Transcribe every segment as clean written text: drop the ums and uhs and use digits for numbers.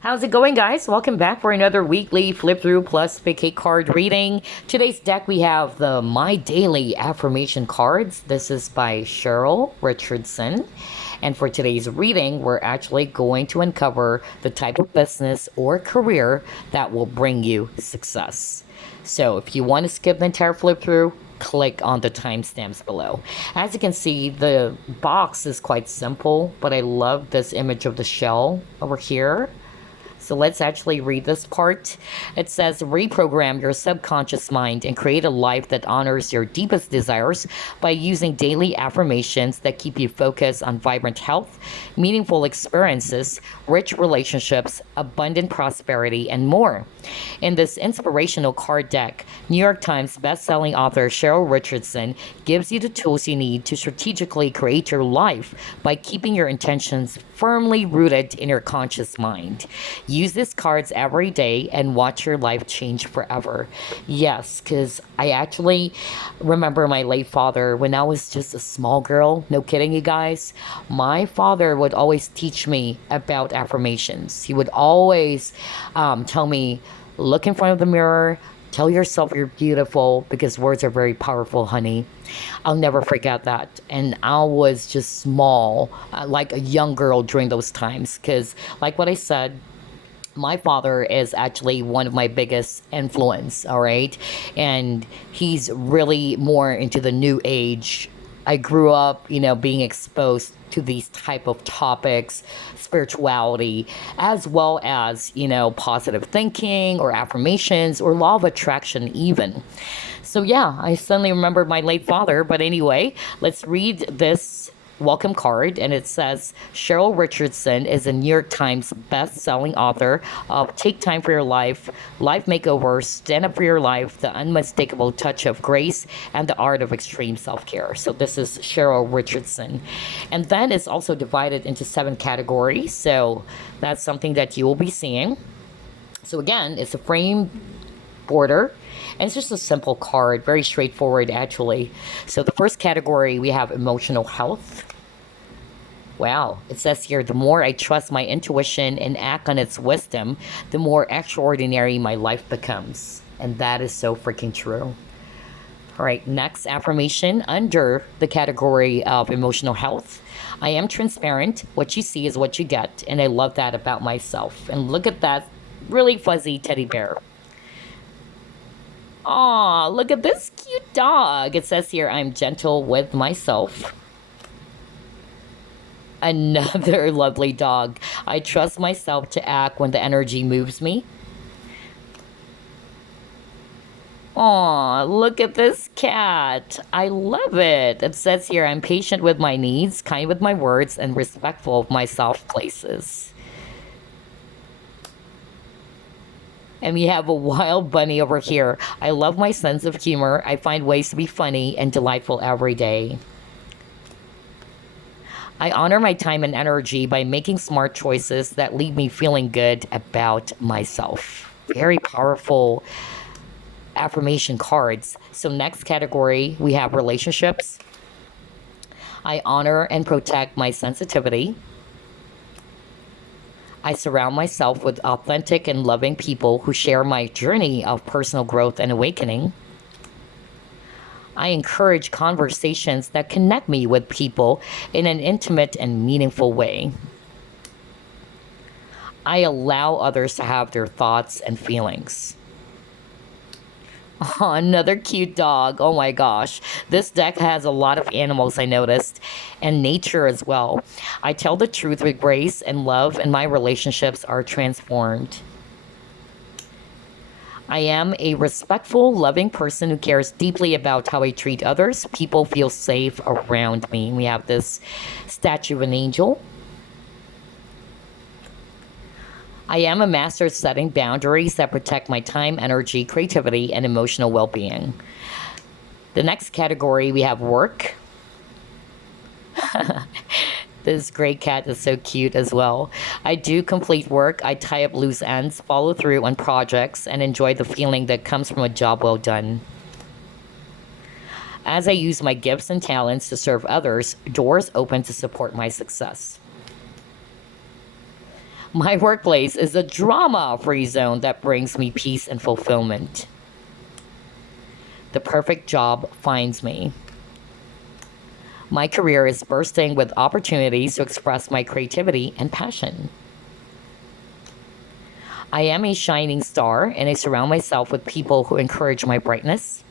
How's it going, guys? Welcome back for another weekly flip through plus pick card reading. Today's deck we have the My Daily Affirmation cards. This is by Cheryl Richardson. And for today's reading, we're actually going to uncover the type of business or career that will bring you success. So if you want to skip the entire flip through, click on the timestamps below. As you can see, the box is quite simple, but I love this image of the shell over here. So let's actually read this part. It says, reprogram your subconscious mind and create a life that honors your deepest desires by using daily affirmations that keep you focused on vibrant health, meaningful experiences, rich relationships, abundant prosperity, and more. In this inspirational card deck, New York Times bestselling author Cheryl Richardson gives you the tools you need to strategically create your life by keeping your intentions firmly rooted in your conscious mind. Use these cards every day and watch your life change forever. Yes, because I actually remember my late father when I was just a small girl. No kidding, you guys. My father would always teach me about affirmations. He would always tell me, look in front of the mirror, tell yourself you're beautiful because words are very powerful, honey. I'll never forget that. And I was just small, like a young girl during those times. Because, like what I said, my father is actually one of my biggest influence, all right? And he's really more into the new age. I grew up, being exposed to these type of topics, spirituality, as well as, positive thinking or affirmations or law of attraction even. So yeah, I suddenly remembered my late father. But anyway, let's read this welcome card, and it says Cheryl Richardson is a New York Times best-selling author of Take Time for Your Life, Life Makeover, Stand Up for Your Life, The Unmistakable Touch of Grace, and The Art of Extreme Self-Care. So this is Cheryl Richardson. And then it's also divided into 7 categories, so that's something that you will be seeing. So again, it's a frame border, and it's just a simple card, very straightforward actually. So the first category, we have emotional health. Wow, it says here, the more I trust my intuition and act on its wisdom, the more extraordinary my life becomes. And that is so freaking true. All right, next affirmation under the category of emotional health. I am transparent. What you see is what you get. And I love that about myself. And look at that really fuzzy teddy bear. Aw, look at this cute dog. It says here, I'm gentle with myself. Another lovely dog. I trust myself to act when the energy moves me. Aw, look at this cat. I love it. It says here, I'm patient with my needs, kind with my words, and respectful of my soft places. And we have a wild bunny over here. I love my sense of humor. I find ways to be funny and delightful every day. I honor my time and energy by making smart choices that leave me feeling good about myself. Very powerful affirmation cards. So next category, we have relationships. I honor and protect my sensitivity. I surround myself with authentic and loving people who share my journey of personal growth and awakening. I encourage conversations that connect me with people in an intimate and meaningful way. I allow others to have their thoughts and feelings. Oh, another cute dog. Oh my gosh. This deck has a lot of animals, I noticed, and nature as well. I tell the truth with grace and love, and my relationships are transformed. I am a respectful, loving person who cares deeply about how I treat others. People feel safe around me. We have this statue of an angel. I am a master at setting boundaries that protect my time, energy, creativity, and emotional well-being. The next category, we have work. This gray cat is so cute as well. I do complete work. I tie up loose ends, follow through on projects, and enjoy the feeling that comes from a job well done. As I use my gifts and talents to serve others, doors open to support my success. My workplace is a drama-free zone that brings me peace and fulfillment. The perfect job finds me. My career is bursting with opportunities to express my creativity and passion. I am a shining star and I surround myself with people who encourage my brightness.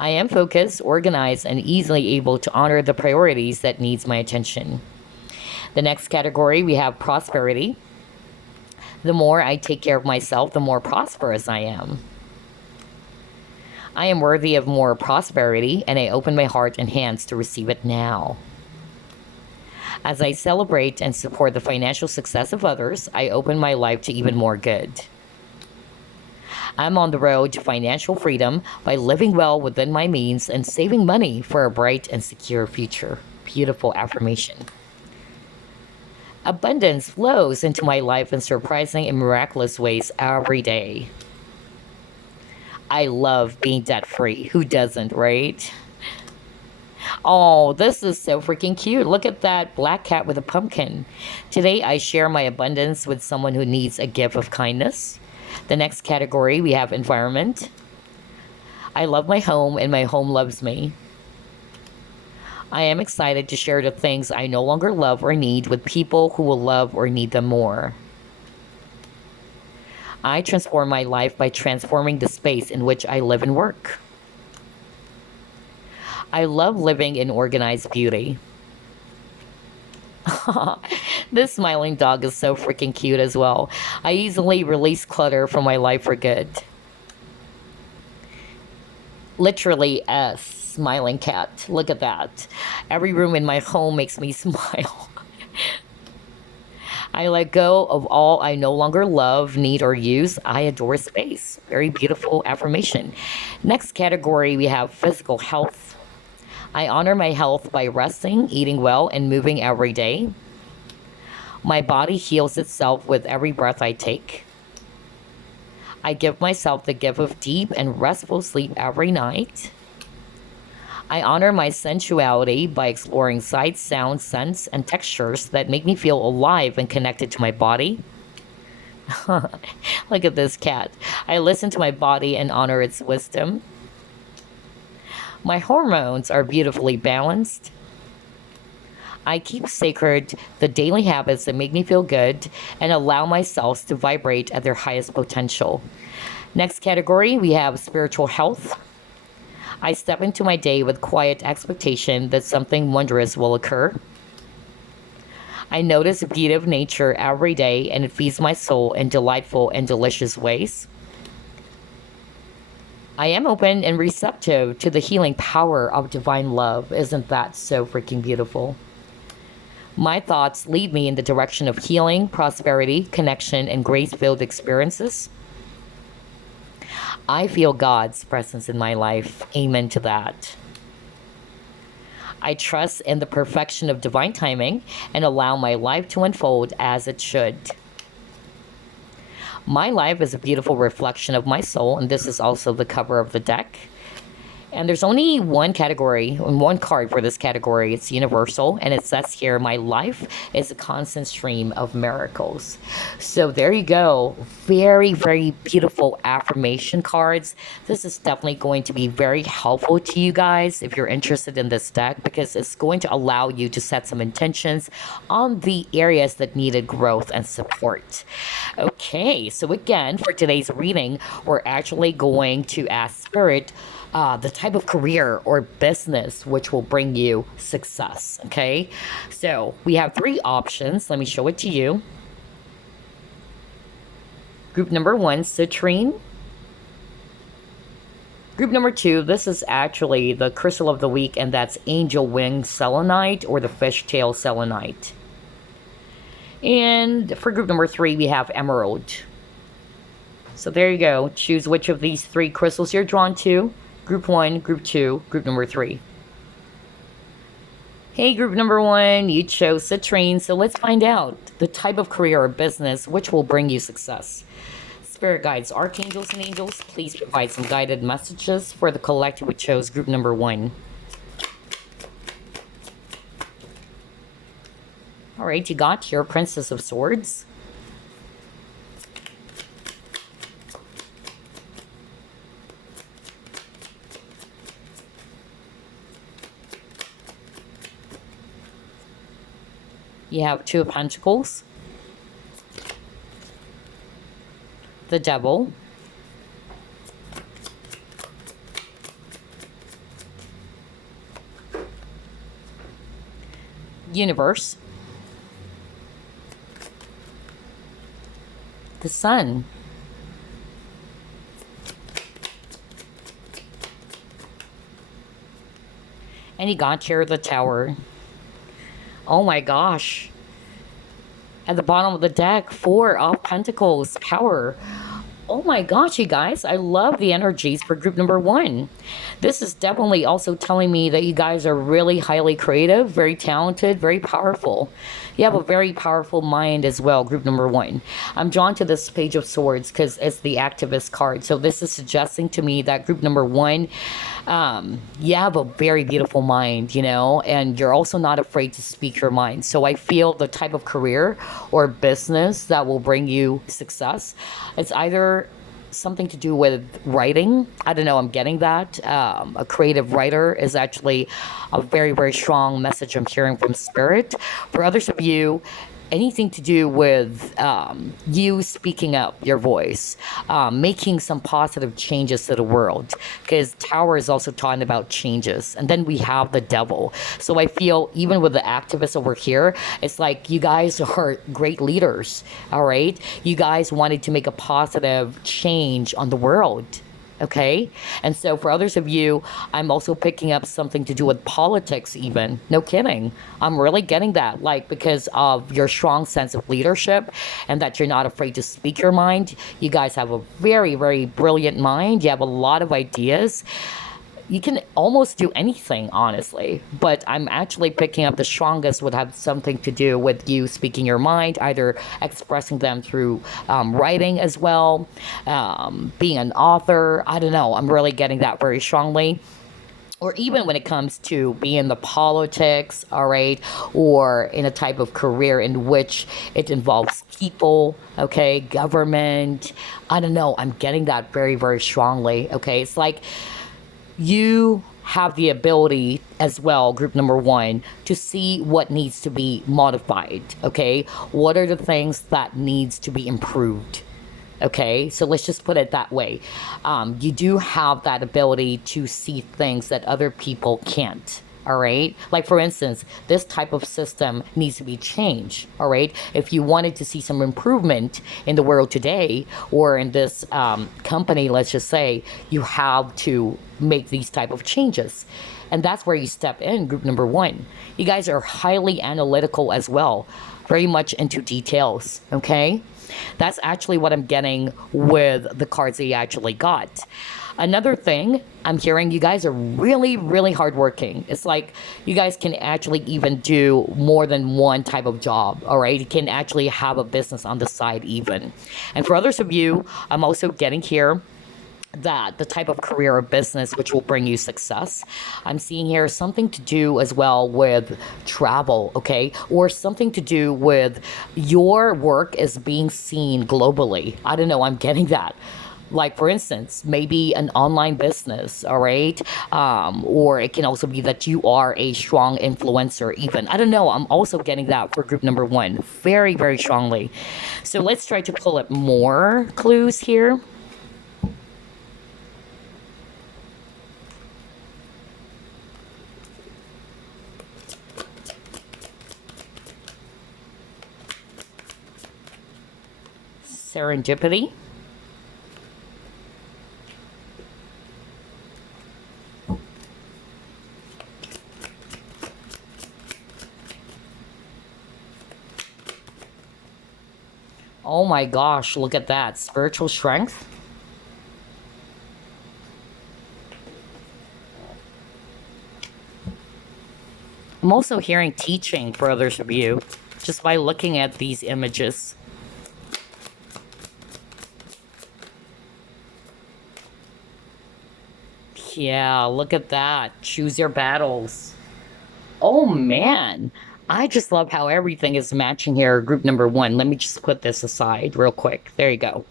I am focused, organized, and easily able to honor the priorities that needs my attention. The next category, we have prosperity. The more I take care of myself, the more prosperous I am. I am worthy of more prosperity, and I open my heart and hands to receive it now. As I celebrate and support the financial success of others, I open my life to even more good. I'm on the road to financial freedom by living well within my means and saving money for a bright and secure future. Beautiful affirmation. Abundance flows into my life in surprising and miraculous ways every day. I love being debt-free. Who doesn't, right? Oh, this is so freaking cute. Look at that black cat with a pumpkin. Today, I share my abundance with someone who needs a gift of kindness. The next category, we have environment. I love my home and my home loves me. I am excited to share the things I no longer love or need with people who will love or need them more. I transform my life by transforming the space in which I live and work. I love living in organized beauty. This smiling dog is so freaking cute as well. I easily release clutter from my life for good. Literally a smiling cat. Look at that. Every room in my home makes me smile. I let go of all I no longer love, need, or use. I adore space. Very beautiful affirmation. Next category, we have physical health. I honor my health by resting, eating well, and moving every day. My body heals itself with every breath I take. I give myself the gift of deep and restful sleep every night. I honor my sensuality by exploring sights, sounds, scents, and textures that make me feel alive and connected to my body. Look at this cat. I listen to my body and honor its wisdom. My hormones are beautifully balanced. I keep sacred the daily habits that make me feel good and allow my cells to vibrate at their highest potential. Next category, we have spiritual health. I step into my day with quiet expectation that something wondrous will occur. I notice the beauty of nature every day and it feeds my soul in delightful and delicious ways. I am open and receptive to the healing power of divine love. Isn't that so freaking beautiful? My thoughts lead me in the direction of healing, prosperity, connection, and grace-filled experiences. I feel God's presence in my life. Amen to that. I trust in the perfection of divine timing and allow my life to unfold as it should. My life is a beautiful reflection of my soul, and this is also the cover of the deck. And there's only one category, one card for this category. It's universal, and it says here, my life is a constant stream of miracles. So there you go. Very, very beautiful affirmation cards. This is definitely going to be very helpful to you guys if you're interested in this deck, because it's going to allow you to set some intentions on the areas that needed growth and support. Okay, so again, for today's reading, we're actually going to ask Spirit the type of career or business which will bring you success. Okay, so we have three options. Let me show it to you. Group number one, Citrine. Group number two, this is actually the crystal of the week, and that's angel wing selenite or the fishtail selenite. And for group number three, we have emerald. So there you go. Choose which of these three crystals you're drawn to. Group 1, Group 2, Group number 3. Hey, Group number 1, you chose Citrine, so let's find out the type of career or business which will bring you success. Spirit guides, archangels, and angels, please provide some guided messages for the collective who chose Group number 1. All right, you got your Princess of Swords. You have Two of Pentacles, the Devil, Universe, the Sun, and you got here the Tower. Oh my gosh. At the bottom of the deck, Four of Pentacles, Power. Oh my gosh, you guys, I love the energies for group number one. This is definitely also telling me that you guys are really highly creative, very talented, very powerful. You have a very powerful mind as well, group number one. I'm drawn to this Page of Swords because it's the activist card. So this is suggesting to me that group number one, you have a very beautiful mind, you know, and you're also not afraid to speak your mind. So I feel the type of career or business that will bring you success, it's either something to do with writing. I don't know, I'm getting that. A creative writer is actually a very, very strong message I'm hearing from Spirit. For others of you, anything to do with you speaking up your voice, making some positive changes to the world, because Tower is also talking about changes. And then we have the Devil. So I feel even with the activists over here, it's like you guys are great leaders, all right? You guys wanted to make a positive change on the world. Okay. And so for others of you, I'm also picking up something to do with politics even. No kidding. I'm really getting that, like, because of your strong sense of leadership and that you're not afraid to speak your mind. You guys have a very, very brilliant mind. You have a lot of ideas. You can almost do anything, honestly, but I'm actually picking up the strongest would have something to do with you speaking your mind, either expressing them through writing as well, being an author. I don't know. I'm really getting that very strongly. Or even when it comes to being in the politics, all right, or in a type of career in which it involves people, okay, government. I don't know. I'm getting that very, very strongly, okay? It's like you have the ability as well, group number one, to see what needs to be modified, okay? What are the things that needs to be improved? Okay, so let's just put it that way. You do have that ability to see things that other people can't. All right. Like, for instance, this type of system needs to be changed. All right. If you wanted to see some improvement in the world today or in this company, let's just say, you have to make these type of changes. And that's where you step in, group number one. You guys are highly analytical as well, very much into details. Okay. That's actually what I'm getting with the cards that you actually got. Another thing, I'm hearing you guys are really, really hardworking. It's like you guys can actually even do more than one type of job, all right? You can actually have a business on the side even. And for others of you, I'm also getting here that the type of career or business which will bring you success. I'm seeing here something to do as well with travel, okay? Or something to do with your work is being seen globally. I don't know, I'm getting that. Like, for instance, maybe an online business, all right? Or it can also be that you are a strong influencer even. I don't know, I'm also getting that for group number one very, very strongly. So let's try to pull up more clues here. Serendipity. Oh my gosh, look at that. Spiritual strength. I'm also hearing teaching for others of you just by looking at these images. Yeah, look at that. Choose your battles. Oh man, I just love how everything is matching here. Group number one. Let me just put this aside real quick. There you go.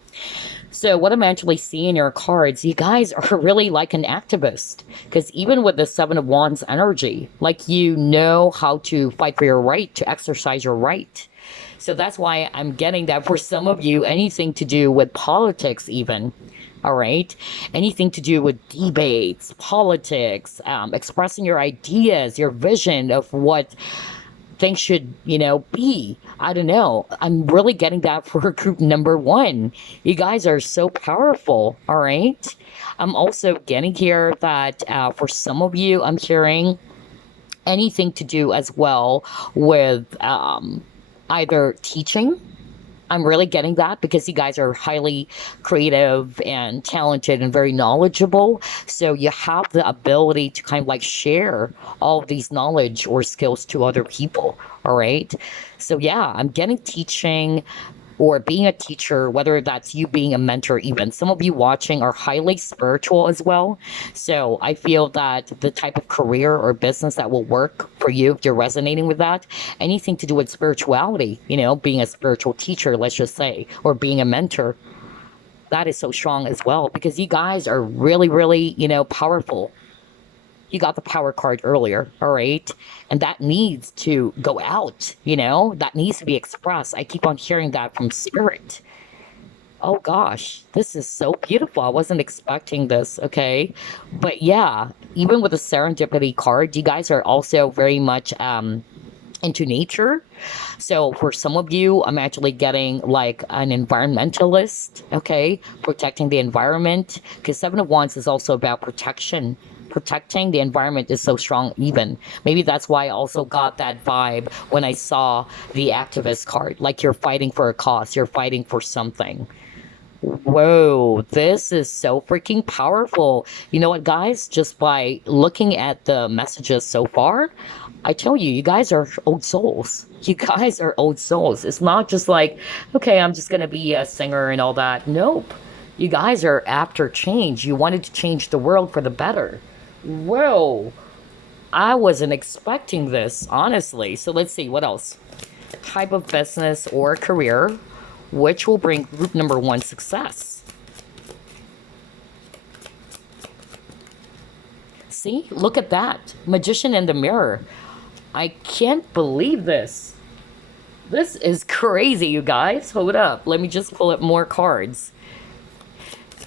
So what I'm actually seeing in your cards, you guys are really like an activist. Because even with the Seven of Wands energy, like you know how to fight for your right, to exercise your right. So that's why I'm getting that for some of you, anything to do with politics even. All right. Anything to do with debates, politics, expressing your ideas, your vision of what things should, be. I don't know. I'm really getting that for group number one. You guys are so powerful. All right. I'm also getting here that for some of you, I'm hearing anything to do as well with either teaching. I'm really getting that because you guys are highly creative and talented and very knowledgeable. So you have the ability to kind of like share all of these knowledge or skills to other people. All right. So yeah, I'm getting teaching or being a teacher, whether that's you being a mentor, even some of you watching are highly spiritual as well. So I feel that the type of career or business that will work for you, if you're resonating with that, anything to do with spirituality, being a spiritual teacher, let's just say, or being a mentor, that is so strong as well because you guys are really, really, powerful. You got the power card earlier, all right? And that needs to go out, that needs to be expressed. I keep on hearing that from spirit. Oh gosh, this is so beautiful. I wasn't expecting this, okay? But yeah, even with the serendipity card, you guys are also very much into nature. So for some of you, I'm actually getting like an environmentalist, okay? Protecting the environment, because Seven of Wands is also about protection. Protecting the environment is so strong even. Maybe that's why I also got that vibe when I saw the activist card. Like you're fighting for a cause, you're fighting for something. Whoa, this is so freaking powerful. You know what, guys? Just by looking at the messages so far, I tell you, you guys are old souls. You guys are old souls. It's not just like, okay, I'm just going to be a singer and all that. Nope. You guys are after change. You wanted to change the world for the better. Whoa. I wasn't expecting this, honestly. So let's see, what else? Type of business or career, which will bring group number one success. See, look at that. Magician in the mirror. I can't believe this. This is crazy, you guys. Hold up. Let me just pull up more cards.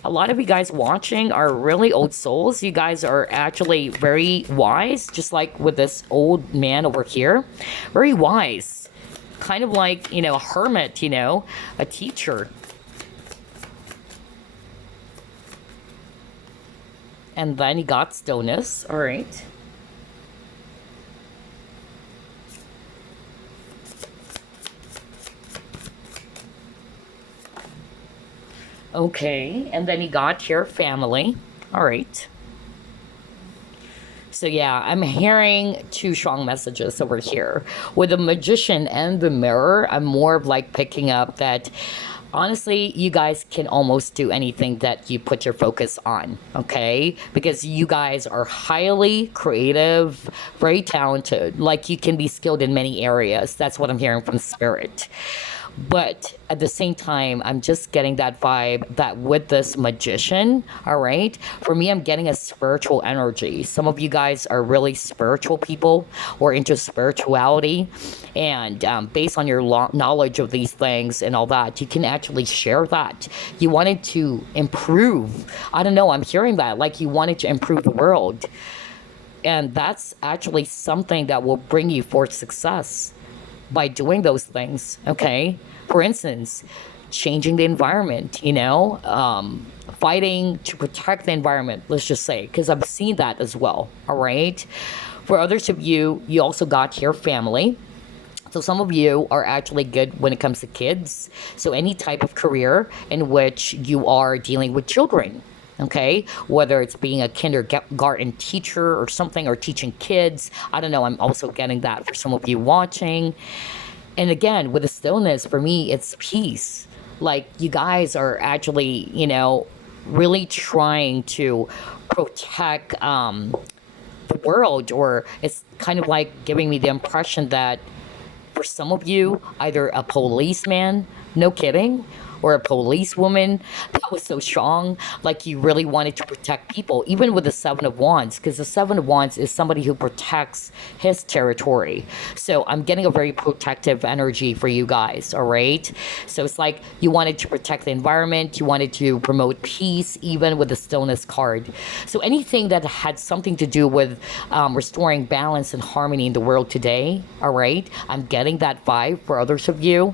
A lot of you guys watching are really old souls. You guys are actually very wise, just like with this old man over here. Very wise. Kind of like, a hermit, a teacher. And then he got stillness. All right. Okay, and then you got your family. All right. So yeah, I'm hearing two strong messages over here. With the magician and the mirror, I'm more of like picking up that honestly, you guys can almost do anything that you put your focus on, okay? Because you guys are highly creative, very talented. Like you can be skilled in many areas. That's what I'm hearing from spirit. But at the same time, I'm just getting that vibe that with this magician, all right, for me, I'm getting a spiritual energy. Some of you guys are really spiritual people or into spirituality. And based on your knowledge of these things and all that, you can actually share that. You wanted to improve. I don't know, I'm hearing that, like you wanted to improve the world. And that's actually something that will bring you forth success by doing those things, okay? For instance, changing the environment, fighting to protect the environment, let's just say, because I've seen that as well, all right? For others of you, you also got your family. So some of you are actually good when it comes to kids. So any type of career in which you are dealing with children, okay? Whether it's being a kindergarten teacher or something, or teaching kids. I don't know, I'm also getting that for some of you watching. And again, with the stillness, for me, it's peace. Like you guys are actually, really trying to protect the world, or it's kind of like giving me the impression that For some of you, either a policeman, no kidding, or a policewoman that was so strong, like you really wanted to protect people, even with the Seven of Wands, because the Seven of Wands is somebody who protects his territory. So I'm getting a very protective energy for you guys, all right? So it's like you wanted to protect the environment, you wanted to promote peace, even with the stillness card. So anything that had something to do with restoring balance and harmony in the world today, all right? I'm getting that vibe for others of you.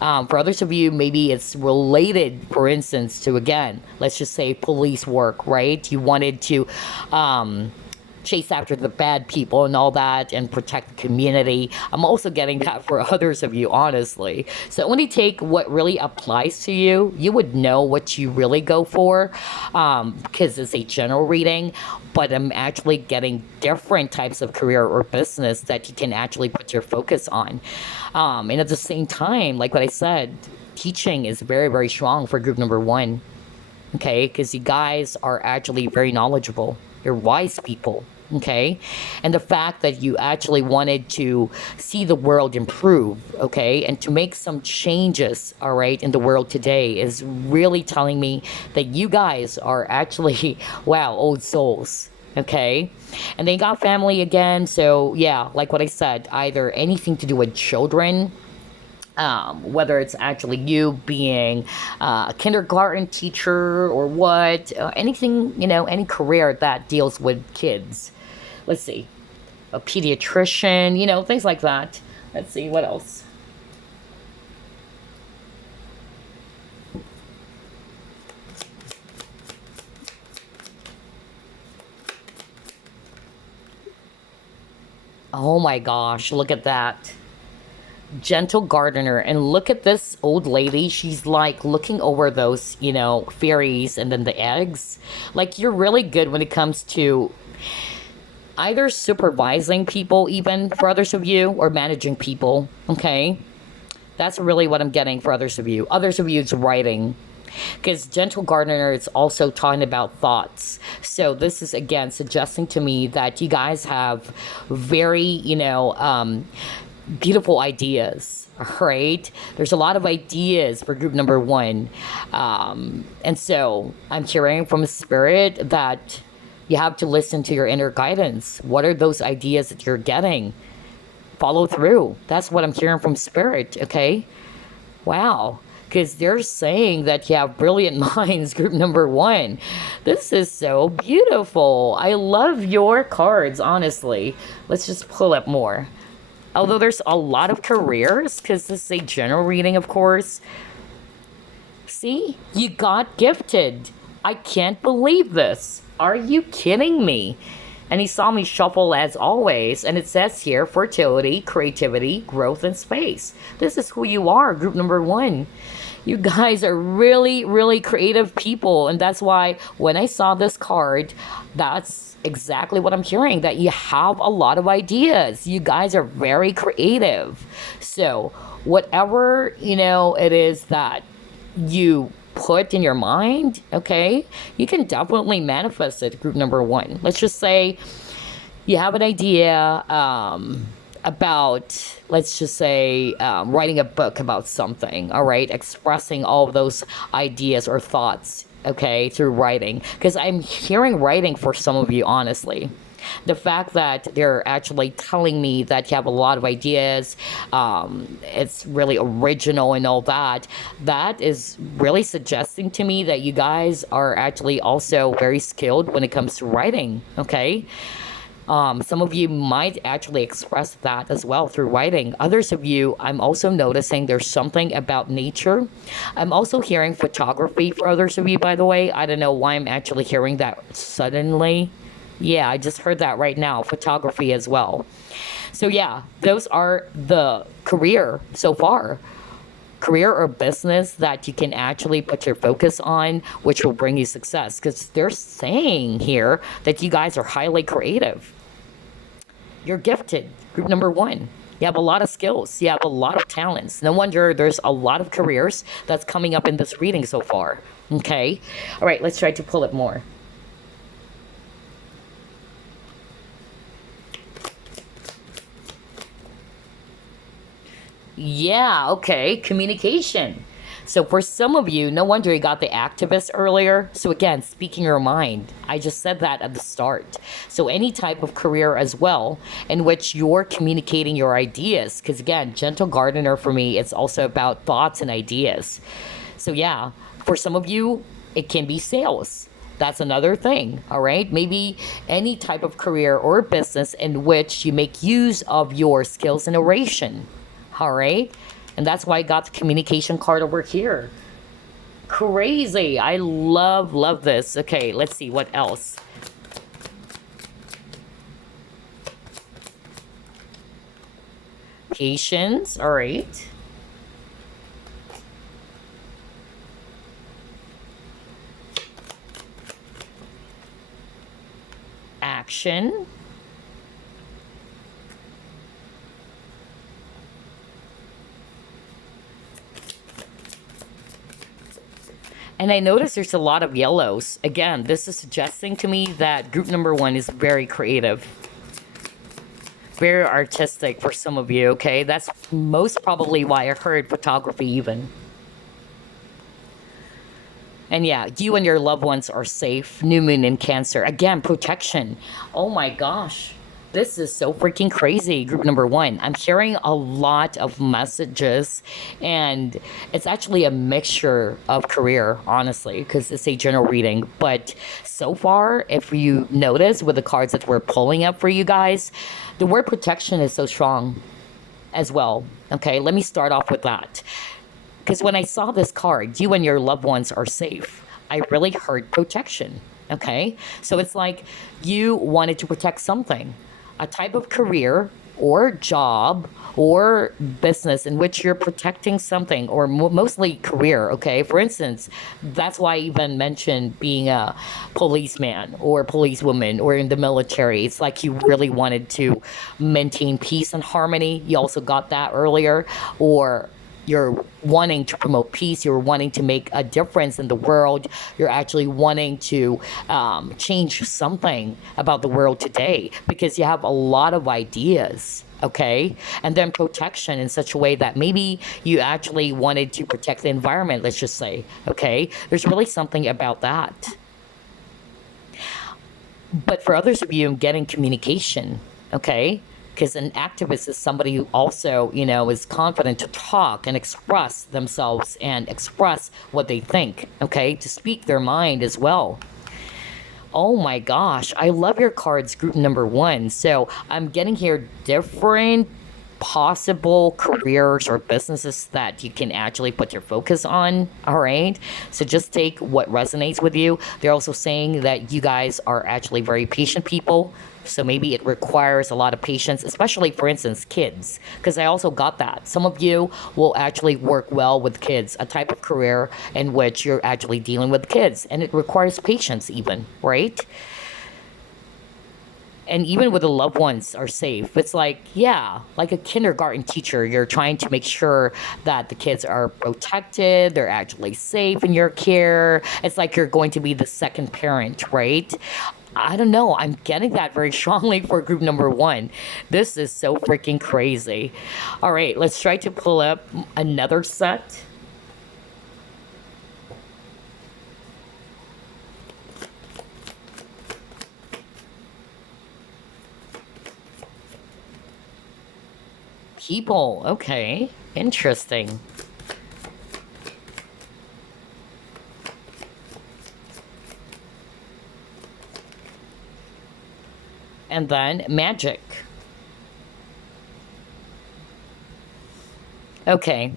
For others of you, maybe it's related, for instance, to, again, let's just say police work, right? You wanted to chase after the bad people and all that and protect the community. I'm also getting that for others of you, honestly. So when you take what really applies to you, you would know what you really go for, because it's a general reading, but I'm actually getting different types of career or business that you can actually put your focus on. And at the same time, like what I said, teaching is very, very strong for group number one, okay? Because you guys are actually very knowledgeable. You're wise people, okay? And the fact that you actually wanted to see the world improve, okay, and to make some changes, all right, in the world today is really telling me that you guys are actually, wow, old souls. Okay, and they got family again. So yeah, like what I said, either anything to do with children, whether it's actually you being a kindergarten teacher or what, anything, you know, any career that deals with kids. Let's see, a pediatrician, you know, things like that. Let's see, what else? Oh my gosh, look at that. Gentle gardener. And look at this old lady. She's like looking over those, you know, fairies and then the eggs. Like you're really good when it comes to either supervising people, even for others of you, or managing people. Okay. That's really what I'm getting for others of you. Others of you, it's writing. Because gentle gardener is also talking about thoughts. So this is again suggesting to me that you guys have very, you know, beautiful ideas, right? There's a lot of ideas for group number one. And so I'm hearing from spirit that you have to listen to your inner guidance. What are those ideas that you're getting? Follow through. That's what I'm hearing from spirit, okay? Wow. Because they're saying that you have brilliant minds, group number one. This is so beautiful. I love your cards, honestly. Let's just pull up more. Although there's a lot of careers, because this is a general reading, of course. See? You got gifted. I can't believe this. Are you kidding me? And he saw me shuffle as always. And it says here, fertility, creativity, growth, and space. This is who you are, group number one. You guys are really, really creative people. And that's why when I saw this card, that's exactly what I'm hearing, that you have a lot of ideas. You guys are very creative. So whatever, you know, it is that you put in your mind, okay, you can definitely manifest it, group number one. Let's just say you have an idea about, let's just say, writing a book about something, all right, expressing all of those ideas or thoughts, okay, through writing. Because I'm hearing writing for some of you, honestly. The fact that they're actually telling me that you have a lot of ideas, it's really original and all that, that is really suggesting to me that you guys are actually also very skilled when it comes to writing, okay? Some of you might actually express that as well through writing. Others of you, I'm also noticing there's something about nature. I'm also hearing photography for others of you, by the way. I don't know why I'm actually hearing that suddenly. Yeah, I just heard that right now. Photography as well. So yeah, those are the career so far. Career or business that you can actually put your focus on, which will bring you success. Because they're saying here that you guys are highly creative. You're gifted. Group number one. You have a lot of skills. You have a lot of talents. No wonder there's a lot of careers that's coming up in this reading so far. Okay? All right, let's try to pull it more. Yeah, okay, communication. So for some of you, no wonder you got the activist earlier. So again, speaking your mind. I just said that at the start. So any type of career as well in which you're communicating your ideas. Because again, gentle gardener for me, it's also about thoughts and ideas. So yeah, for some of you, it can be sales. That's another thing, all right? Maybe any type of career or business in which you make use of your skills in oration, all right? And that's why I got the communication card over here. Crazy. I love this. Okay, let's see what else. Patience, all right. Action. And I notice there's a lot of yellows. Again, this is suggesting to me that group number one is very creative, very artistic for some of you, okay? That's most probably why I heard photography even. And yeah, you and your loved ones are safe. New moon in Cancer. Again, protection. Oh my gosh. This is so freaking crazy, group number one. I'm hearing a lot of messages, and it's actually a mixture of career, honestly, because it's a general reading. But so far, if you notice with the cards that we're pulling up for you guys, the word protection is so strong as well. Okay, let me start off with that. Because when I saw this card, you and your loved ones are safe, I really heard protection. Okay, so it's like you wanted to protect something, a type of career or job or business in which you're protecting something, or mostly career. Okay, for instance, that's why I even mentioned being a policeman or policewoman or in the military. It's like you really wanted to maintain peace and harmony. You also got that earlier. Or you're wanting to promote peace, you're wanting to make a difference in the world, you're actually wanting to change something about the world today because you have a lot of ideas. Okay, and then protection in such a way that maybe you actually wanted to protect the environment, let's just say. Okay, there's really something about that. But for others of you, I'm getting communication. Okay, because an activist is somebody who also, is confident to talk and express themselves and express what they think, okay, to speak their mind as well. Oh my gosh, I love your cards, group number one. So I'm getting here different possible careers or businesses that you can actually put your focus on. All right, so just take what resonates with you. They're also saying that you guys are actually very patient people, so maybe it requires a lot of patience, especially for instance kids, because I also got that some of you will actually work well with kids, a type of career in which you're actually dealing with kids, and it requires patience even, right? And even with the loved ones are safe, it's like, yeah, like a kindergarten teacher, you're trying to make sure that the kids are protected, they're actually safe in your care. It's like you're going to be the second parent, right? I don't know, I'm getting that very strongly for group number one. This is so freaking crazy. All right, let's try to pull up another set. People, okay, interesting. And then magic. Okay,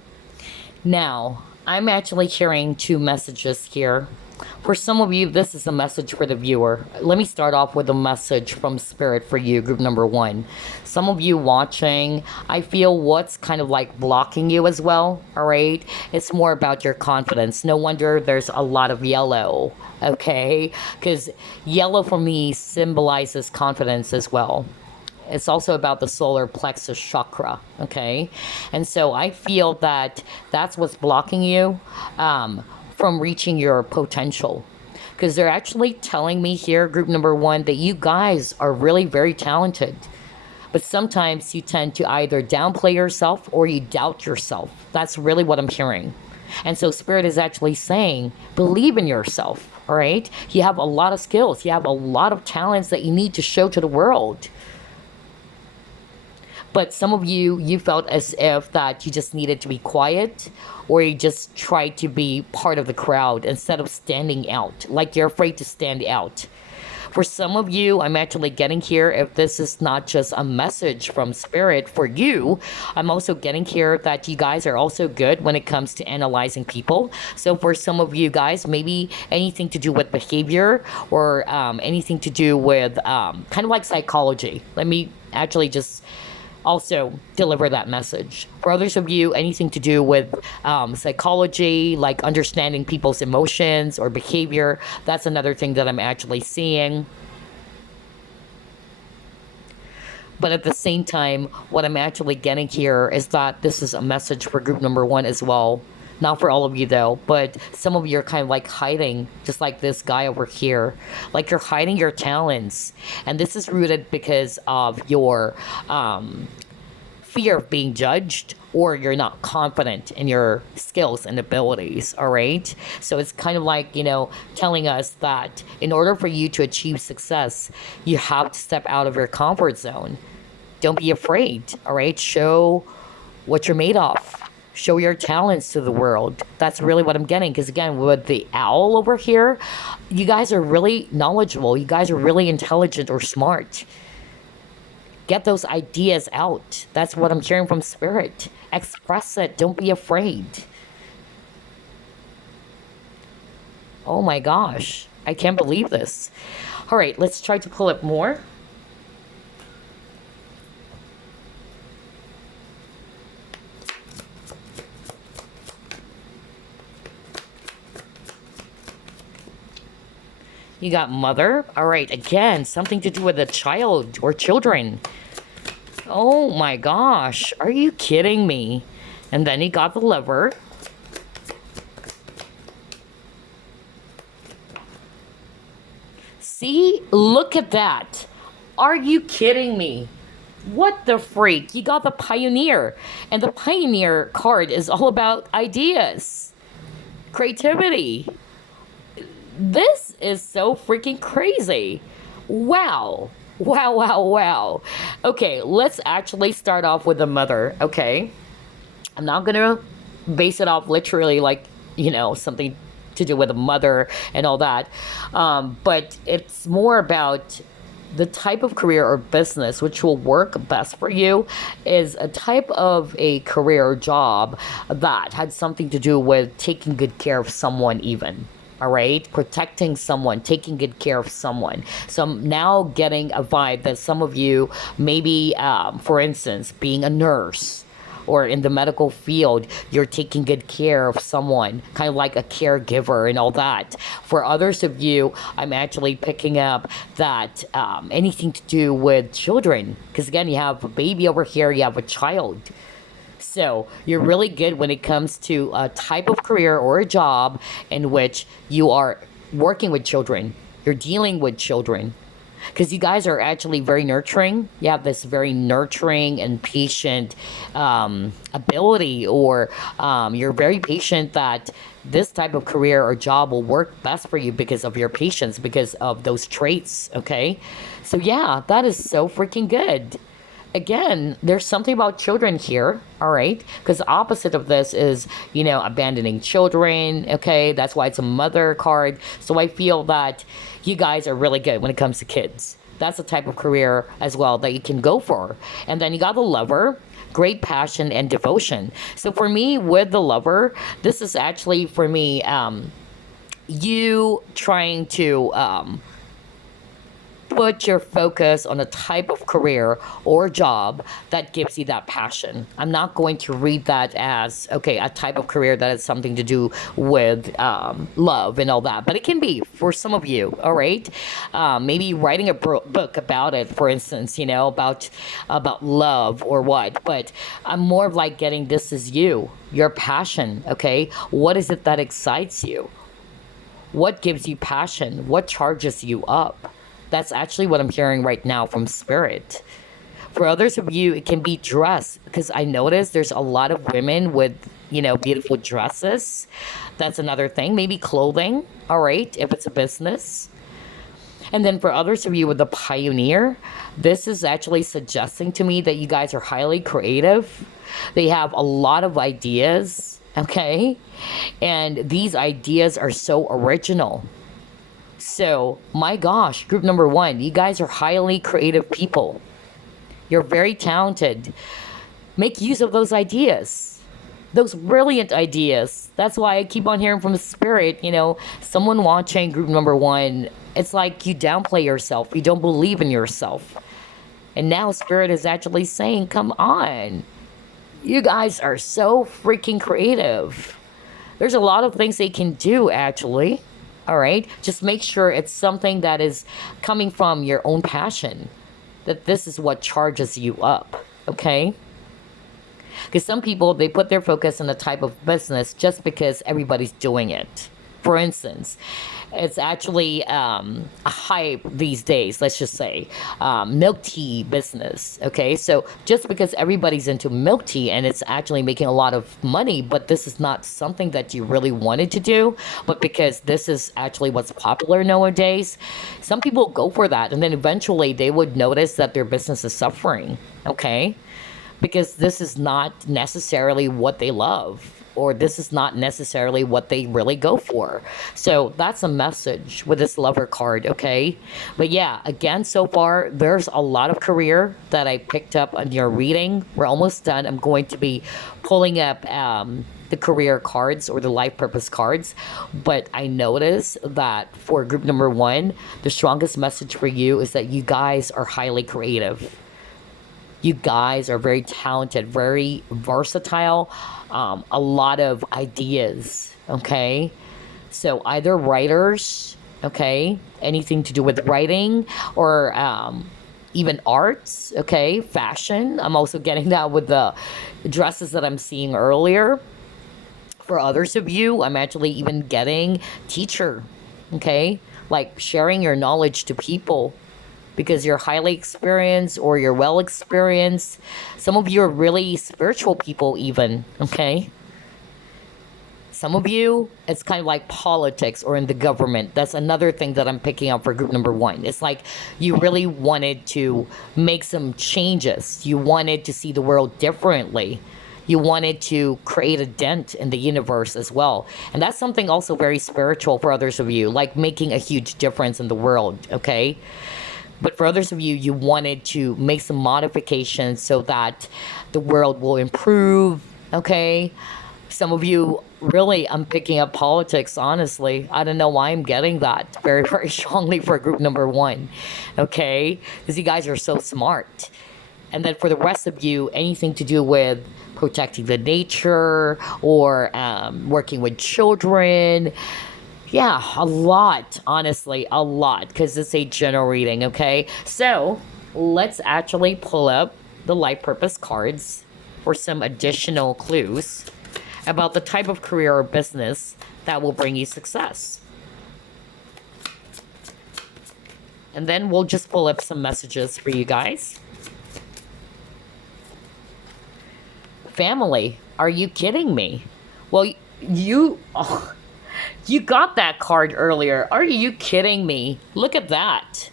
now I'm actually hearing two messages here. For some of you, this is a message for the viewer. Let me start off with a message from Spirit for you, group number one. Some of you watching, I feel what's kind of like blocking you as well, all right? It's more about your confidence. No wonder there's a lot of yellow, okay? Because yellow for me symbolizes confidence as well. It's also about the solar plexus chakra, okay? And so I feel that that's what's blocking you from reaching your potential. Because they're actually telling me here, group number one, that you guys are really very talented. But sometimes you tend to either downplay yourself or you doubt yourself. That's really what I'm hearing. And so Spirit is actually saying, believe in yourself, all right? You have a lot of skills. You have a lot of talents that you need to show to the world. But some of you, you felt as if that you just needed to be quiet, or you just tried to be part of the crowd instead of standing out, like you're afraid to stand out. For some of you, I'm actually getting here, if this is not just a message from Spirit for you, I'm also getting here that you guys are also good when it comes to analyzing people. So for some of you guys, maybe anything to do with behavior, or anything to do with kind of like psychology. Let me actually just also deliver that message. For others of you, anything to do with psychology, like understanding people's emotions or behavior, that's another thing that I'm actually seeing. But at the same time, what I'm actually getting here is that this is a message for group number one as well. Not for all of you though, but some of you are kind of like hiding, just like this guy over here. Like you're hiding your talents. And this is rooted because of your fear of being judged, or you're not confident in your skills and abilities, all right? So it's kind of like, telling us that in order for you to achieve success, you have to step out of your comfort zone. Don't be afraid, all right? Show what you're made of. Show your talents to the world. That's really what I'm getting. Because again, with the owl over here, you guys are really knowledgeable. You guys are really intelligent or smart. Get those ideas out. That's what I'm hearing from Spirit. Express it. Don't be afraid. Oh my gosh. I can't believe this. All right, let's try to pull up more. You got mother. All right, again, something to do with a child or children. Oh my gosh, are you kidding me? And then he got the lover. See, look at that. Are you kidding me? What the freak? You got the pioneer. And the pioneer card is all about ideas, creativity. This is so freaking crazy. Wow. Wow, wow, wow. Okay, let's actually start off with the mother, okay? I'm not gonna base it off literally like, something to do with a mother and all that. But it's more about the type of career or business which will work best for you is a type of a career or job that had something to do with taking good care of someone even. All right, protecting someone, taking good care of someone. So I'm now getting a vibe that some of you, maybe, for instance, being a nurse or in the medical field, you're taking good care of someone, kind of like a caregiver and all that. For others of you, I'm actually picking up that anything to do with children, because again, you have a baby over here, you have a child. So you're really good when it comes to a type of career or a job in which you are working with children. You're dealing with children. Because you guys are actually very nurturing. You have this very nurturing and patient ability, or you're very patient that this type of career or job will work best for you because of your patience, because of those traits, okay? So yeah, that is so freaking good. Again, there's something about children here, all right? Because the opposite of this is, abandoning children, okay? That's why it's a mother card. So I feel that you guys are really good when it comes to kids. That's the type of career as well that you can go for. And then you got the lover, great passion and devotion. So for me, with the lover, this is actually, for me, you trying to put your focus on a type of career or job that gives you that passion. I'm not going to read that as, okay, a type of career that has something to do with love and all that. But it can be for some of you, all right? Maybe writing a book about it, for instance, about love or what. But I'm more of like getting this is you, your passion, okay? What is it that excites you? What gives you passion? What charges you up? That's actually what I'm hearing right now from Spirit. For others of you, it can be dress, because I noticed there's a lot of women with, beautiful dresses. That's another thing. Maybe clothing, all right, if it's a business. And then for others of you with the pioneer, this is actually suggesting to me that you guys are highly creative. They have a lot of ideas, okay? And these ideas are so original. So, my gosh, group number one, you guys are highly creative people. You're very talented. Make use of those ideas. Those brilliant ideas. That's why I keep on hearing from the spirit, someone watching group number one, it's like you downplay yourself. You don't believe in yourself. And now spirit is actually saying, come on. You guys are so freaking creative. There's a lot of things they can do, actually. All right? Just make sure it's something that is coming from your own passion. That this is what charges you up. Okay? Because some people, they put their focus on the type of business just because everybody's doing it. For instance, it's actually a hype these days, let's just say, milk tea business, okay? So just because everybody's into milk tea and it's actually making a lot of money, but this is not something that you really wanted to do, but because this is actually what's popular nowadays, some people go for that, and then eventually they would notice that their business is suffering, okay? Because this is not necessarily what they love, or this is not necessarily what they really go for. So that's a message with this lover card, okay? But yeah, again, so far, there's a lot of career that I picked up on your reading. We're almost done. I'm going to be pulling up the career cards or the life purpose cards. But I noticed that for group number one, the strongest message for you is that you guys are highly creative. You guys are very talented, very versatile, a lot of ideas, okay? So either writers, okay, anything to do with writing, or even arts, okay, fashion. I'm also getting that with the dresses that I'm seeing earlier. For others of you, I'm actually even getting teacher, okay? Like sharing your knowledge to people, because you're highly experienced or you're well experienced. Some of you are really spiritual people even, okay? Some of you, it's kind of like politics or in the government. That's another thing that I'm picking up for group number one. It's like you really wanted to make some changes. You wanted to see the world differently. You wanted to create a dent in the universe as well. And that's something also very spiritual for others of you, like making a huge difference in the world, okay? But for others of you, you wanted to make some modifications so that the world will improve, okay? Some of you, really, I'm picking up politics, honestly. I don't know why I'm getting that very, very strongly for group number one, okay? Because you guys are so smart. And then for the rest of you, anything to do with protecting the nature or working with children. Yeah, a lot, honestly, a lot, because it's a general reading, okay? So, let's actually pull up the life purpose cards for some additional clues about the type of career or business that will bring you success. And then we'll just pull up some messages for you guys. Family, are you kidding me? Well, you got that card earlier. Are you kidding me? Look at that.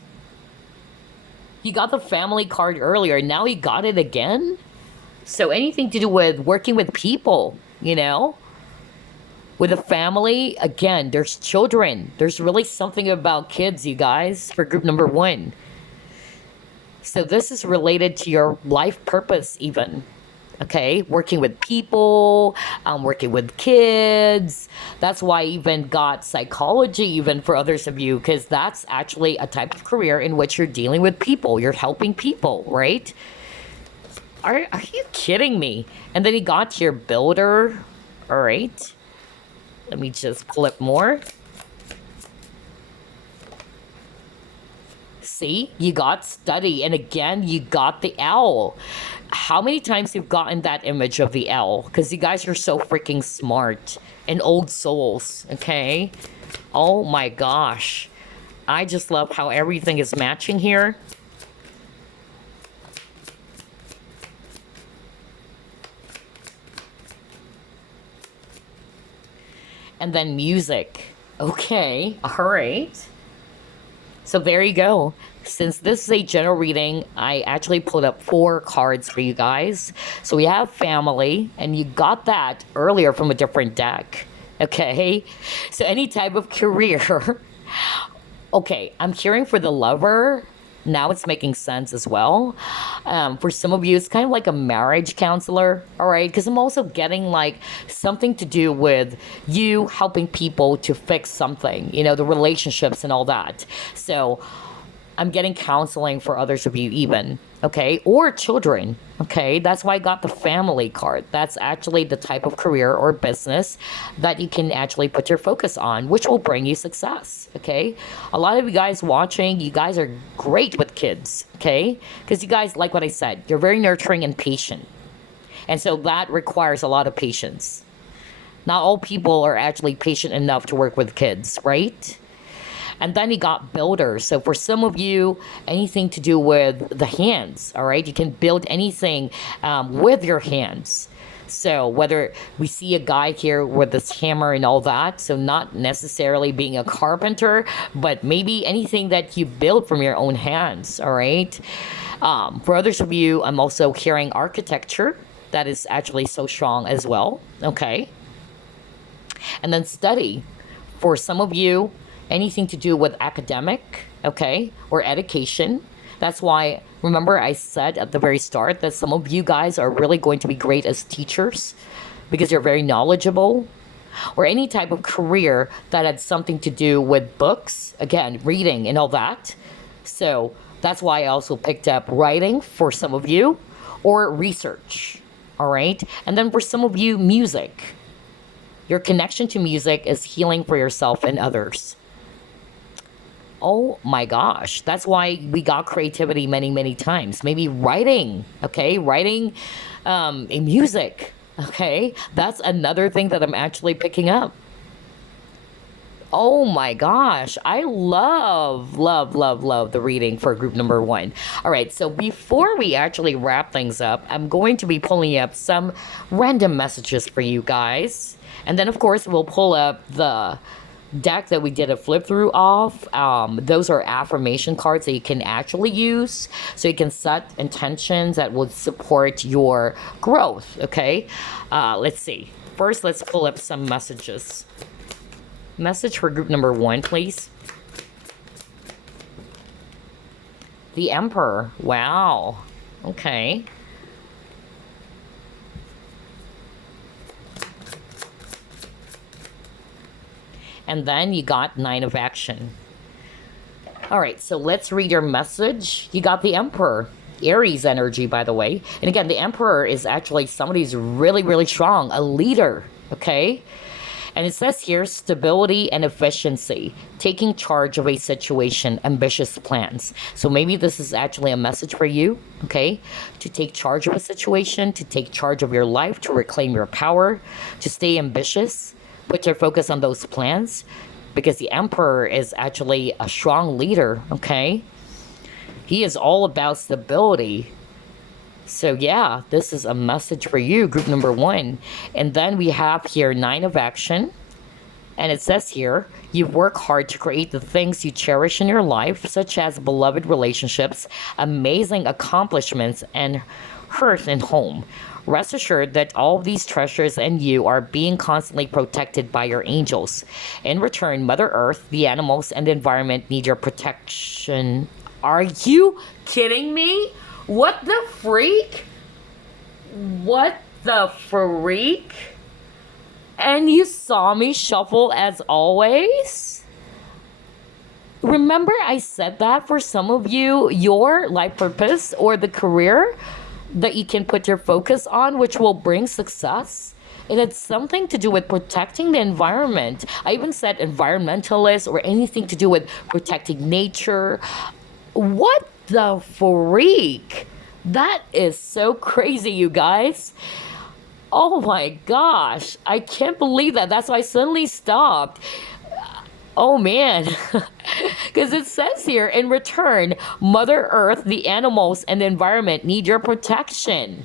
You got the family card earlier. Now you got it again? So anything to do with working with people, With a family, again, there's children. There's really something about kids, you guys, for group number one. So this is related to your life purpose even. Okay, working with people, working with kids. That's why I even got psychology even for others of you, because that's actually a type of career in which you're dealing with people. You're helping people, right? Are you kidding me? And then you got your builder. All right. Let me just pull up more. See, you got study, and again, you got the owl. How many times you've gotten that image of the owl? Because you guys are so freaking smart and old souls, okay? Oh my gosh. I just love how everything is matching here. And then music. Okay, all right. So there you go. Since this is a general reading, I actually pulled up 4 cards for you guys. So we have family, and you got that earlier from a different deck. Okay, so any type of career. Okay, I'm hearing for the lover. Now it's making sense as well. For some of you, it's kind of like a marriage counselor, all right? Because I'm also getting like something to do with you helping people to fix something, the relationships and all that. So I'm getting counseling for others of you even, okay? Or children, okay? That's why I got the family card. That's actually the type of career or business that you can actually put your focus on, which will bring you success, okay? A lot of you guys watching, you guys are great with kids, okay? Because you guys, like what I said, you're very nurturing and patient. And so that requires a lot of patience. Not all people are actually patient enough to work with kids, right? And then you got builders. So for some of you, anything to do with the hands, all right? You can build anything with your hands. So whether we see a guy here with this hammer and all that, so not necessarily being a carpenter, but maybe anything that you build from your own hands, all right? For others of you, I'm also hearing architecture. That is actually so strong as well, okay? And then study. For some of you, anything to do with academic, okay, or education. That's why, remember I said at the very start that some of you guys are really going to be great as teachers because you're very knowledgeable, or any type of career that had something to do with books, again, reading and all that. So that's why I also picked up writing for some of you, or research, all right? And then for some of you, music. Your connection to music is healing for yourself and others. Oh my gosh, that's why we got creativity many, many times. Maybe writing, okay? Writing in music, okay? That's another thing that I'm actually picking up. Oh my gosh, I love the reading for group number 1. All right, so before we actually wrap things up, I'm going to be pulling up some random messages for you guys. And then, of course, we'll pull up the deck that we did a flip through of. Those are affirmation cards that you can actually use, so you can set intentions that would support your growth, okay? Let's see. First, let's pull up some messages. Message for group number 1, please. The Emperor. Wow. Okay. And then you got 9 of Action. All right, so let's read your message. You got the Emperor. Aries energy, by the way. And again, the Emperor is actually somebody who's really, really strong. A leader, okay? And it says here, stability and efficiency. Taking charge of a situation, ambitious plans. So maybe this is actually a message for you, okay? To take charge of a situation, to take charge of your life, to reclaim your power, to stay ambitious. Put your focus on those plans, because the Emperor is actually a strong leader, okay? He is all about stability. So yeah, this is a message for you, group number 1. And then we have here 9 of Action. And it says here, you work hard to create the things you cherish in your life, such as beloved relationships, amazing accomplishments, and hearth and home. Rest assured that all of these treasures and you are being constantly protected by your angels. In return, Mother Earth, the animals, and the environment need your protection. Are you kidding me? What the freak? What the freak? And you saw me shuffle as always? Remember I said that for some of you, your life purpose or the career that you can put your focus on, which will bring success. It had something to do with protecting the environment. I even said environmentalist or anything to do with protecting nature. What the freak? That is so crazy, you guys. Oh my gosh. I can't believe that. That's why I suddenly stopped. Oh man, because it says here, in return, Mother Earth, the animals, and the environment need your protection.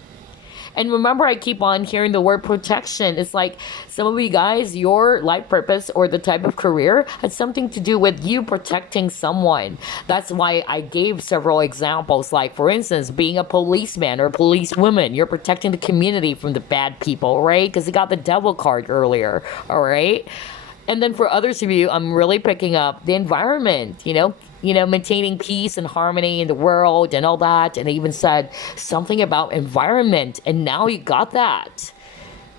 And remember, I keep on hearing the word protection. It's like some of you guys, your life purpose or the type of career has something to do with you protecting someone. That's why I gave several examples. Like, for instance, being a policeman or policewoman, you're protecting the community from the bad people, right? Because you got the devil card earlier, all right? And then for others of you, I'm really picking up the environment, maintaining peace and harmony in the world and all that. And I even said something about environment. And now you got that.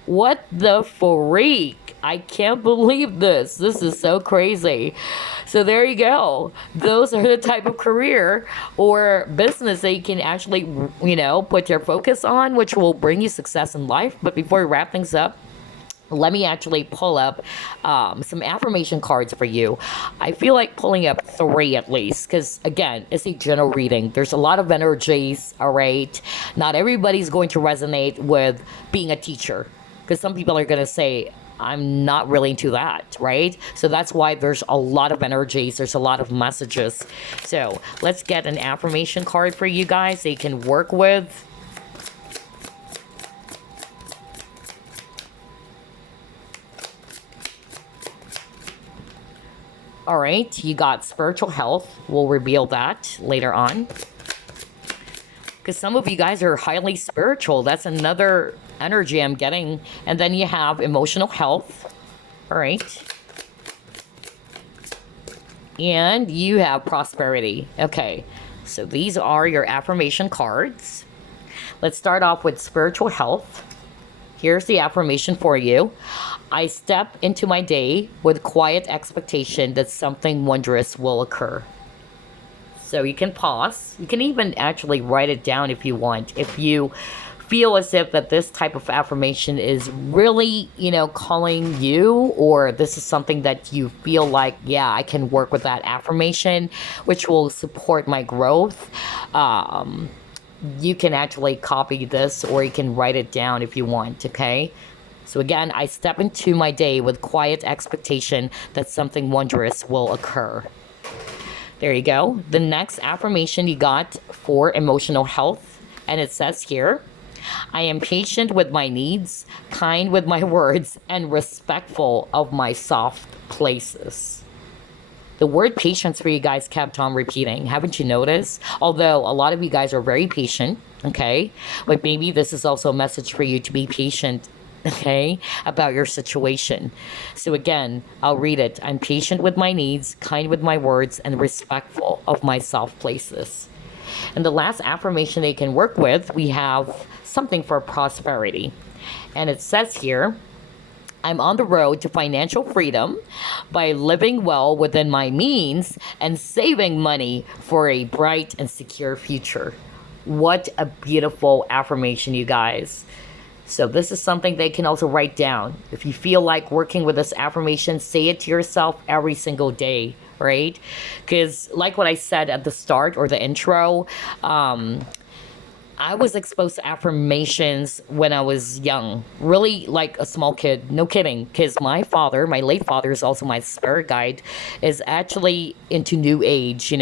What the freak? I can't believe this. This is so crazy. So there you go. Those are the type of career or business that you can actually, put your focus on, which will bring you success in life. But before we wrap things up, let me actually pull up some affirmation cards for you. I feel like pulling up 3 at least, because again, it's a general reading. There's a lot of energies, all right? Not everybody's going to resonate with being a teacher, because some people are going to say, I'm not really into that, right? So that's why there's a lot of energies. There's a lot of messages. So let's get an affirmation card for you guys that you can work with. All right, you got spiritual health. We'll reveal that later on. Because some of you guys are highly spiritual. That's another energy I'm getting. And then you have emotional health. All right. And you have prosperity. Okay, so these are your affirmation cards. Let's start off with spiritual health. Here's the affirmation for you. I step into my day with quiet expectation that something wondrous will occur. So you can pause. You can even actually write it down if you want. If you feel as if that this type of affirmation is really, calling you, or this is something that you feel like, yeah, I can work with that affirmation, which will support my growth. You can actually copy this or you can write it down if you want, okay? So again, I step into my day with quiet expectation that something wondrous will occur. There you go. The next affirmation you got for emotional health, and it says here, I am patient with my needs, kind with my words, and respectful of my soft places. The word patience for you guys kept on repeating. Haven't you noticed? Although a lot of you guys are very patient, okay? But maybe this is also a message for you to be patient, okay, about your situation. So again, I'll read it. I'm patient with my needs, kind with my words, and respectful of my soft places. And the last affirmation they can work with, we have something for prosperity. And it says here, I'm on the road to financial freedom by living well within my means and saving money for a bright and secure future. What a beautiful affirmation, you guys. So this is something they can also write down. If you feel like working with this affirmation, say it to yourself every single day, right? Because like what I said at the start or the intro, I was exposed to affirmations when I was young, really like a small kid, no kidding, because my father, my late father is also my spirit guide, is actually into New Age,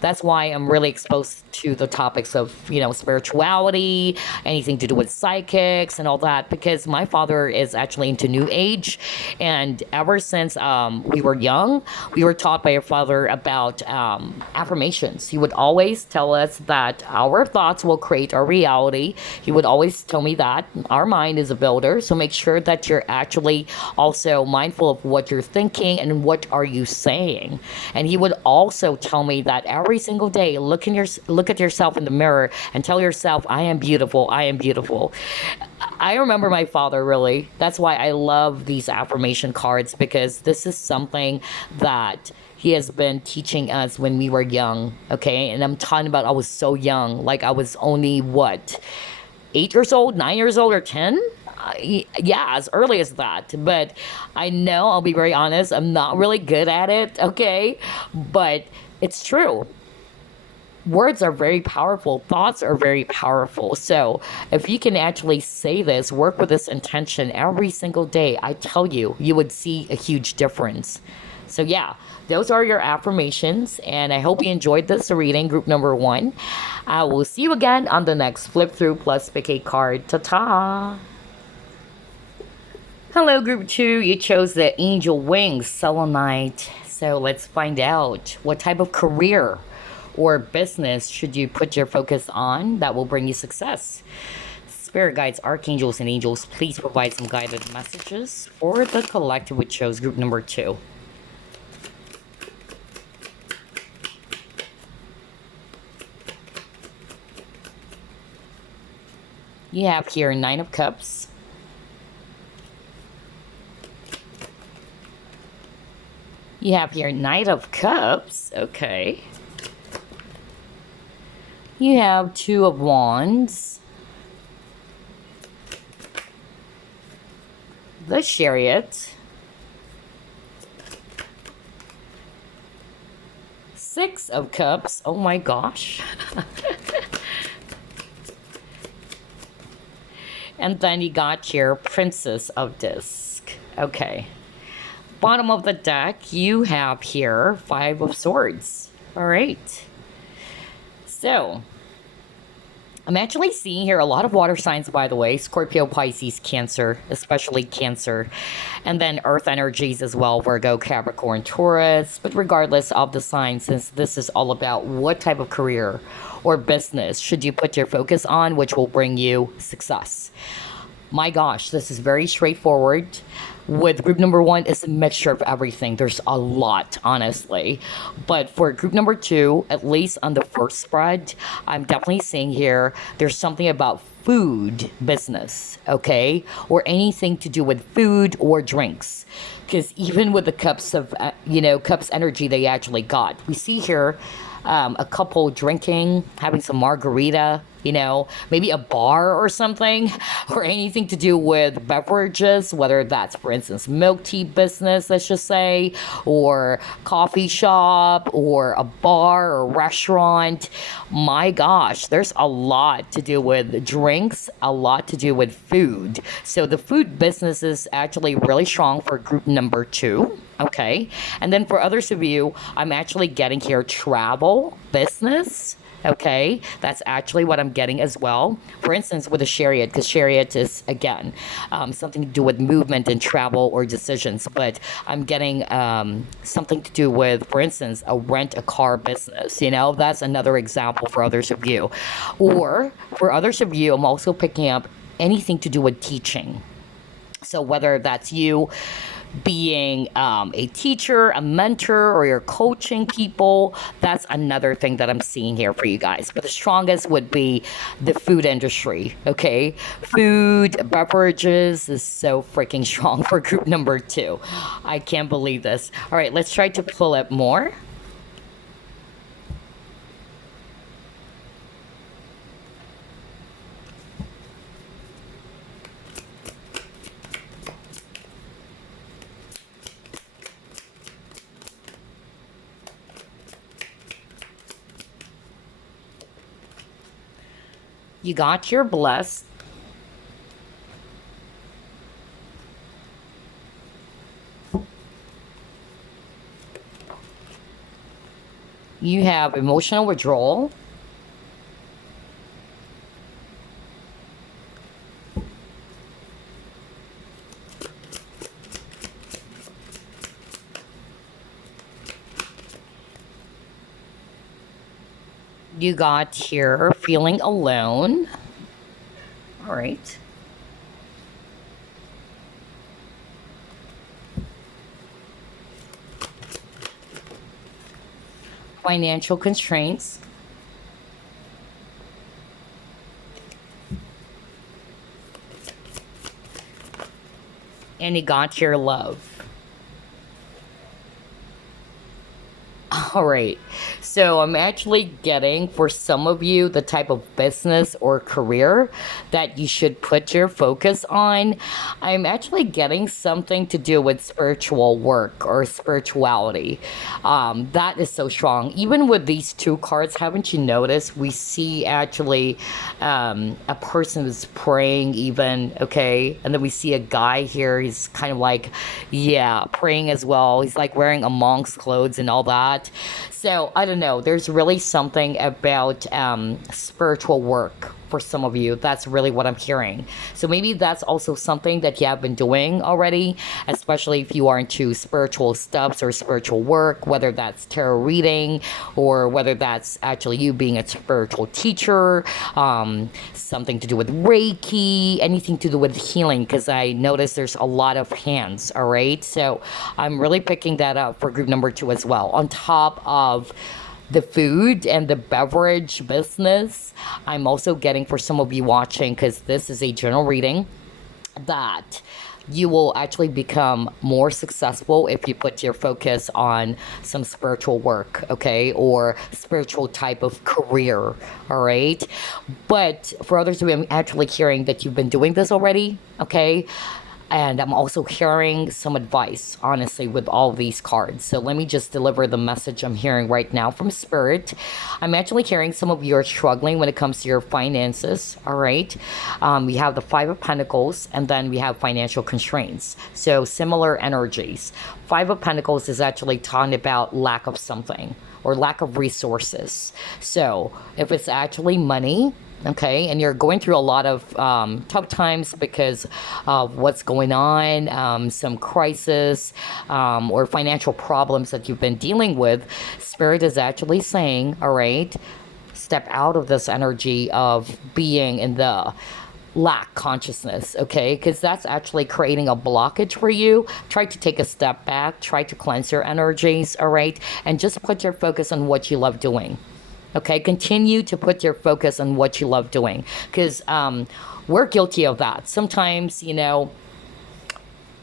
That's why I'm really exposed to the topics of, spirituality, anything to do with psychics and all that, because my father is actually into New Age. And ever since we were young, we were taught by our father about affirmations. He would always tell us that our thoughts will create our reality. He would always tell me that our mind is a builder, so make sure that you're actually also mindful of what you're thinking and what are you saying. And he would also tell me that every single day, look at yourself in the mirror and tell yourself, I am beautiful, I am beautiful. I remember my father, really. That's why I love these affirmation cards, because this is something that he has been teaching us when we were young, okay? And I'm talking about I was so young, like I was only, 8 years old, 9 years old, or 10? Yeah, as early as that. But I know, I'll be very honest, I'm not really good at it, okay? But it's true. Words are very powerful. Thoughts are very powerful. So if you can actually say this, work with this intention every single day, I tell you, you would see a huge difference. So yeah, those are your affirmations, and I hope you enjoyed this reading, group number 1. I will see you again on the next Flip Through Plus Pick a Card. Ta-ta! Hello, group 2. You chose the Angel Wings Selenite. So let's find out what type of career or business should you put your focus on that will bring you success. Spirit guides, archangels, and angels, please provide some guided messages for the collective which chose group number 2. You have here 9 of Cups. You have here Knight of Cups. Okay. You have 2 of Wands. The Chariot. 6 of Cups. Oh my gosh. And then you got your Princess of Disc. Okay. Bottom of the deck, you have here 5 of Swords. All right. So, I'm actually seeing here a lot of water signs, by the way. Scorpio, Pisces, Cancer, especially Cancer. And then Earth energies as well, Virgo, Capricorn, Taurus. But regardless of the sign, since this is all about what type of career or business should you put your focus on, which will bring you success. My gosh, this is very straightforward. With group number 1, it's a mixture of everything. There's a lot, honestly. But for group number 2, at least on the first spread, I'm definitely seeing here, there's something about food business, okay? Or anything to do with food or drinks. Because even with the cups of, cups energy they actually got. We see here a couple drinking, having some margarita, maybe a bar or something, or anything to do with beverages, whether that's, for instance, milk tea business, let's just say, or coffee shop, or a bar or restaurant. My gosh, there's a lot to do with drinks, a lot to do with food. So the food business is actually really strong for group number 2. Okay. And then for others of you, I'm actually getting here travel business. Okay, that's actually what I'm getting as well. For instance, with a Chariot, because Chariot is, again, something to do with movement and travel or decisions. But I'm getting something to do with, for instance, a rent-a-car business. That's another example for others of you. Or for others of you, I'm also picking up anything to do with teaching. So whether that's you being a teacher, a mentor, or you're coaching people, that's another thing that I'm seeing here for you guys. But the strongest would be the food industry, okay? Food, beverages is so freaking strong for group number 2. I can't believe this. All right, let's try to pull up more. You got your blessed. You have emotional withdrawal. You got here feeling alone. All right. Financial constraints. And you got your love. All right. So I'm actually getting for some of you the type of business or career that you should put your focus on. I'm actually getting something to do with spiritual work or spirituality. That is so strong. Even with these two cards, haven't you noticed? We see actually a person who's praying, even, okay? And then we see a guy here. He's kind of like, yeah, praying as well. He's like wearing a monk's clothes and all that. So I don't know. There's really something about spiritual work for some of you. That's really what I'm hearing. So maybe that's also something that you have been doing already, especially if you are into spiritual stuffs or spiritual work, whether that's tarot reading or whether that's actually you being a spiritual teacher, something to do with Reiki, anything to do with healing, because I notice there's a lot of hands, all right? So I'm really picking that up for group number 2 as well. On top of the food and the beverage business, I'm also getting for some of you watching, because this is a general reading, that you will actually become more successful if you put your focus on some spiritual work, okay, or spiritual type of career, all right? But for others of you, I'm actually hearing that you've been doing this already, okay? And I'm also hearing some advice, honestly, with all these cards. So let me just deliver the message I'm hearing right now from Spirit. I'm actually hearing some of you are struggling when it comes to your finances, all right? We have the Five of Pentacles, and then we have financial constraints. So similar energies. Five of Pentacles is actually talking about lack of something or lack of resources. So if it's actually money, okay, and you're going through a lot of tough times because of what's going on, some crisis or financial problems that you've been dealing with, Spirit is actually saying, all right, step out of this energy of being in the lack consciousness, okay, because that's actually creating a blockage for you. Try to take a step back, try to cleanse your energies, all right, and just put your focus on what you love doing. Okay, continue to put your focus on what you love doing, because we're guilty of that sometimes, you know,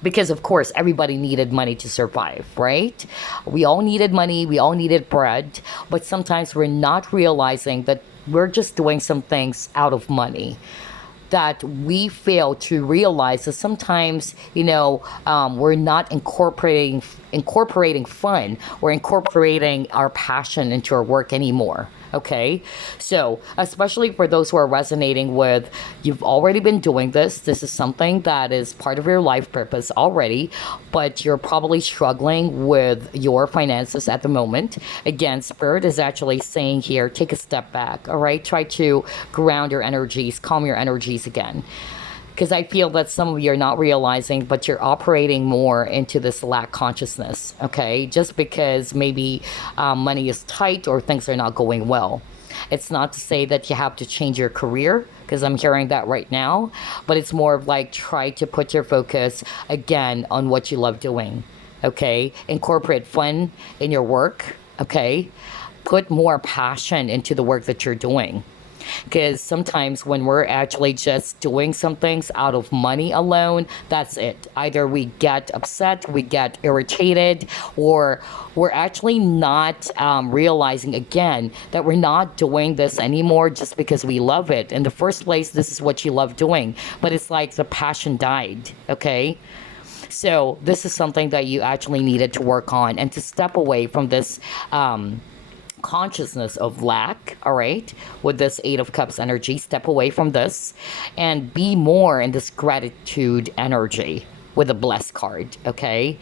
because of course everybody needed money to survive, right? We all needed money, we all needed bread, but sometimes we're not realizing that we're just doing some things out of money, that we fail to realize that sometimes, you know, we're not incorporating fun or incorporating our passion into our work anymore. Okay, so especially for those who are resonating with, you've already been doing this is something that is part of your life purpose already, but you're probably struggling with your finances at the moment. Again, Spirit is actually saying here, take a step back, all right? Try to ground your energies, calm your energies again. Because I feel that some of you are not realizing, but you're operating more into this lack consciousness, okay? Just because maybe money is tight or things are not going well. It's not to say that you have to change your career, because I'm hearing that right now, but it's more of like, try to put your focus again on what you love doing, okay? Incorporate fun in your work, okay? Put more passion into the work that you're doing. Because sometimes when we're actually just doing some things out of money alone, that's it. Either we get upset, we get irritated, or we're actually not realizing again that we're not doing this anymore just because we love it. In the first place, this is what you love doing, but it's like the passion died, okay? So this is something that you actually needed to work on and to step away from this consciousness of lack, all right, with this Eight of Cups energy. Step away from this and be more in this gratitude energy with a blessed card, okay?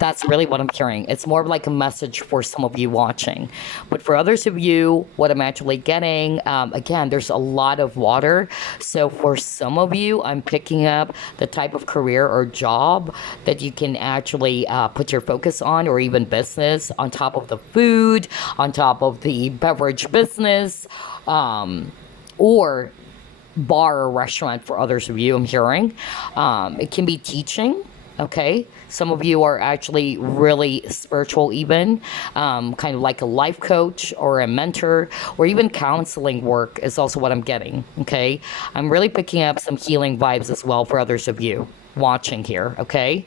That's really what I'm hearing. It's more of like a message for some of you watching. But for others of you, what I'm actually getting, again, there's a lot of water. So for some of you, I'm picking up the type of career or job that you can actually put your focus on, or even business, on top of the food, on top of the beverage business, or bar or restaurant for others of you, I'm hearing. It can be teaching. Okay, some of you are actually really spiritual, even kind of like a life coach or a mentor, or even counseling work is also what I'm getting. Okay, I'm really picking up some healing vibes as well for others of you watching here. Okay,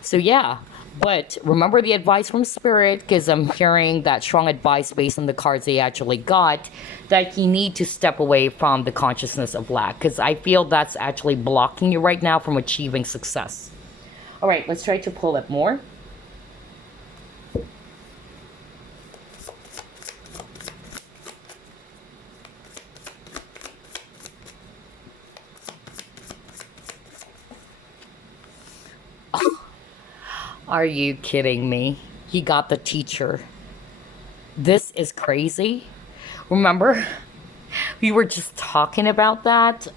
so yeah, But remember the advice from Spirit, because I'm hearing that strong advice based on the cards they actually got, that you need to step away from the consciousness of lack, because I feel that's actually blocking you right now from achieving success. All right, let's try to pull it more. Are you kidding me? He got the teacher. This is crazy. Remember, we were just talking about that.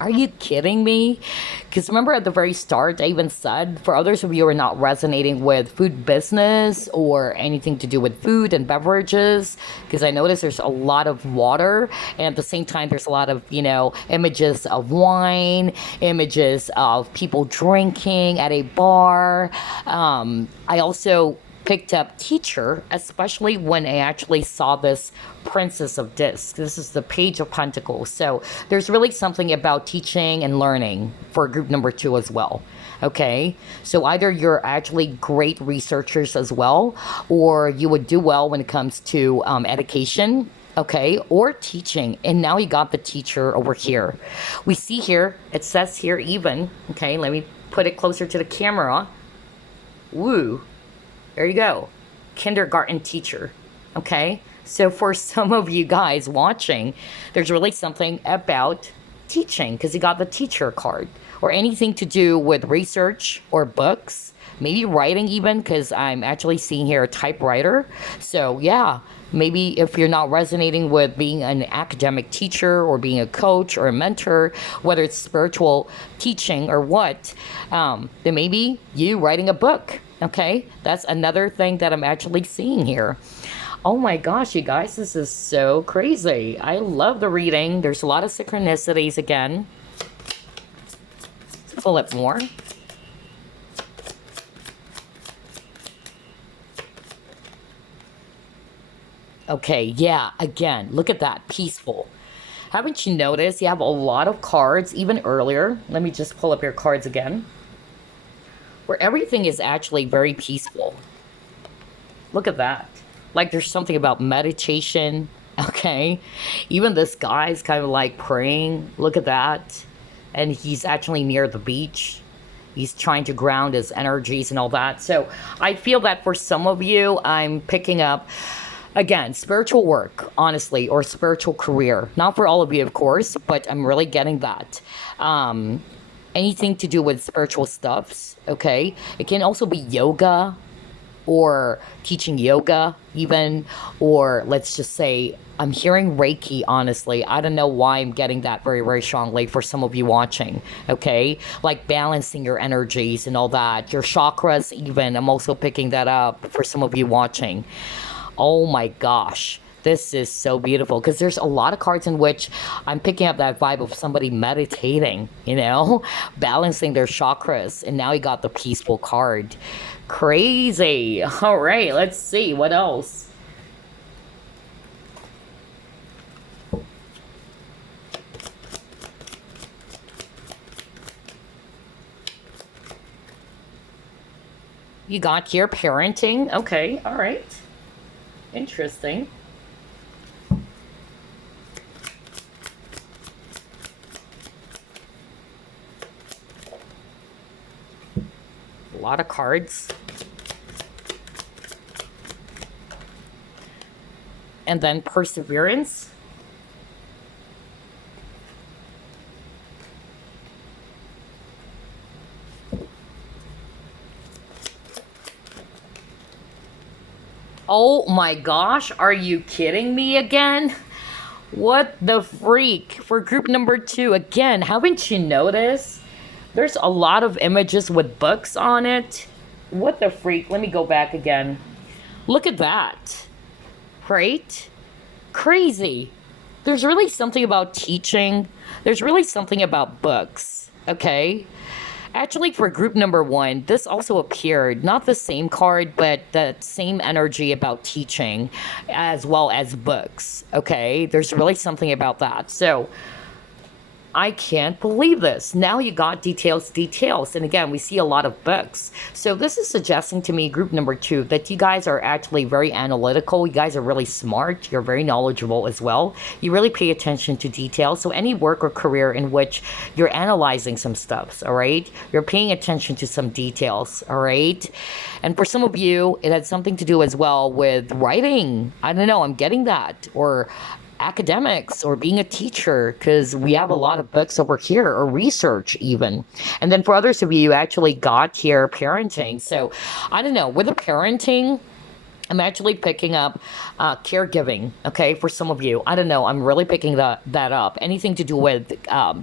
Are you kidding me? Because remember at the very start, I even said for others of you who are not resonating with food business or anything to do with food and beverages, because I notice there's a lot of water, and at the same time, there's a lot of, images of wine, images of people drinking at a bar. I also picked up teacher, especially when I actually saw this Princess of Discs. This is the Page of Pentacles. So there's really something about teaching and learning for group number 2 as well. Okay, so either you're actually great researchers as well, or you would do well when it comes to education, okay, or teaching. And now you got the teacher over here. We see here, it says here even, okay, let me put it closer to the camera. Woo. There you go. Kindergarten teacher. Okay? So for some of you guys watching, there's really something about teaching, because you got the teacher card, or anything to do with research or books, maybe writing even, because I'm actually seeing here a typewriter. So yeah, maybe if you're not resonating with being an academic teacher or being a coach or a mentor, whether it's spiritual teaching or what, then maybe you writing a book. Okay, that's another thing that I'm actually seeing here. Oh my gosh, you guys, this is so crazy. I love the reading. There's a lot of synchronicities again. Let's pull it more. Okay, yeah, again, look at that, peaceful. Haven't you noticed you have a lot of cards, even earlier? Let me just pull up your cards again, where everything is actually very peaceful. Look at that. Like there's something about meditation, okay? Even this guy's kind of like praying. Look at that. And he's actually near the beach. He's trying to ground his energies and all that. So I feel that for some of you, I'm picking up, again, spiritual work, honestly, or spiritual career. Not for all of you, of course, but I'm really getting that. Anything to do with spiritual stuffs, okay? It can also be yoga, or teaching yoga even, or let's just say I'm hearing Reiki. Honestly, I don't know why I'm getting that very, very strongly for some of you watching, okay? Like balancing your energies and all that, your chakras even, I'm also picking that up for some of you watching. Oh my gosh, this is so beautiful, because there's a lot of cards in which I'm picking up that vibe of somebody meditating, balancing their chakras. And now you got the peaceful card. Crazy. All right, let's see what else. You got here parenting. Okay, all right. Interesting. A lot of cards. And then perseverance. Oh my gosh, are you kidding me again? What the freak? For group number 2, again, haven't you noticed? There's a lot of images with books on it. What the freak? Let me go back again. Look at that. Right? Crazy. There's really something about teaching. There's really something about books. Okay? Actually, for group number 1, this also appeared. Not the same card, but the same energy about teaching as well as books. Okay? There's really something about that. So, I can't believe this. Now you got details. And again, we see a lot of books. So this is suggesting to me, group number 2, that you guys are actually very analytical. You guys are really smart. You're very knowledgeable as well. You really pay attention to details. So any work or career in which you're analyzing some stuff, all right? You're paying attention to some details, all right? And for some of you, it had something to do as well with writing. I don't know, I'm getting that. Or academics or being a teacher, because we have a lot of books over here, or research even. And then for others of you, you actually got here parenting. So I don't know, with the parenting, I'm actually picking up caregiving, okay, for some of you. I don't know, I'm really picking that up. Anything to do with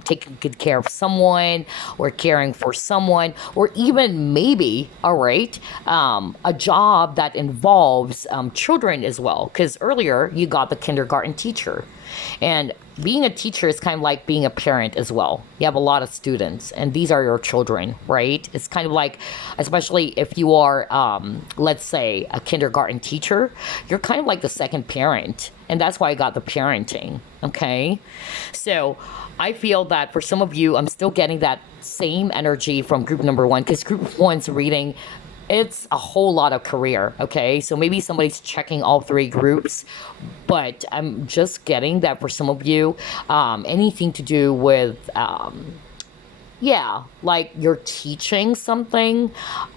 taking good care of someone, or caring for someone, or even maybe, all right, a job that involves children as well. Because earlier, you got the kindergarten teacher. And being a teacher is kind of like being a parent as well. You have a lot of students, and these are your children, right? It's kind of like, especially if you are, let's say, a kindergarten teacher, you're kind of like the second parent. And that's why I got the parenting, okay? So I feel that for some of you, I'm still getting that same energy from group number 1, because group 1's reading, it's a whole lot of career, okay? So maybe somebody's checking all 3 groups, but I'm just getting that for some of you, anything to do with, yeah, like you're teaching something,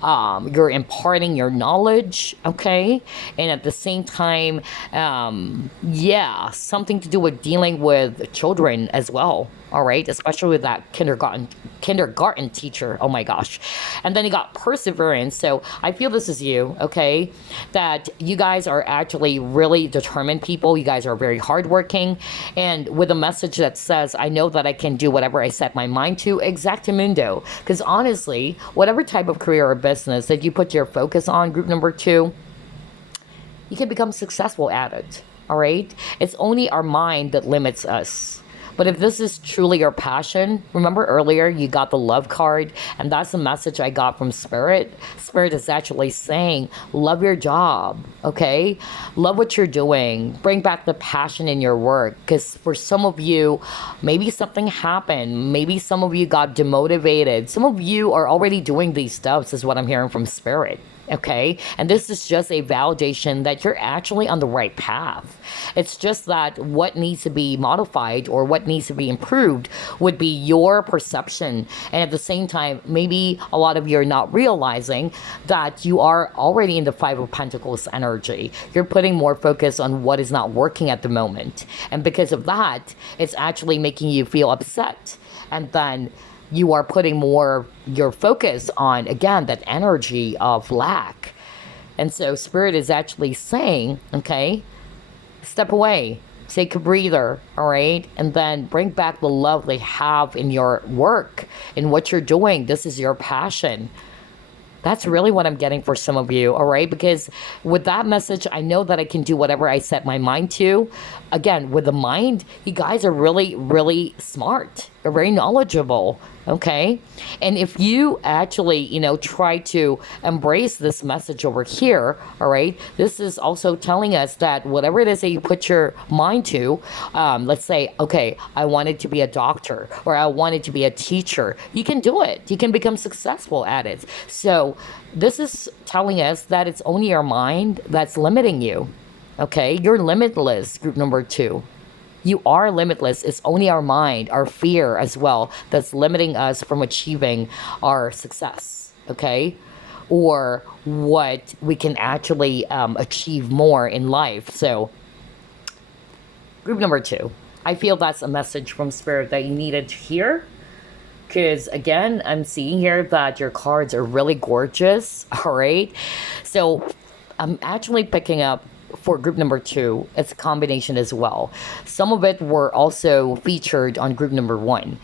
you're imparting your knowledge, okay? And at the same time, yeah, something to do with dealing with children as well, all right? Especially with that kindergarten teacher, oh my gosh. And then you got perseverance. So I feel this is you, okay? That you guys are actually really determined people. You guys are very hardworking. And with a message that says, I know that I can do whatever I set my mind to, exactamundo. Because honestly, whatever type of career or business that you put your focus on, group number 2, you can become successful at it, all right? It's only our mind that limits us. But if this is truly your passion, remember earlier you got the love card, and that's the message I got from Spirit. Spirit is actually saying, love your job, okay? Love what you're doing. Bring back the passion in your work, because for some of you, maybe something happened. Maybe some of you got demotivated. Some of you are already doing these stuffs, is what I'm hearing from Spirit. Okay, and this is just a validation that you're actually on the right path. It's just that what needs to be modified or what needs to be improved would be your perception. And at the same time, maybe a lot of you are not realizing that you are already in the 5 of Pentacles energy. You're putting more focus on what is not working at the moment. And because of that, it's actually making you feel upset. And then you are putting more your focus on, again, that energy of lack. And so Spirit is actually saying, okay, step away, take a breather, all right? And then bring back the love they have in your work, in what you're doing. This is your passion. That's really what I'm getting for some of you, all right? Because with that message, I know that I can do whatever I set my mind to. Again, with the mind, you guys are really, really smart. You're very knowledgeable, okay? And if you actually, try to embrace this message over here, all right? This is also telling us that whatever it is that you put your mind to, let's say, okay, I wanted to be a doctor, or I wanted to be a teacher. You can do it. You can become successful at it. So this is telling us that it's only your mind that's limiting you, okay? You're limitless, group number 2. You are limitless. It's only our mind, our fear as well, that's limiting us from achieving our success, okay? Or what we can actually achieve more in life. So, group number 2, I feel that's a message from Spirit that you needed to hear. Because, again, I'm seeing here that your cards are really gorgeous, all right? So, I'm actually picking up for group number 2, it's a combination as well. Some of it were also featured on group number 1,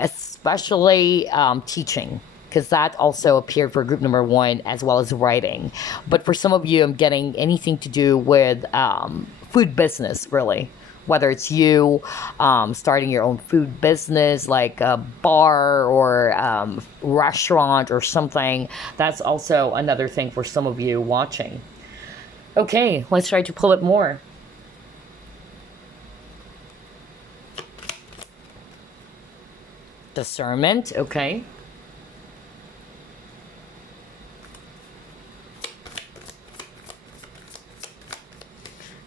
especially teaching, because that also appeared for group number 1, as well as writing. But for some of you, I'm getting anything to do with food business, really. Whether it's you starting your own food business, like a bar or restaurant or something, that's also another thing for some of you watching. Okay, let's try to pull it more. Discernment, okay.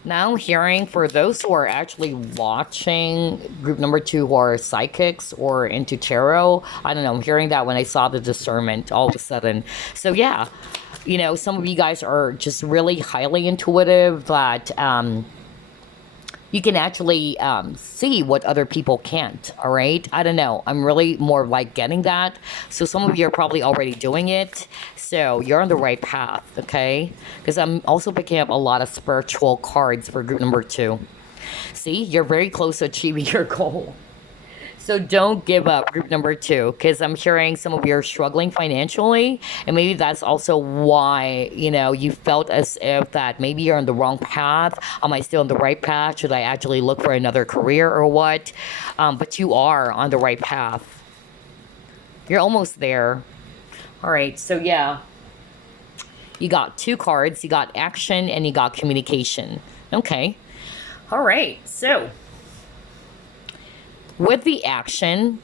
Now I'm hearing for those who are actually watching group number two who are psychics or into tarot, I don't know, I'm hearing that when I saw the discernment all of a sudden. So yeah, some of you guys are just really highly intuitive that you can actually see what other people can't. All right. I don't know. I'm really more like getting that. So some of you are probably already doing it. So you're on the right path. Okay. Because I'm also picking up a lot of spiritual cards for group number two. See, you're very close to achieving your goal. So don't give up, group number two, because I'm hearing some of you are struggling financially, and maybe that's also why you felt as if that maybe you're on the wrong path. Am I still on the right path? Should I actually look for another career or what? But you are on the right path. You're almost there. All right, so yeah, you got two cards. You got action and you got communication. Okay. All right, so with the action,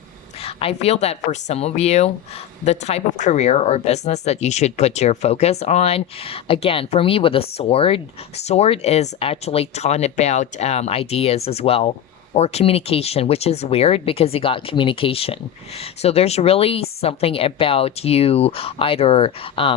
I feel that for some of you, the type of career or business that you should put your focus on, again, for me with a sword is actually talking about ideas as well, or communication, which is weird because you got communication. So there's really something about you either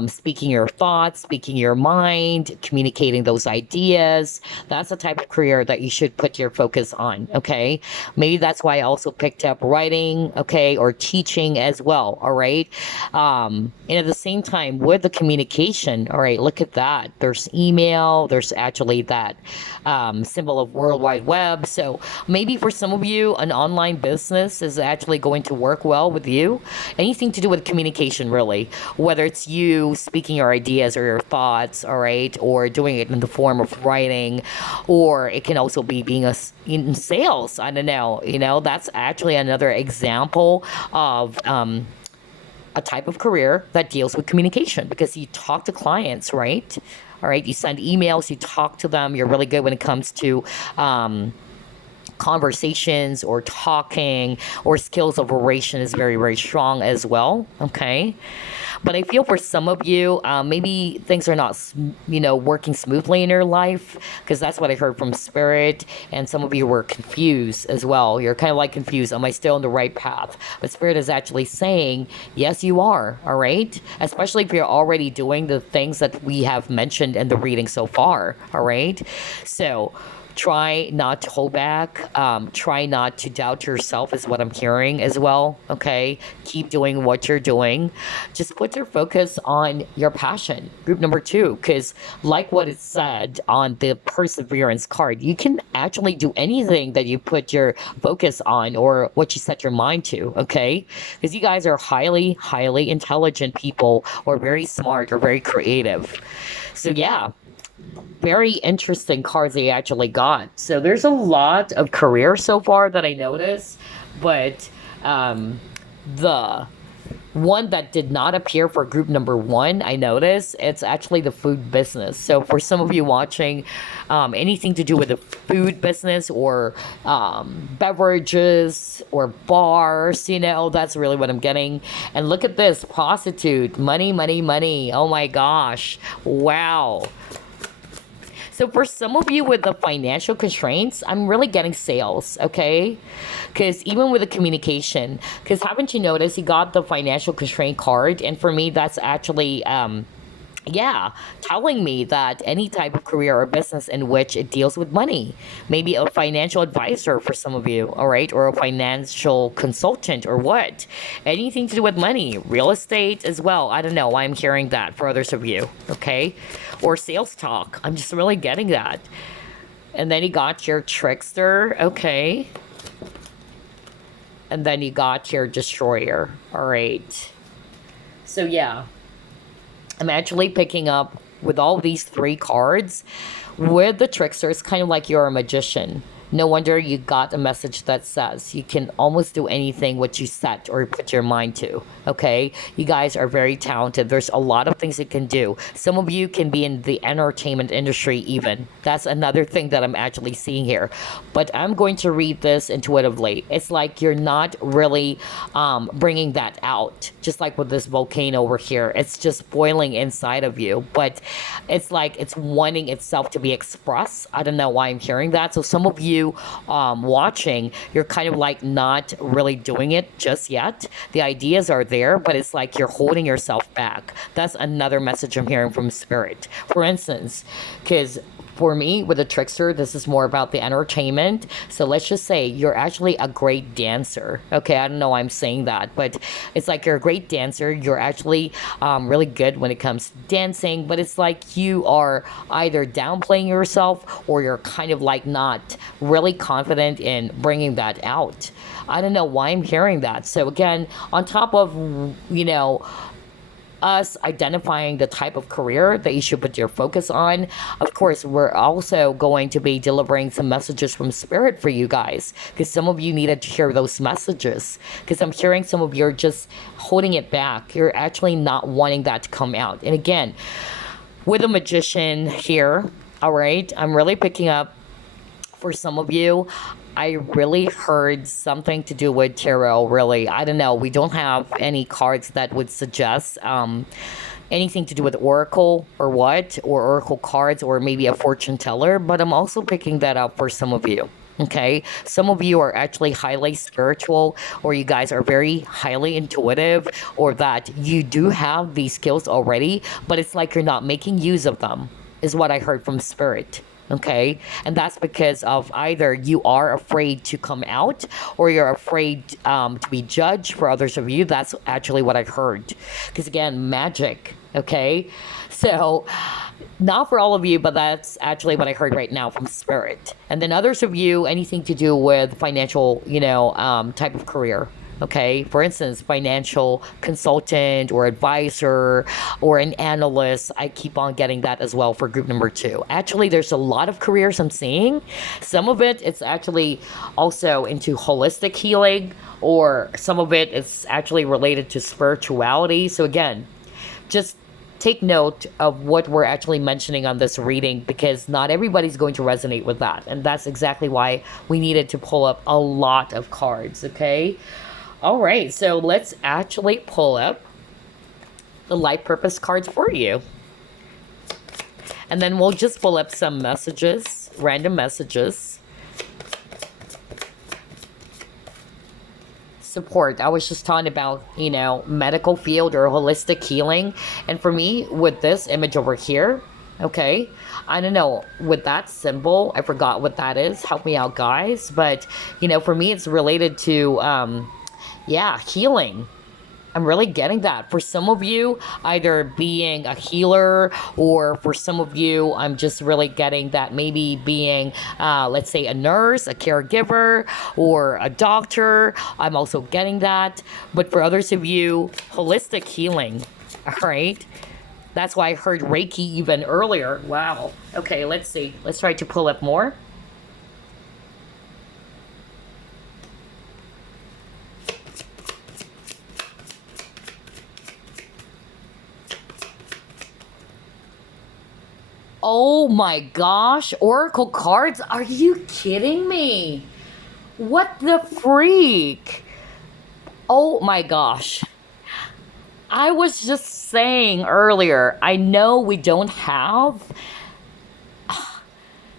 speaking your thoughts, speaking your mind, communicating those ideas. That's the type of career that you should put your focus on, okay? Maybe that's why I also picked up writing, okay, or teaching as well, all right? And at the same time, with the communication, all right, look at that. There's email, there's actually that symbol of World Wide Web. So maybe for some of you, an online business is actually going to work well with you. Anything to do with communication, really, whether it's you speaking your ideas or your thoughts, all right, or doing it in the form of writing, or it can also be being in sales. I don't know, that's actually another example of a type of career that deals with communication, because you talk to clients, right? All right, you send emails, you talk to them. You're really good when it comes to conversations or talking, or skills of oration is very, very strong as well. Okay. But I feel for some of you, maybe things are not, working smoothly in your life, because that's what I heard from Spirit. And some of you were confused as well. You're kind of like confused. Am I still on the right path? But Spirit is actually saying, yes, you are. All right. Especially if you're already doing the things that we have mentioned in the reading so far. All right. So try not to hold back. Try not to doubt yourself is what I'm hearing as well. Okay. Keep doing what you're doing. Just put your focus on your passion. Group number two, because like what it said on the perseverance card, you can actually do anything that you put your focus on or what you set your mind to. Okay. Because you guys are highly, highly intelligent people, or very smart, or very creative. So yeah, very interesting cards they actually got. So there's a lot of career so far that I noticed, but the one that did not appear for group number one, I noticed, it's actually the food business. So for some of you watching, anything to do with the food business, or beverages or bars, that's really what I'm getting. And look at this, prostitute, money, money, money. Oh my gosh. Wow. So for some of you with the financial constraints, I'm really getting sales, okay? Because even with the communication, because haven't you noticed you got the financial constraint card? And for me, that's actually, telling me that any type of career or business in which it deals with money, maybe a financial advisor for some of you, all right, or a financial consultant, or what, anything to do with money, real estate as well. I don't know why I'm hearing that for others of you, okay, or sales talk. I'm just really getting that. And then you got your trickster, okay, and then you got your destroyer. All right, so yeah, I'm actually picking up with all these three cards. With the trickster, it's kind of like you're a magician. No wonder you got a message that says you can almost do anything what you set or put your mind to. Okay, you guys are very talented. There's a lot of things you can do. Some of you can be in the entertainment industry even. That's another thing that I'm actually seeing here. But I'm going to read this intuitively. It's like you're not really bringing that out. Just like with this volcano over here, it's just boiling inside of you. But it's like it's wanting itself to be expressed. I don't know why I'm hearing that. So some of you watching, you're kind of like not really doing it just yet. The ideas are there, but it's like you're holding yourself back. That's another message I'm hearing from spirit. For instance, because for me, with the trickster, this is more about the entertainment. So let's just say you're actually a great dancer. Okay, I don't know why I'm saying that, but it's like you're a great dancer. You're actually really good when it comes to dancing, but it's like you are either downplaying yourself or you're kind of like not really confident in bringing that out. I don't know why I'm hearing that. So again, on top of, you know, us identifying the type of career that you should put your focus on. Of course, we're also going to be delivering some messages from spirit for you guys, because some of you needed to hear those messages, because I'm hearing some of you are just holding it back. You're actually not wanting that to come out. And again, with a magician here, all right, I'm really picking up for some of you. I really heard something to do with tarot, really. I don't know. We don't have any cards that would suggest anything to do with oracle or what, or oracle cards, or maybe a fortune teller, but I'm also picking that up for some of you. Okay, some of you are actually highly spiritual, or you guys are very highly intuitive, or that you do have these skills already, but it's like you're not making use of them, is what I heard from spirit. Okay, and that's because of either you are afraid to come out, or you're afraid to be judged for others of you. That's actually what I heard, because again, magic. Okay, so not for all of you, but that's actually what I heard right now from spirit. And then others of you, anything to do with financial, you know, type of career. Okay, for instance, financial consultant or advisor or an analyst. I keep on getting that as well for group number 2. Actually, there's a lot of careers I'm seeing. Some of it, it's actually also into holistic healing, or some of it is actually related to spirituality. So again, just take note of what we're actually mentioning on this reading, because not everybody's going to resonate with that. And that's exactly why we needed to pull up a lot of cards, okay? All right, so let's actually pull up the life purpose cards for you. And then we'll just pull up some messages, random messages. Support. I was just talking about, you know, medical field or holistic healing. And for me, with this image over here, okay, I don't know, with that symbol, I forgot what that is. Help me out, guys. But, you know, for me, it's related to yeah, healing. I'm really getting that. For some of you, either being a healer, or for some of you, I'm just really getting that maybe being, let's say, a nurse, a caregiver, or a doctor. I'm also getting that. But for others of you, holistic healing, all right? That's why I heard Reiki even earlier. Wow. Okay, let's see. Let's try to pull up more. Oh my gosh, Oracle cards? Are you kidding me? What the freak? Oh my gosh. I was just saying earlier, I know we don't have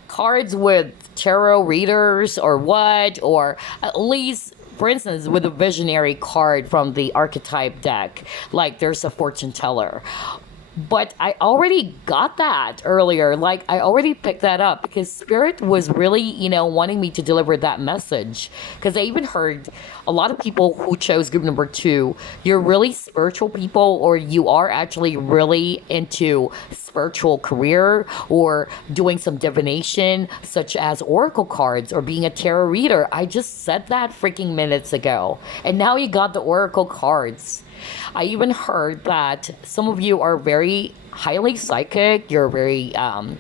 cards with tarot readers or what, or at least, for instance, with a visionary card from the archetype deck, like there's a fortune teller. But I already got that earlier. Like, I already picked that up because Spirit was really, you know, wanting me to deliver that message. Because I even heard a lot of people who chose group number 2, you're really spiritual people, or you are actually really into spiritual career, or doing some divination, such as oracle cards, or being a tarot reader. I just said that freaking minutes ago. And now you got the oracle cards. I even heard that some of you are very highly psychic. You're very kind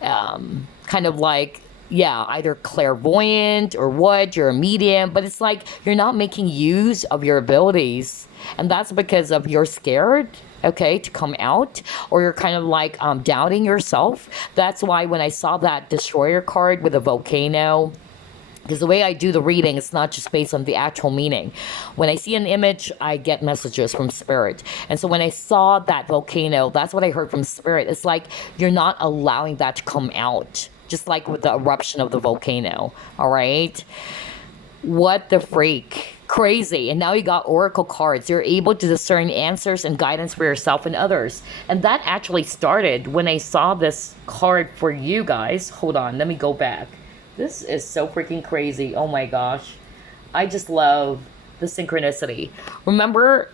of like yeah, either clairvoyant or what, you're a medium, but it's like you're not making use of your abilities. And that's because of you're scared, okay, to come out, or you're kind of like doubting yourself. That's why when I saw that destroyer card with a volcano, because the way I do the reading, it's not just based on the actual meaning. When I see an image, I get messages from spirit. And so when I saw that volcano, that's what I heard from spirit. It's like you're not allowing that to come out, just like with the eruption of the volcano. All right. What the freak? Crazy. And now you got oracle cards. You're able to discern answers and guidance for yourself and others. And that actually started when I saw this card for you guys. Hold on, let me go back. This is so freaking crazy. Oh my gosh. I just love the synchronicity. Remember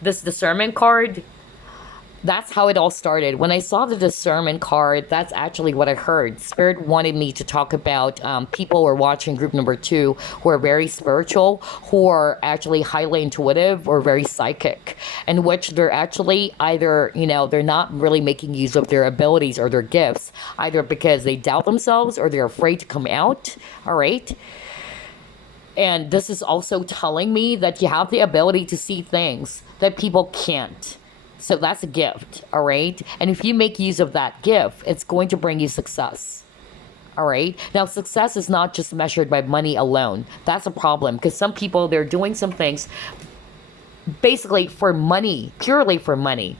this discernment card? That's how it all started. When I saw the discernment card, that's actually what I heard. Spirit wanted me to talk about people who are watching group number 2 who are very spiritual, who are actually highly intuitive or very psychic, in which they're actually either, they're not really making use of their abilities or their gifts, either because they doubt themselves or they're afraid to come out. All right. And this is also telling me that you have the ability to see things that people can't. So that's a gift, all right? And if you make use of that gift, it's going to bring you success, all right? Now, success is not just measured by money alone. That's a problem, because some people, they're doing some things basically for money, purely for money.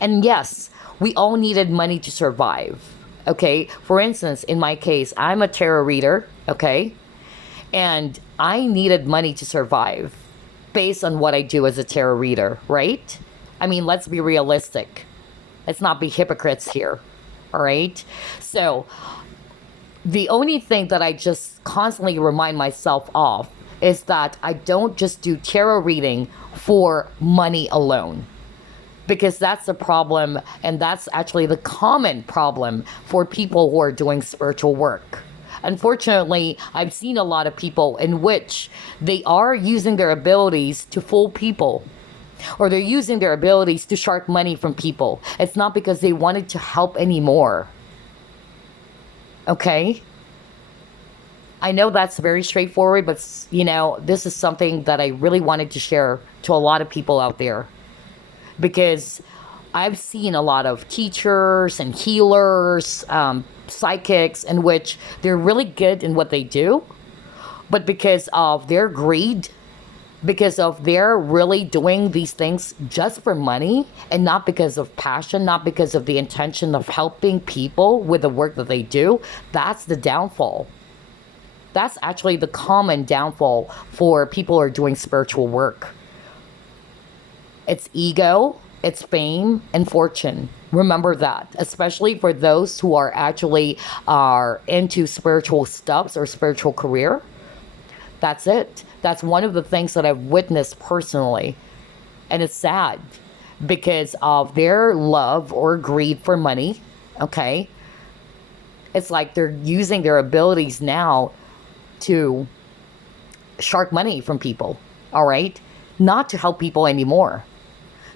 And yes, we all needed money to survive, okay? For instance, in my case, I'm a tarot reader, okay? And I needed money to survive based on what I do as a tarot reader, right? I mean, let's be realistic. Let's not be hypocrites here, all right? So the only thing that I just constantly remind myself of is that I don't just do tarot reading for money alone, because that's the problem, and that's actually the common problem for people who are doing spiritual work. Unfortunately, I've seen a lot of people in which they are using their abilities to fool people, or they're using their abilities to shark money from people. It's not because they wanted to help anymore. Okay? I know that's very straightforward, but this is something that I really wanted to share to a lot of people out there, because I've seen a lot of teachers and healers, psychics, in which they're really good in what they do, but because of their greed, because of they're really doing these things just for money and not because of passion, not because of the intention of helping people with the work that they do, that's the downfall. That's actually the common downfall for people who are doing spiritual work. It's ego, it's fame, and fortune. Remember that, especially for those who are actually into spiritual stuffs or spiritual career. That's it. That's one of the things that I've witnessed personally. And it's sad because of their love or greed for money, okay? It's like they're using their abilities now to shark money from people, all right? Not to help people anymore.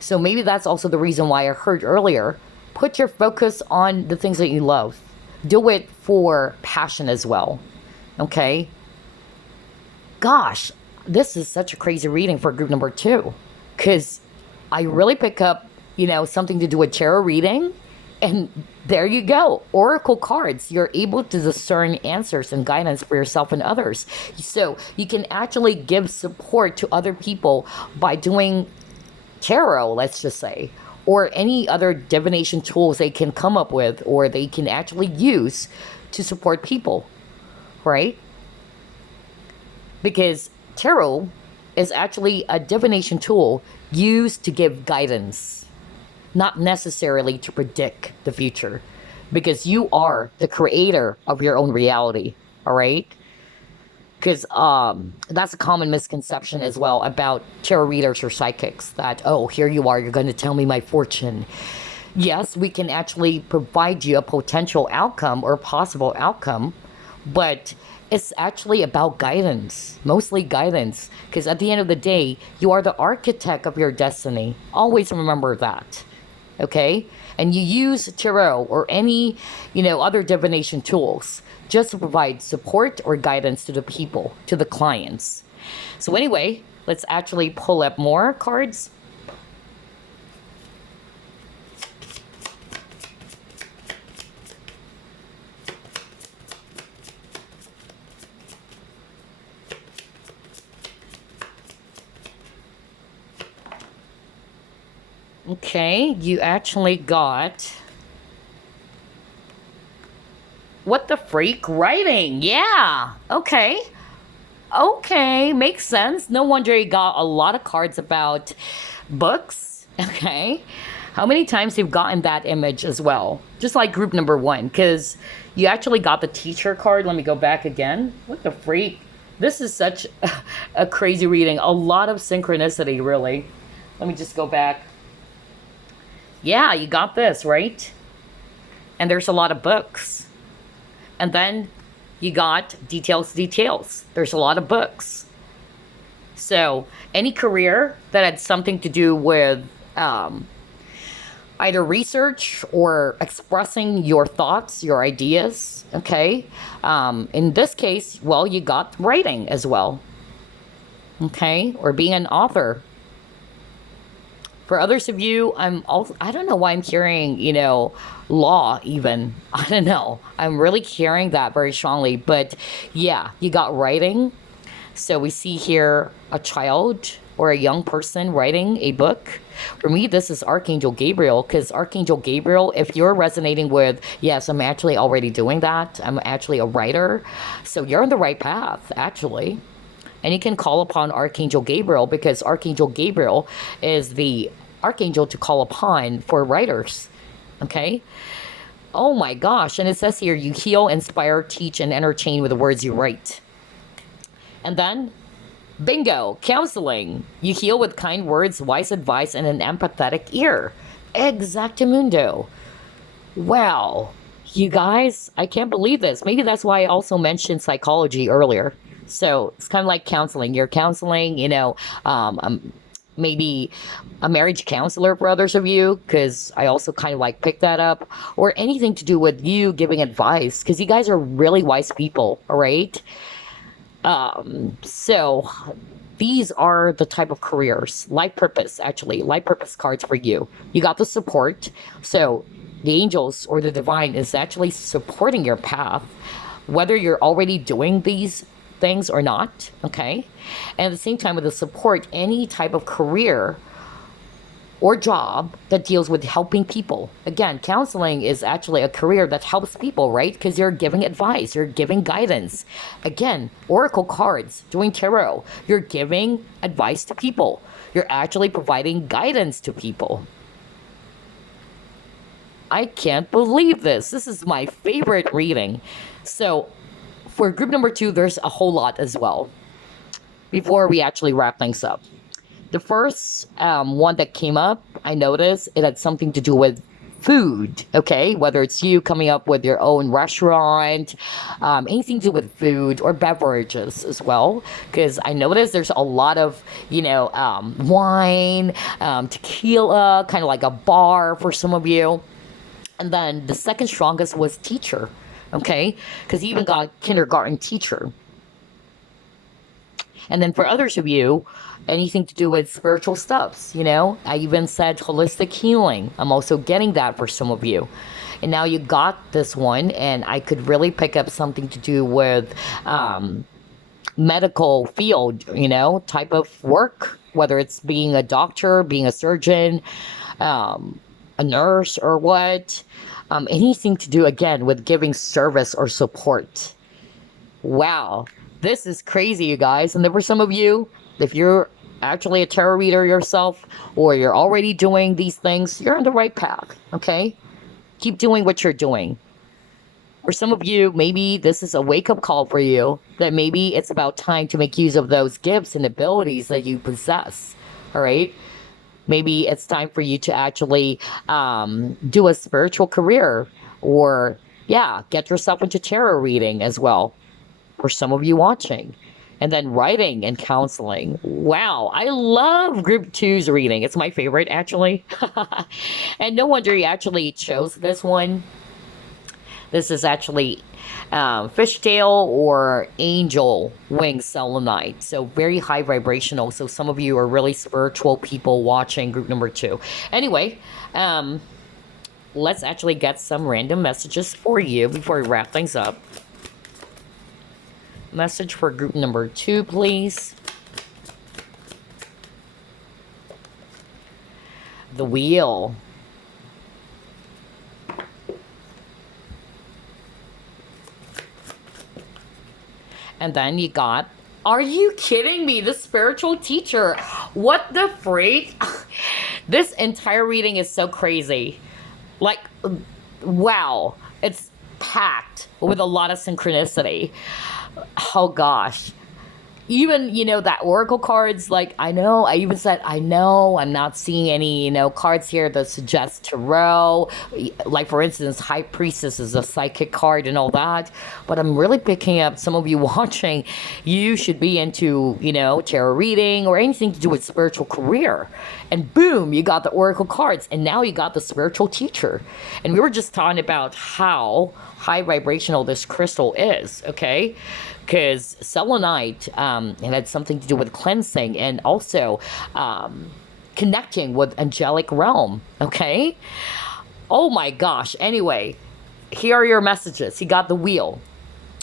So maybe that's also the reason why I heard earlier, put your focus on the things that you love. Do it for passion as well, okay? Gosh, this is such a crazy reading for group number 2, because I really pick up, something to do with tarot reading, and there you go. Oracle cards. You're able to discern answers and guidance for yourself and others. So you can actually give support to other people by doing tarot, let's just say, or any other divination tools they can come up with or they can actually use to support people, right? Because tarot is actually a divination tool used to give guidance, not necessarily to predict the future, because you are the creator of your own reality, all right? Because that's a common misconception as well about tarot readers or psychics, that, oh, here you are, you're going to tell me my fortune. Yes, we can actually provide you a potential outcome or possible outcome, but it's actually about guidance, mostly guidance, because at the end of the day, you are the architect of your destiny. Always remember that, okay? and you use tarot or any, other divination tools just to provide support or guidance to the people, to the clients. So anyway, let's actually pull up more cards. Okay, you actually got what the freak writing. Yeah, okay. Okay, makes sense. No wonder you got a lot of cards about books. Okay. How many times you've gotten that image as well? Just like group number one, because you actually got the teacher card. Let me go back again. What the freak? This is such a crazy reading. A lot of synchronicity, really. Let me just go back. Yeah, you got this, right? And there's a lot of books. And then you got details. There's a lot of books. So any career that had something to do with either research or expressing your thoughts, your ideas, okay? In this case, well, you got writing as well, okay? Or being an author. For others of you, I don't know why I'm hearing, law even. I don't know. I'm really hearing that very strongly. But yeah, you got writing. So we see here a child or a young person writing a book. For me, this is Archangel Gabriel, because Archangel Gabriel, if you're resonating with, yes, I'm actually already doing that. I'm actually a writer. So you're on the right path, actually. And you can call upon Archangel Gabriel, because Archangel Gabriel is the archangel to call upon for writers. Okay? Oh my gosh. And it says here, you heal, inspire, teach, and entertain with the words you write. And then, bingo, counseling. You heal with kind words, wise advice, and an empathetic ear. Exactamundo. Wow. You guys, I can't believe this. Maybe that's why I also mentioned psychology earlier. So it's kind of like counseling. You're counseling, maybe a marriage counselor for others of you, because I also kind of like pick that up, or anything to do with you giving advice, because you guys are really wise people, all right? So these are the type of careers, life purpose cards for you. You got the support. So the angels or the divine is actually supporting your path, whether you're already doing these things or not, okay? And at the same time, with the support, any type of career or job that deals with helping people. Again, counseling is actually a career that helps people, right? Because you're giving advice, you're giving guidance. Again, oracle cards, doing tarot, you're giving advice to people. You're actually providing guidance to people. I can't believe this. This is my favorite reading. So for group number two, there's a whole lot as well before we actually wrap things up. The first one that came up, I noticed it had something to do with food, okay? Whether it's you coming up with your own restaurant, anything to do with food or beverages as well. Because I noticed there's a lot of, wine, tequila, kind of like a bar for some of you. And then the second strongest was teacher, okay? Because you even got kindergarten teacher. And then for others of you, anything to do with spiritual stuffs, I even said holistic healing. I'm also getting that for some of you. And now you got this one, and I could really pick up something to do with medical field, type of work, whether it's being a doctor, being a surgeon, a nurse, or what. Anything to do, again, with giving service or support. Wow. This is crazy, you guys. And then for some of you, if you're actually a tarot reader yourself, or you're already doing these things, you're on the right path, okay? Keep doing what you're doing. For some of you, maybe this is a wake-up call for you, that maybe it's about time to make use of those gifts and abilities that you possess, all right? Maybe it's time for you to actually do a spiritual career, or, get yourself into tarot reading as well. For some of you watching, And then writing and counseling. Wow, I love group two's reading. It's my favorite, actually. And no wonder you actually chose this one. This is actually fishtail or angel wing selenite. So very high vibrational. So some of you are really spiritual people watching group number two. Anyway, let's actually get some random messages for you before we wrap things up. Message for group number two, please. The wheel. And then you got, are you kidding me? The spiritual teacher. What the freak? This entire reading is so crazy. Like, wow. It's packed with a lot of synchronicity. Oh gosh. Even, that oracle cards, like, I even said, I'm not seeing any, cards here that suggest tarot. Like, for instance, High Priestess is a psychic card and all that. But I'm really picking up, some of you watching, you should be into, tarot reading or anything to do with spiritual career. And boom, you got the oracle cards. And now you got the spiritual teacher. And we were just talking about how high vibrational this crystal is, okay? Because selenite, it had something to do with cleansing and also connecting with angelic realm, okay? Oh my gosh. Anyway, here are your messages. You got the wheel.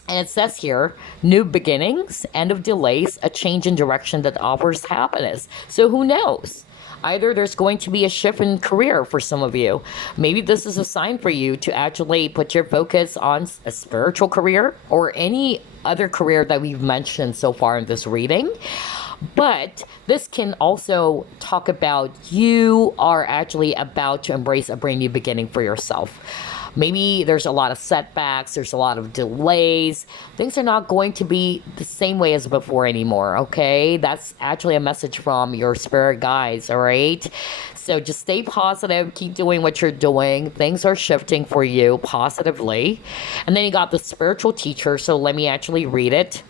And it says here, new beginnings, end of delays, a change in direction that offers happiness. So who knows? Either there's going to be a shift in career for some of you. Maybe this is a sign for you to actually put your focus on a spiritual career or any other career that we've mentioned so far in this reading. But this can also talk about you are actually about to embrace a brand new beginning for yourself. Maybe there's a lot of setbacks, there's a lot of delays. Things are not going to be the same way as before anymore, okay? That's actually a message from your spirit guides, all right? So just stay positive, keep doing what you're doing. Things are shifting for you positively. And then you got the spiritual teacher, so let me actually read it.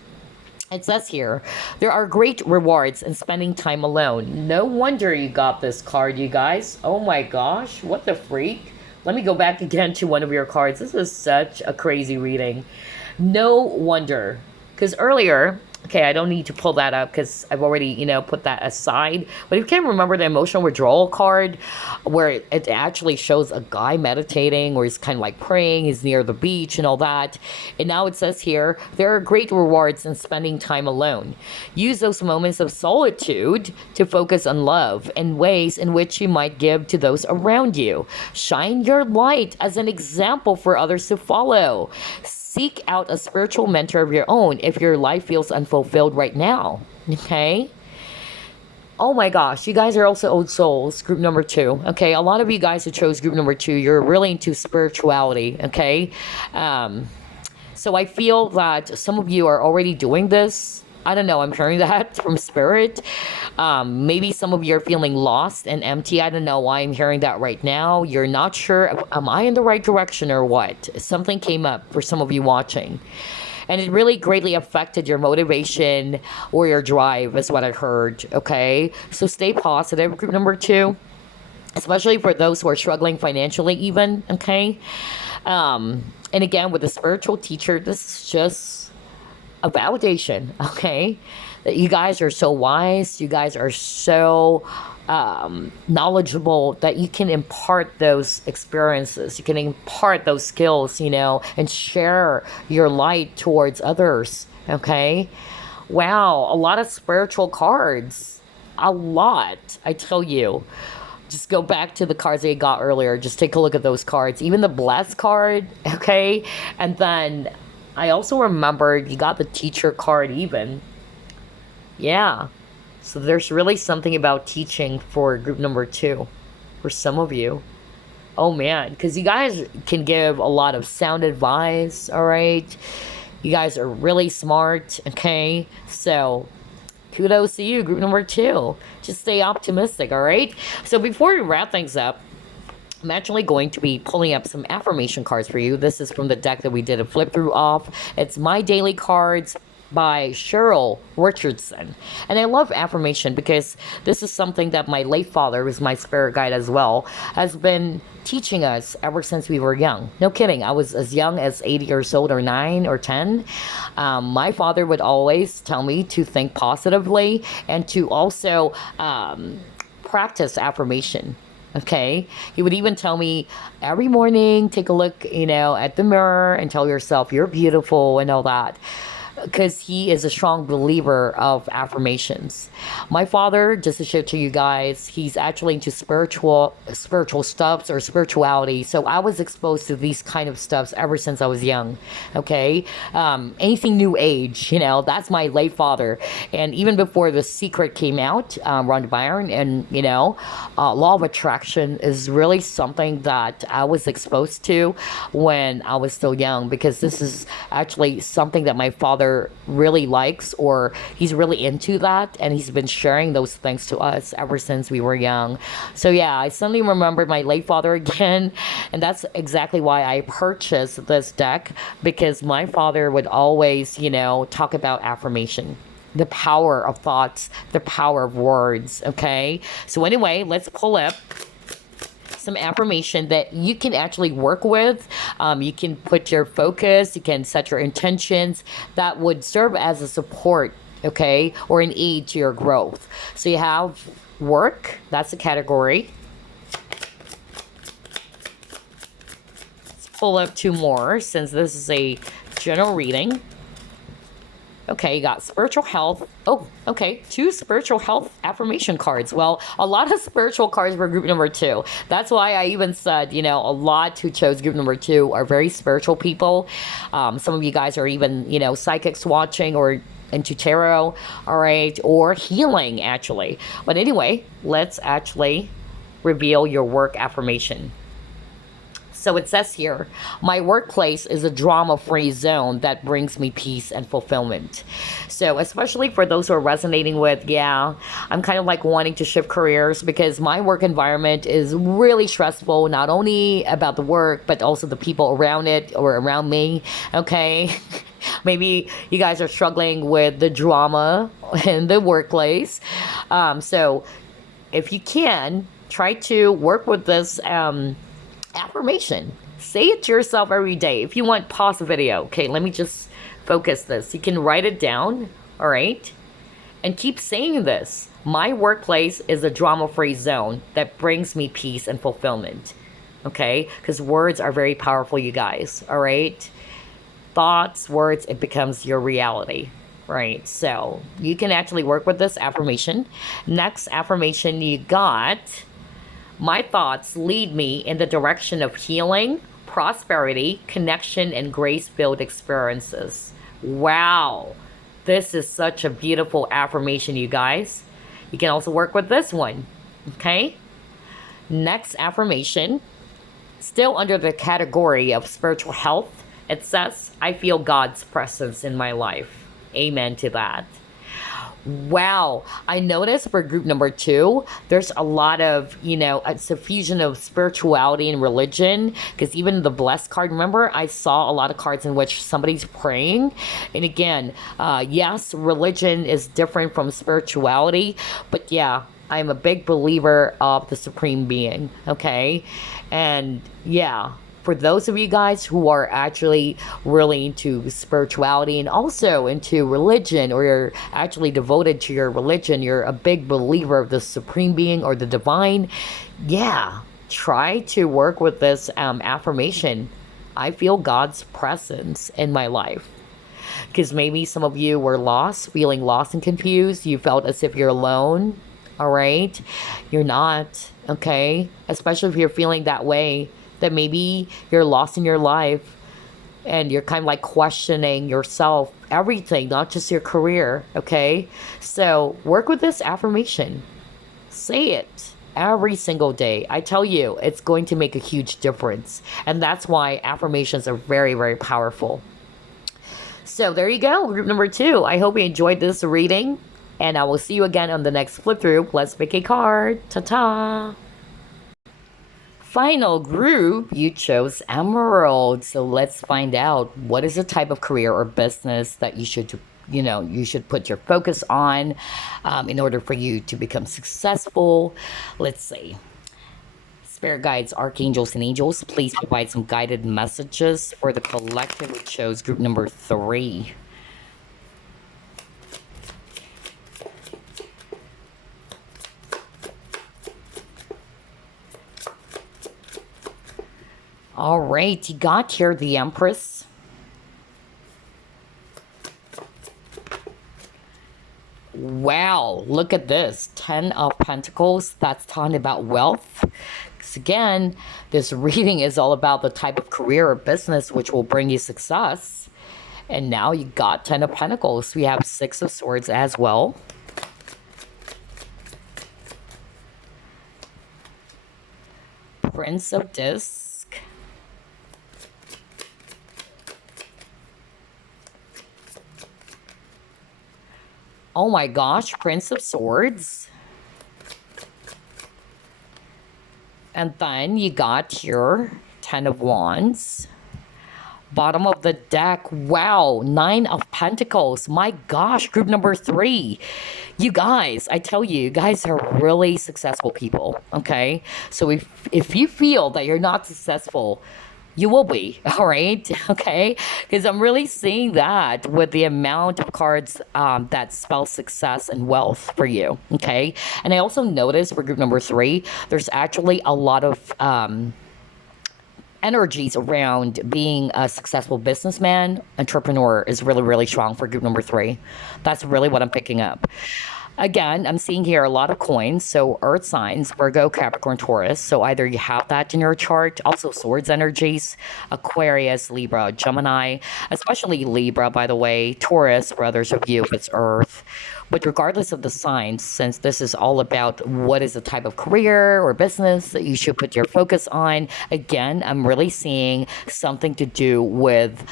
It says here, there are great rewards in spending time alone. No wonder you got this card, you guys. Oh my gosh, what the freak? Let me go back again to one of your cards. This is such a crazy reading. No wonder. Because earlier, okay, I don't need to pull that up because I've already, put that aside. But if you can remember the emotional withdrawal card where it actually shows a guy meditating or he's kind of like praying, he's near the beach and all that. And now it says here, there are great rewards in spending time alone. Use those moments of solitude to focus on love and ways in which you might give to those around you. Shine your light as an example for others to follow. Seek out a spiritual mentor of your own if your life feels unfulfilled right now, okay? Oh my gosh, you guys are also old souls, group number two, okay? A lot of you guys who chose group number two, you're really into spirituality, okay? So I feel that some of you are already doing this. I don't know, I'm hearing that from spirit. Maybe some of you are feeling lost and empty. I don't know why I'm hearing that right now. You're not sure, am I in the right direction or what? Something came up for some of you watching. And it really greatly affected your motivation or your drive is what I heard, okay? So stay positive, group number two. Especially for those who are struggling financially even, okay? And again, with the spiritual teacher, this is just a validation, okay? That you guys are so wise, you guys are so knowledgeable that you can impart those experiences, you can impart those skills, and share your light towards others, okay? Wow, a lot of spiritual cards, a lot, I tell you. Just go back to the cards that you got earlier, just take a look at those cards, even the blessed card, okay? And then I also remembered you got the teacher card even. Yeah. So there's really something about teaching for group number two. For some of you. Oh man. Because you guys can give a lot of sound advice. Alright. You guys are really smart. Okay. So kudos to you, group number two. Just stay optimistic. Alright. So before we wrap things up, I'm actually going to be pulling up some affirmation cards for you. This is from the deck that we did a flip through off. It's my daily cards by Cheryl Richardson. And I love affirmation because this is something that my late father, who's my spirit guide as well, has been teaching us ever since we were young. No kidding. I was as young as 8 years old, or 9 or 10. My father would always tell me to think positively and to also practice affirmation. Okay, he would even tell me every morning, take a look, at the mirror and tell yourself you're beautiful and all that, because he is a strong believer of affirmations. My father, just to share to you guys, he's actually into spiritual stuffs or spirituality. So I was exposed to these kind of stuffs ever since I was young. Okay, anything new age, that's my late father. And even before The Secret came out, Rhonda Byrne, and law of attraction is really something that I was exposed to when I was still young, because this is actually something that my father really likes, or he's really into that, and he's been sharing those things to us ever since we were young. So yeah, I suddenly remembered my late father again, and that's exactly why I purchased this deck, because my father would always talk about affirmation, the power of thoughts, the power of words. Okay, so anyway, let's pull up some affirmation that you can actually work with. You can put your focus, you can set your intentions that would serve as a support, okay, or an aid to your growth. So you have work, that's a category. Let's pull up 2 more since this is a general reading. Okay, you got spiritual health. Oh, okay, 2 spiritual health affirmation cards. Well, a lot of spiritual cards for group number 2. That's why I even said, a lot who chose group number 2 are very spiritual people. Some of you guys are even, psychics watching, or into tarot, all right, or healing, actually. But anyway, let's actually reveal your work affirmation. So it says here, my workplace is a drama-free zone that brings me peace and fulfillment. So especially for those who are resonating with, I'm kind of like wanting to shift careers, because my work environment is really stressful, not only about the work, but also the people around it or around me, okay? Maybe you guys are struggling with the drama in the workplace. So if you can, try to work with this affirmation. Say it to yourself every day. If you want, pause the video. Okay, let me just focus this. You can write it down, all right? And keep saying this. My workplace is a drama-free zone that brings me peace and fulfillment. Okay? Because words are very powerful, you guys, all right? Thoughts, words, it becomes your reality. Right? So you can actually work with this affirmation. Next affirmation you got: my thoughts lead me in the direction of healing, prosperity, connection, and grace-filled experiences. Wow. This is such a beautiful affirmation, you guys. You can also work with this one. Okay? Next affirmation, still under the category of spiritual health, it says, I feel God's presence in my life. Amen to that. Wow, I noticed for group number 2, there's a lot of, it's a fusion of spirituality and religion, because even the blessed card, remember, I saw a lot of cards in which somebody's praying. And again, yes, religion is different from spirituality, but yeah, I'm a big believer of the Supreme Being, okay? And yeah, for those of you guys who are actually really into spirituality and also into religion, or you're actually devoted to your religion, you're a big believer of the Supreme Being or the divine, try to work with this affirmation. I feel God's presence in my life. Because maybe some of you were lost, feeling lost and confused. You felt as if you're alone, all right? You're not, okay? Especially if you're feeling that way, that maybe you're lost in your life and you're kind of like questioning yourself, everything, not just your career, okay? So work with this affirmation. Say it every single day. I tell you, it's going to make a huge difference. And that's why affirmations are very, very powerful. So there you go, group number 2. I hope you enjoyed this reading, and I will see you again on the next flip through. Let's pick a card. Ta-ta! Final group, you chose Emerald. So let's find out, what is the type of career or business that you should you should put your focus on in order for you to become successful. Let's see. Spirit guides, archangels, and angels, please provide some guided messages for the collective, which shows group number 3. All right, you got here the Empress. Wow, look at this. 10 of Pentacles. That's talking about wealth. Because again, this reading is all about the type of career or business which will bring you success. And now you got 10 of Pentacles. We have 6 of Swords as well. Prince of Discs. Oh my gosh, Prince of Swords. And then you got your 10 of Wands. Bottom of the deck, wow, 9 of Pentacles. My gosh, group number 3. You guys, I tell you, you guys are really successful people, okay? So if you feel that you're not successful, you will be, all right? Okay? Because I'm really seeing that with the amount of cards that spell success and wealth for you, okay? And I also noticed for group number 3, there's actually a lot of energies around being a successful businessman. Entrepreneur is really, really strong for group number 3. That's really what I'm picking up. Again, I'm seeing here a lot of coins. So earth signs, Virgo, Capricorn, Taurus. So either you have that in your chart. Also swords energies, Aquarius, Libra, Gemini, especially Libra, by the way. Taurus, for others of you, if it's earth. But regardless of the signs, since this is all about what is the type of career or business that you should put your focus on, again, I'm really seeing something to do with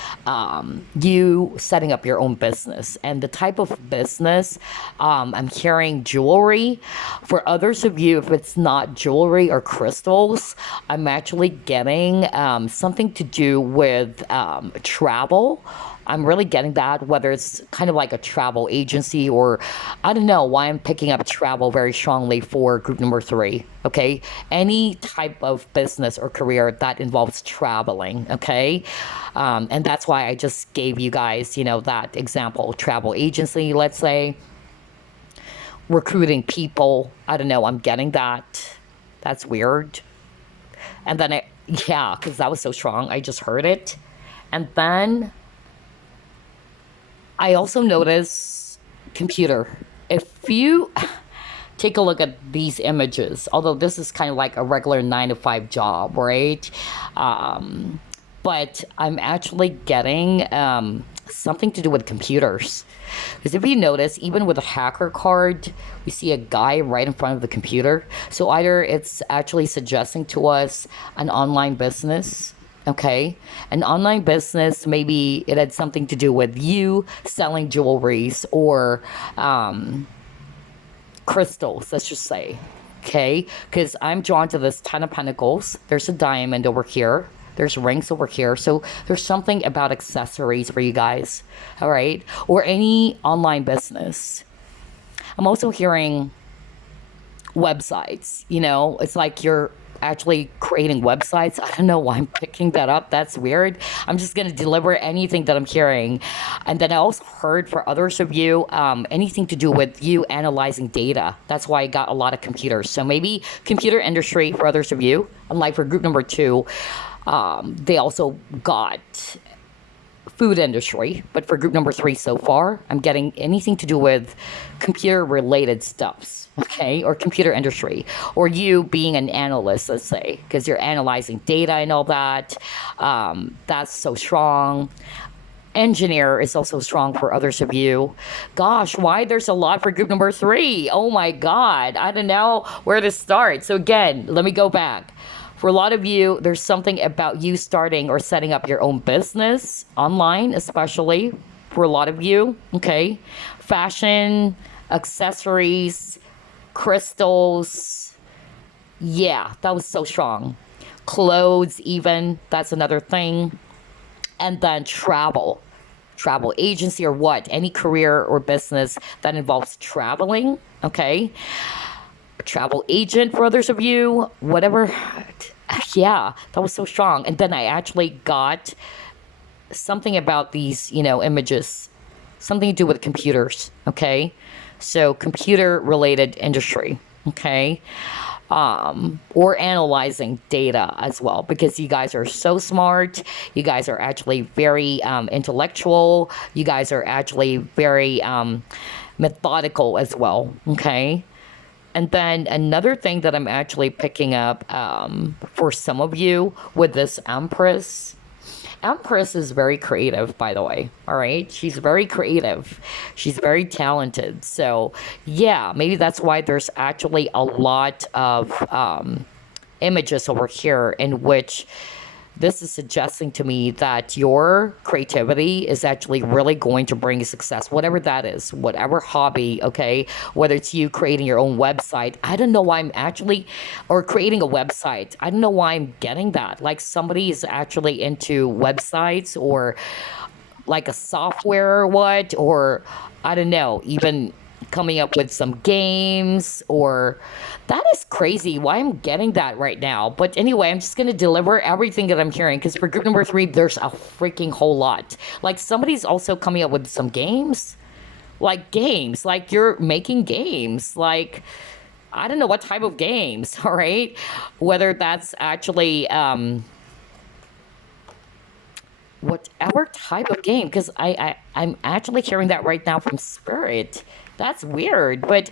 you setting up your own business. And the type of business, I'm hearing jewelry. For others of you, if it's not jewelry or crystals, I'm actually getting something to do with travel. I'm really getting that, whether it's kind of like a travel agency or I don't know why I'm picking up travel very strongly for group number 3, okay? Any type of business or career that involves traveling, okay? And that's why I just gave you guys, that example, travel agency, let's say, recruiting people. I don't know, I'm getting that. That's weird. And then, because that was so strong, I just heard it. And then I also notice computer. If you take a look at these images, although this is kind of like a regular 9-to-5 job, right? But I'm actually getting something to do with computers. Because if you notice, even with a hacker card, we see a guy right in front of the computer. So either it's actually suggesting to us an online business, okay? An online business, maybe it had something to do with you selling jewelries or crystals, let's just say, okay? Because I'm drawn to this 10 of Pentacles. There's a diamond over here. There's rings over here. So there's something about accessories for you guys, all right? Or any online business. I'm also hearing websites, it's like you're actually creating websites. I don't know why I'm picking that up. That's weird. I'm just going to deliver anything that I'm hearing. And then I also heard for others of you, anything to do with you analyzing data. That's why I got a lot of computers. So maybe computer industry for others of you. Unlike for group number 2, they also got food industry. But for group number 3 so far, I'm getting anything to do with computer related stuffs, okay? Or computer industry, or you being an analyst, let's say, because you're analyzing data and all that. That's so strong. Engineer is also strong for others of you. Gosh, why there's a lot for group number 3? Oh my God, I don't know where to start. So again, let me go back. For a lot of you, there's something about you starting or setting up your own business online, especially for a lot of you, okay? Fashion, accessories, crystals. Yeah, that was so strong. Clothes even, that's another thing. And then travel. travel agency or what, any career or business that involves traveling, okay? Travel agent for others of you, whatever. Yeah, that was so strong. And then I actually got something about these, images, something to do with computers, okay? So computer related industry, okay? Or analyzing data as well, because you guys are so smart. You guys are actually very intellectual. You guys are actually very methodical as well, okay? And then another thing that I'm actually picking up for some of you with this Empress. Empress is very creative, by the way. All right. She's very creative. She's very talented. So, yeah, maybe that's why there's actually a lot of images over here in which this is suggesting to me that your creativity is actually really going to bring you success, whatever that is, whatever hobby, okay? Whether it's you creating your own website. I don't know why I'm actually, or creating a website. I don't know why I'm getting that. Like somebody is actually into websites or like a software or what, or I don't know, even coming up with some games or that is crazy why I'm getting that right now. But anyway, I'm just going to deliver everything that I'm hearing because for group number 3, there's a freaking whole lot. Like somebody's also coming up with some games, like you're making games, like I don't know what type of games, all right? Whether that's actually whatever type of game, because I'm actually hearing that right now from Spirit. That's weird, but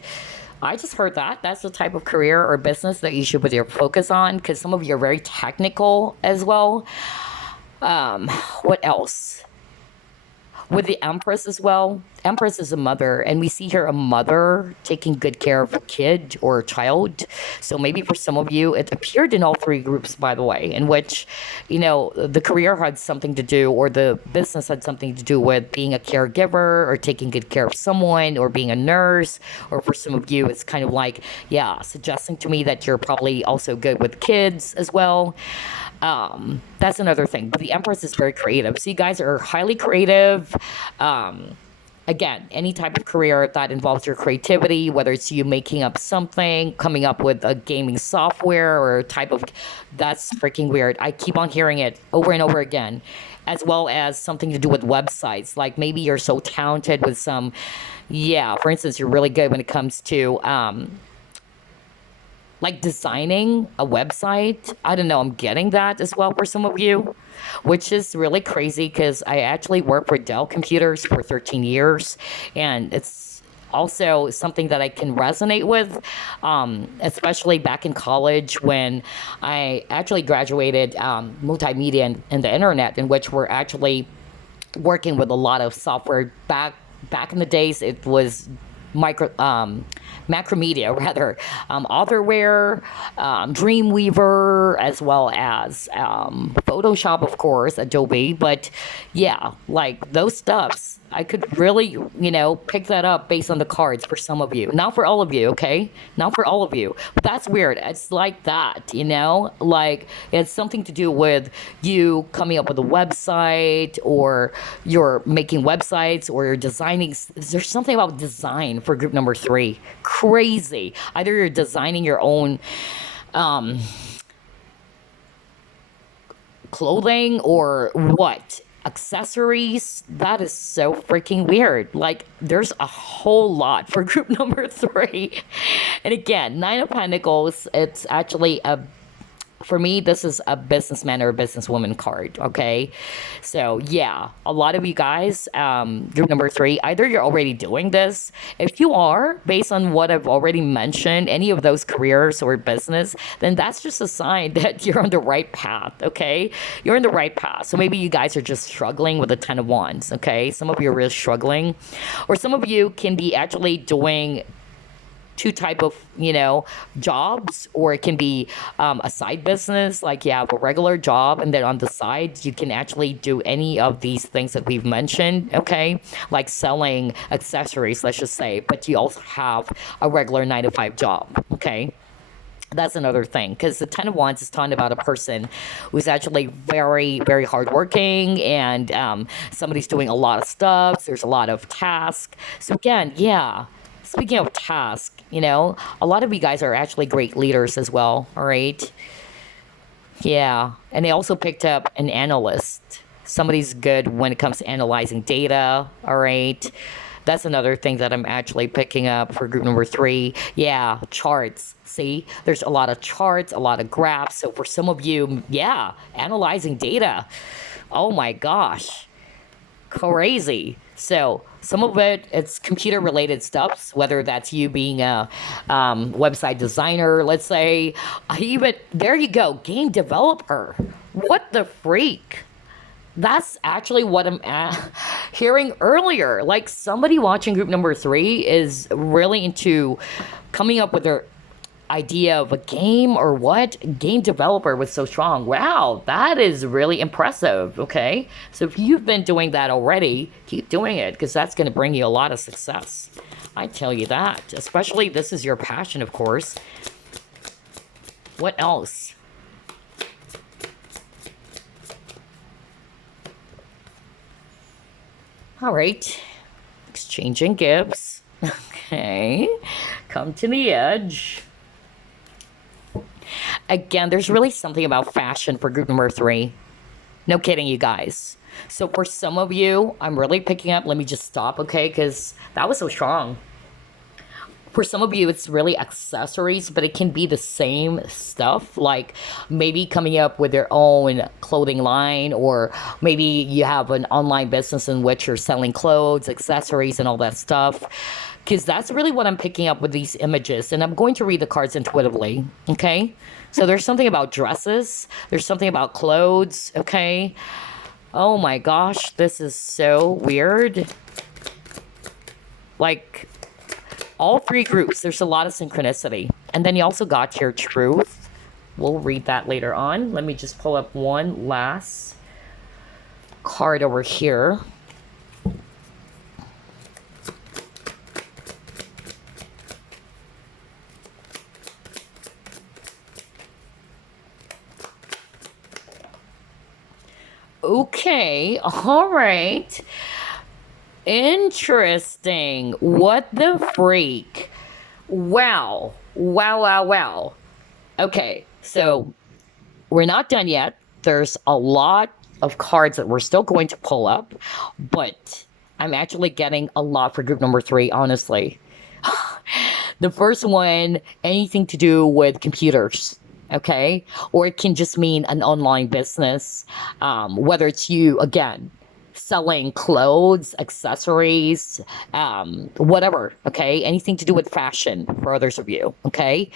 I just heard that. That's the type of career or business that you should put your focus on, because some of you are very technical as well. What else? With the Empress as well. Empress is a mother, and we see here a mother taking good care of a kid or a child. So maybe for some of you, it appeared in all 3 groups, by the way, in which, the career had something to do, or the business had something to do with being a caregiver or taking good care of someone or being a nurse. Or for some of you, it's kind of like, suggesting to me that you're probably also good with kids as well. That's another thing. But the Empress is very creative. So you guys are highly creative. Again, any type of career that involves your creativity, whether it's you making up something, coming up with a gaming software or a type of, that's freaking weird. I keep on hearing it over and over again, as well as something to do with websites. Like maybe you're so talented with some, for instance, you're really good when it comes to, like designing a website. I don't know, I'm getting that as well for some of you, which is really crazy because I actually worked for Dell Computers for 13 years, and it's also something that I can resonate with, especially back in college when I actually graduated multimedia and the internet, in which we're actually working with a lot of software. Back in the days, it was Macromedia, rather, Authorware, Dreamweaver, as well as Photoshop, of course, Adobe. But like those stuffs, I could really, pick that up based on the cards for some of you. Not for all of you, okay? Not for all of you. But that's weird. It's like that, like it's something to do with you coming up with a website, or you're making websites, or you're designing. There's something about design for group number 3. Crazy. Either you're designing your own clothing or what? Accessories. That is so freaking weird. Like there's a whole lot for group number 3. And again, 9 of Pentacles, it's actually for me, this is a businessman or a businesswoman card, okay? So, a lot of you guys, group number 3, either you're already doing this. If you are, based on what I've already mentioned, any of those careers or business, then that's just a sign that you're on the right path, okay? You're on the right path. So maybe you guys are just struggling with the 10 of Wands, okay? Some of you are really struggling. Or some of you can be actually doing 2 type of, jobs, or it can be a side business, like you have a regular job, and then on the side, you can actually do any of these things that we've mentioned, okay? Like selling accessories, let's just say, but you also have a regular 9 to 5 job, okay? That's another thing, because the Ten of Wands is talking about a person who's actually very, very hardworking, and somebody's doing a lot of stuff. There's a lot of tasks. So again, yeah. Speaking of tasks, a lot of you guys are actually great leaders as well. All right. Yeah, and they also picked up an analyst. Somebody's good when it comes to analyzing data. All right. That's another thing that I'm actually picking up for group number 3. Yeah, charts. See, there's a lot of charts, a lot of graphs. So for some of you, yeah, analyzing data. Oh my gosh, crazy. So some of it's computer related stuff, whether that's you being a website designer, let's say. Even, there you go, game developer. What the freak? That's actually what I'm hearing earlier. Like, somebody watching group number 3 is really into coming up with their idea of a game, or what? Game developer was so strong. Wow, that is really impressive. Okay, so if you've been doing that already, keep doing it, because that's going to bring you a lot of success. I tell you that. Especially, this is your passion, of course. What else? All right, exchanging gifts. Okay, come to the edge. Again, there's really something about fashion for group number 3. No kidding, you guys. So for some of you, I'm really picking up, let me just stop, okay, because that was so strong. For some of you, it's really accessories, but it can be the same stuff, like maybe coming up with their own clothing line, or maybe you have an online business in which you're selling clothes, accessories, and all that stuff. Because that's really what I'm picking up with these images. And I'm going to read the cards intuitively, okay? So there's something about dresses. There's something about clothes, okay? Oh my gosh, this is so weird. Like, all 3 groups, there's a lot of synchronicity. And then you also got your truth. We'll read that later on. Let me just pull up one last card over here. Okay, all right. Interesting. What the freak? Wow. Wow, wow, wow. Okay, so we're not done yet. There's a lot of cards that we're still going to pull up, but I'm actually getting a lot for group number 3, honestly. The first one, anything to do with computers. Okay, or it can just mean an online business, whether it's you, again, selling clothes, accessories, whatever. Okay, anything to do with fashion for others of you. Okay,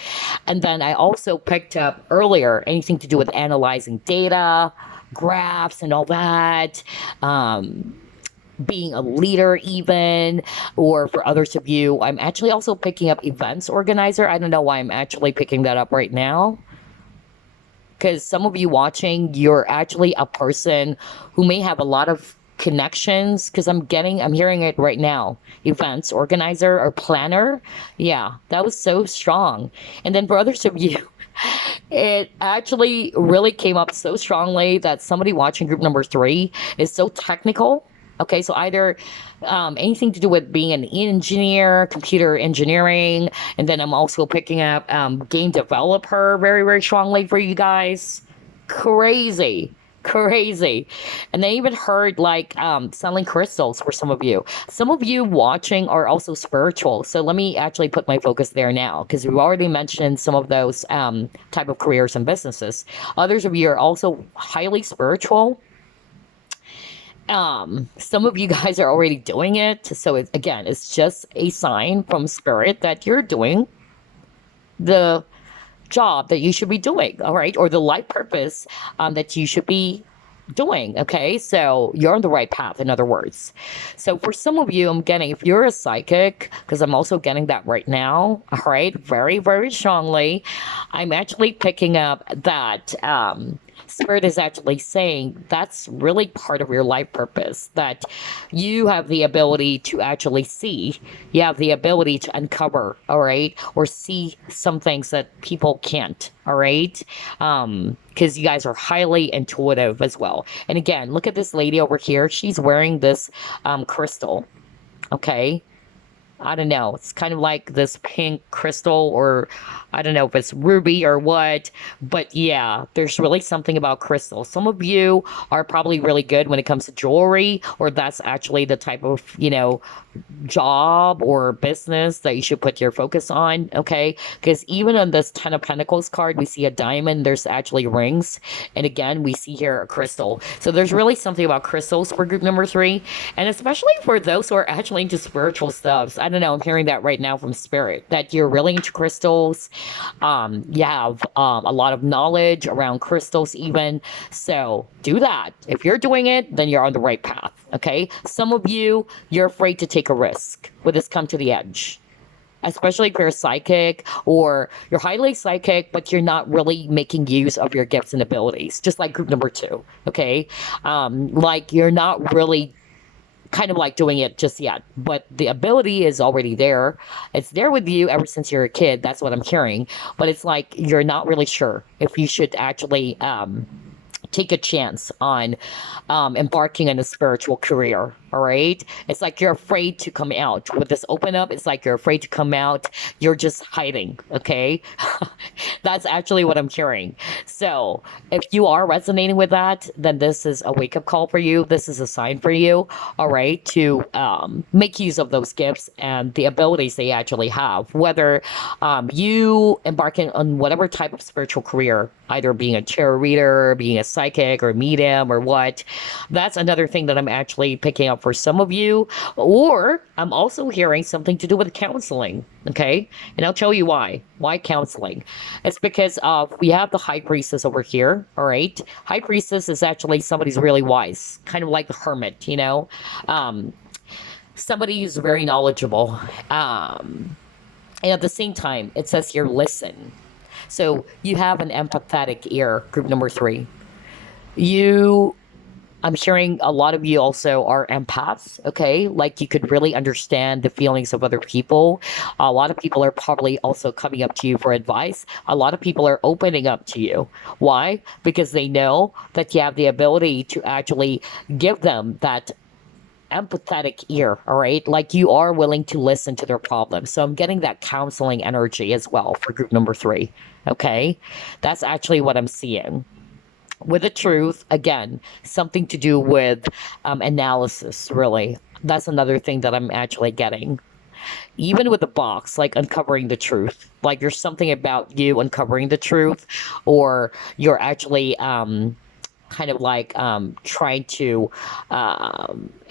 and then I also picked up earlier anything to do with analyzing data, graphs, and all that. Being a leader, even, or for others of you, I'm actually also picking up events organizer. I don't know why I'm actually picking that up right now, because some of you watching, you're actually a person who may have a lot of connections, because I'm hearing it right now. Events organizer or planner. Yeah, that was so strong. And then for others of you, it actually really came up so strongly that somebody watching group number 3 is so technical. Okay, so either anything to do with being an engineer, computer engineering, and then I'm also picking up game developer very, very strongly for you guys. Crazy, crazy. And they even heard like selling crystals for some of you. Some of you watching are also spiritual. So let me actually put my focus there now, because we've already mentioned some of those type of careers and businesses. Others of you are also highly spiritual. Some of you guys are already doing it. So again, it's just a sign from spirit that you're doing the job that you should be doing, all right? Or the life purpose that you should be doing, okay? So you're on the right path, in other words. So for some of you, I'm getting, if you're a psychic, because I'm also getting that right now, all right? Very, very strongly. I'm actually picking up that Spirit is actually saying that's really part of your life purpose, that you have the ability to actually see, you have the ability to uncover, all right, or see some things that people can't, all right, because you guys are highly intuitive as well. And again, look at this lady over here. She's wearing this crystal, okay. I don't know. It's kind of like this pink crystal, or I don't know if it's ruby or what. But yeah, there's really something about crystal. Some of you are probably really good when it comes to jewelry, or that's actually the type of, job or business that you should put your focus on, okay? Because even on this Ten of Pentacles card, we see a diamond, there's actually rings. And again, we see here a crystal. So there's really something about crystals for group number 3. And especially for those who are actually into spiritual stuff. I don't know, I'm hearing that right now from Spirit, that you're really into crystals. You have a lot of knowledge around crystals even. So do that. If you're doing it, then you're on the right path, okay? Some of you, you're afraid to take a risk. Will this come to the edge? Especially if you're psychic, or you're highly psychic, but you're not really making use of your gifts and abilities, just like group number 2, okay? Like you're not really kind of like doing it just yet, but the ability is already there. It's there with you ever since you're a kid. That's what I'm hearing. But it's like you're not really sure if you should actually take a chance on embarking on a spiritual career. All right. It's like you're afraid to come out. With this open up, it's like you're afraid to come out. You're just hiding. Okay. That's actually what I'm hearing. So if you are resonating with that, then this is a wake up call for you. This is a sign for you. All right. To make use of those gifts and the abilities they actually have, whether you embarking on whatever type of spiritual career, either being a tarot reader, being a psychic or medium or what. That's another thing that I'm actually picking up for some of you. Or I'm also hearing something to do with counseling. Okay. And I'll tell you why. Why counseling? It's because we have the High Priestess over here. All right. High Priestess is actually somebody who's really wise, kind of like the Hermit, somebody who's very knowledgeable. And at the same time, it says here, listen. So you have an empathetic ear, group number 3. I'm hearing a lot of you also are empaths, okay? Like you could really understand the feelings of other people. A lot of people are probably also coming up to you for advice. A lot of people are opening up to you. Why? Because they know that you have the ability to actually give them that empathetic ear, all right? Like you are willing to listen to their problems. So I'm getting that counseling energy as well for group number 3, okay? That's actually what I'm seeing. With the truth, again, something to do with analysis, really. That's another thing that I'm actually getting. Even with the box, like uncovering the truth. Like there's something about you uncovering the truth, or you're actually kind of like trying to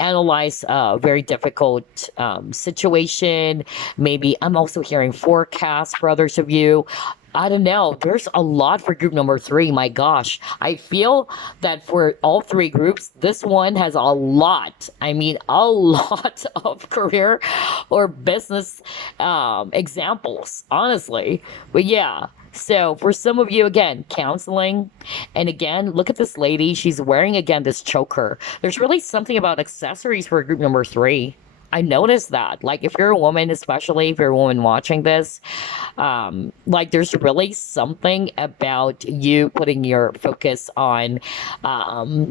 analyze a very difficult situation. Maybe I'm also hearing forecasts for others of you. I don't know. There's a lot for group number 3. My gosh. I feel that for all 3 groups, this one has a lot. I mean, a lot of career or business examples, honestly. But yeah. So for some of you, again, counseling. And again, look at this lady. She's wearing, again, this choker. There's really something about accessories for group number 3. I noticed that. Like, if you're a woman, especially if you're a woman watching this, like, there's really something about you putting your focus on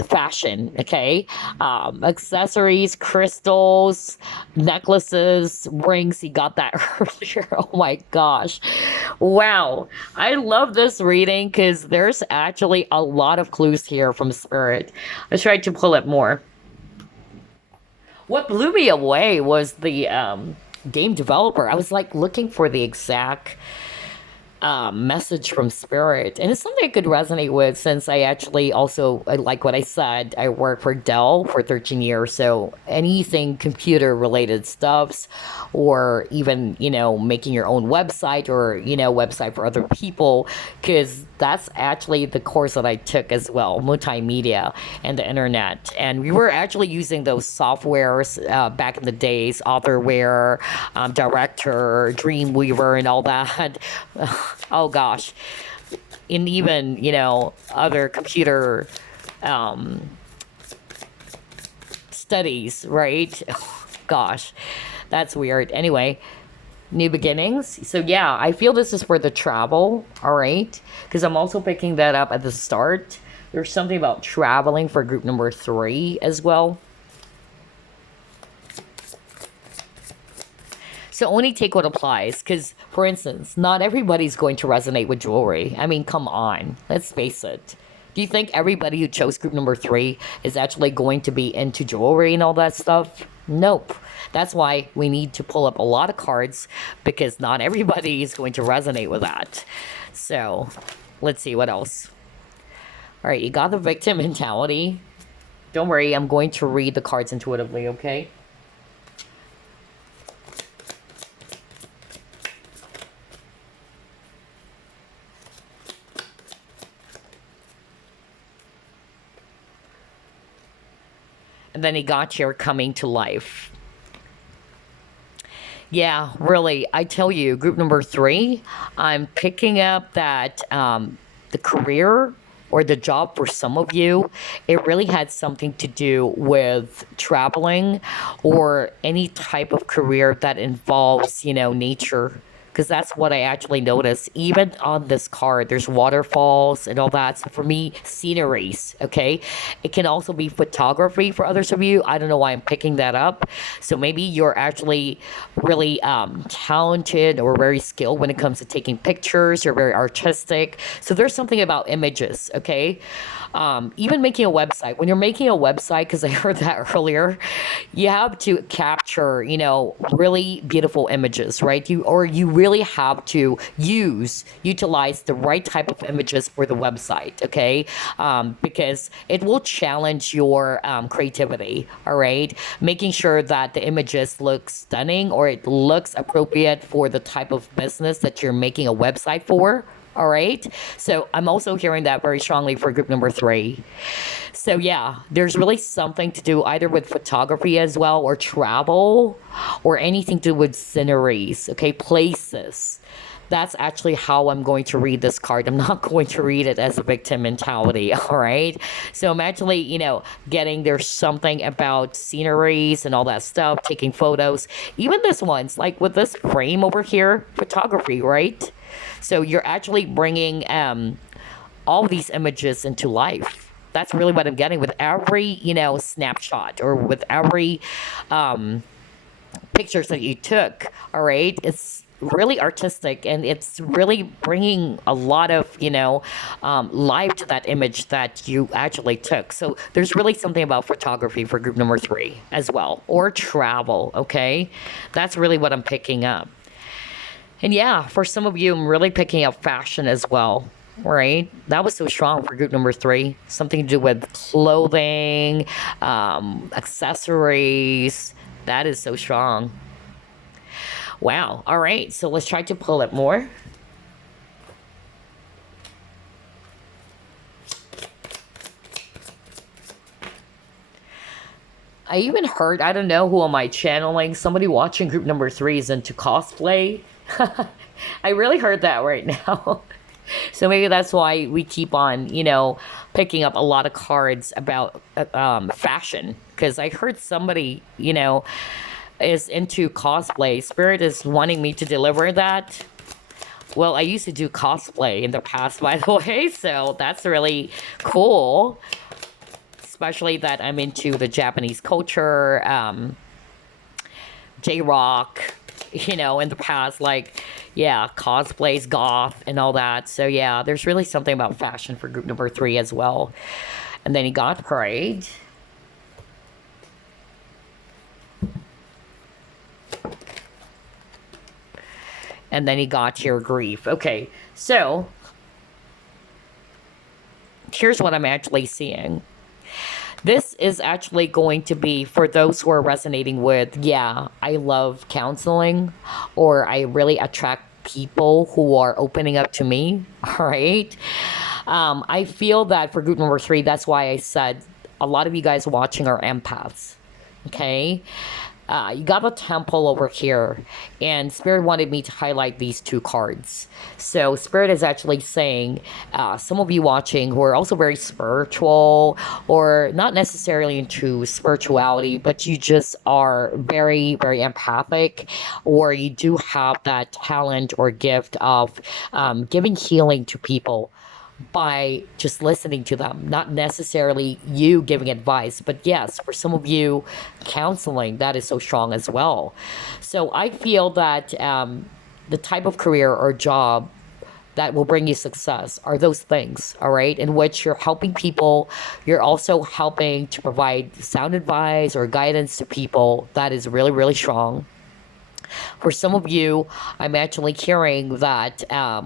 fashion, okay? Accessories, crystals, necklaces, rings. You got that earlier. Oh my gosh. Wow. I love this reading because there's actually a lot of clues here from Spirit. Let's try to pull it more. What blew me away was the game developer. I was like looking for the exact message from Spirit, and it's something I could resonate with, since I actually also, like what I said, I worked for Dell for 13 years. So anything computer related stuffs, or even making your own website, or website for other people, because that's actually the course that I took as well, multimedia and the internet. And we were actually using those softwares back in the days, Authorware, Director, Dreamweaver, and all that. Oh gosh. in even, other computer um, studies, right? Gosh, that's weird. Anyway, new beginnings. So yeah, I feel this is for the travel, all right? Because I'm also picking that up at the start. There's something about traveling for group number 3 as well. So only take what applies. Because, for instance, not everybody's going to resonate with jewelry. I mean, come on. Let's face it. Do you think everybody who chose group number 3 is actually going to be into jewelry and all that stuff? Nope. That's why we need to pull up a lot of cards, because not everybody is going to resonate with that. So, let's see what else. All right, you got the victim mentality. Don't worry, I'm going to read the cards intuitively, okay? And then he got your coming to life. Yeah, really, I tell you, group number 3, I'm picking up that the career or the job for some of you, it really had something to do with traveling or any type of career that involves, nature. Because that's what I actually noticed. Even on this card, there's waterfalls and all that. So for me, sceneries, okay? It can also be photography for others of you. I don't know why I'm picking that up. So maybe you're actually really talented or very skilled when it comes to taking pictures. You're very artistic. So there's something about images, okay? Even making a website. When you're making a website, because I heard that earlier, you have to capture, really beautiful images, right? You really have to utilize the right type of images for the website, okay? Because it will challenge your creativity, all right? Making sure that the images look stunning or it looks appropriate for the type of business that you're making a website for. All right. So I'm also hearing that very strongly for group number 3. So yeah, there's really something to do either with photography as well, or travel, or anything to do with sceneries, okay, places. That's actually how I'm going to read this card. I'm not going to read it as a victim mentality, all right? So I'm actually, getting there's something about sceneries and all that stuff, taking photos. Even this one's like with this frame over here, photography, right? So you're actually bringing all these images into life. That's really what I'm getting with every, snapshot, or with every pictures that you took, all right? It's really artistic, and it's really bringing a lot of, life to that image that you actually took. So there's really something about photography for group number 3 as well, or travel, okay? That's really what I'm picking up. And yeah, for some of you, I'm really picking up fashion as well, right? That was so strong for group number 3. Something to do with clothing, accessories. That is so strong. Wow. All right. So let's try to pull it more. I even heard, I don't know who am I channeling, somebody watching group number 3 is into cosplay. I really heard that right now. So maybe that's why we keep on, picking up a lot of cards about fashion. Because I heard somebody, is into cosplay. Spirit is wanting me to deliver that. Well, I used to do cosplay in the past, by the way. So that's really cool. Especially that I'm into the Japanese culture, J-rock, in the past, like, yeah, cosplays, goth, and all that. So, yeah, there's really something about fashion for group number 3 as well. And then he got Parade. And then he got your Grief. Okay, so here's what I'm actually seeing. This is actually going to be for those who are resonating with, yeah, I love counseling, or I really attract people who are opening up to me, all right? I feel that for group number 3, that's why I said a lot of you guys watching are empaths, okay? You got a temple over here, and Spirit wanted me to highlight these two cards. So Spirit is actually saying, some of you watching who are also very spiritual, or not necessarily into spirituality, but you just are very, very empathic, or you do have that talent or gift of giving healing to people by just listening to them, not necessarily you giving advice, but yes, for some of you, counseling, that is so strong as well. So I feel that the type of career or job that will bring you success are those things, all right, in which you're helping people. You're also helping to provide sound advice or guidance to people. That is really, really strong. For some of you, I'm actually hearing that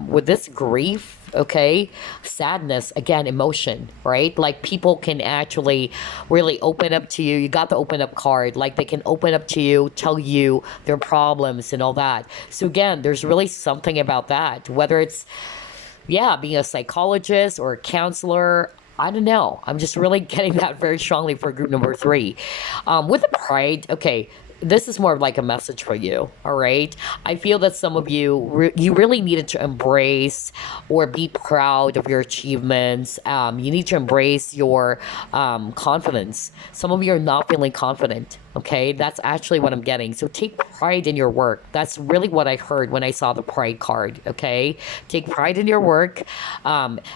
with this grief, okay, sadness, again, emotion, right? Like people can actually really open up to you. You got the open up card. Like they can open up to you, tell you their problems and all that. So again, there's really something about that, whether it's, yeah, being a psychologist or a counselor. I don't know. I'm just really getting that very strongly for group number 3. With the pride, okay, this is more of like a message for you, all right? I feel that some of you, you really needed to embrace or be proud of your achievements. You need to embrace your confidence. Some of you are not feeling confident, okay? That's actually what I'm getting. So take pride in your work. That's really what I heard when I saw the pride card, okay? Take pride in your work.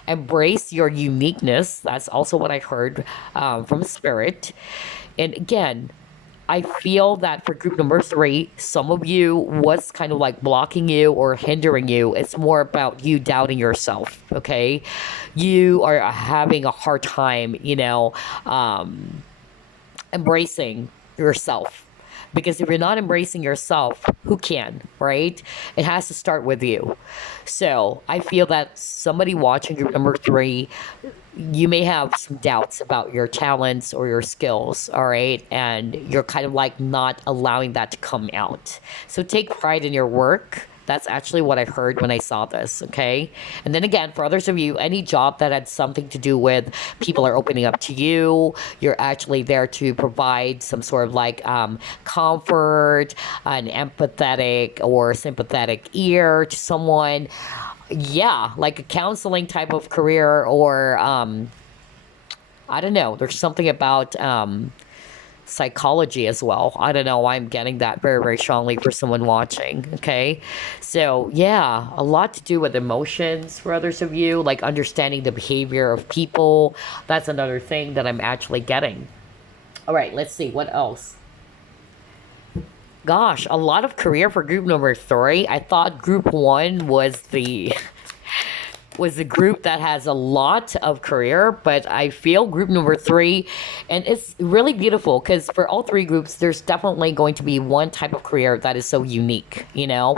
Embrace your uniqueness. That's also what I heard from Spirit. And again, I feel that for group number 3, some of you, what's kind of like blocking you or hindering you, it's more about you doubting yourself, okay? You are having a hard time, embracing yourself. Because if you're not embracing yourself, who can, right? It has to start with you. So I feel that somebody watching group number 3, you may have some doubts about your talents or your skills, all right? And you're kind of like not allowing that to come out. So take pride in your work. That's actually what I heard when I saw this, okay? And then again, for others of you, any job that had something to do with people are opening up to you, you're actually there to provide some sort of like comfort, an empathetic or sympathetic ear to someone. Yeah, like a counseling type of career, or I don't know, there's something about psychology as well. I don't know why I'm getting that very, very strongly for someone watching, okay? So yeah, a lot to do with emotions for others of you, like understanding the behavior of people. That's another thing that I'm actually getting. All right, let's see, what else? Gosh, a lot of career for group number 3. I thought group 1 was the group that has a lot of career, but I feel group number 3, and it's really beautiful because for all 3 groups, there's definitely going to be one type of career that is so unique.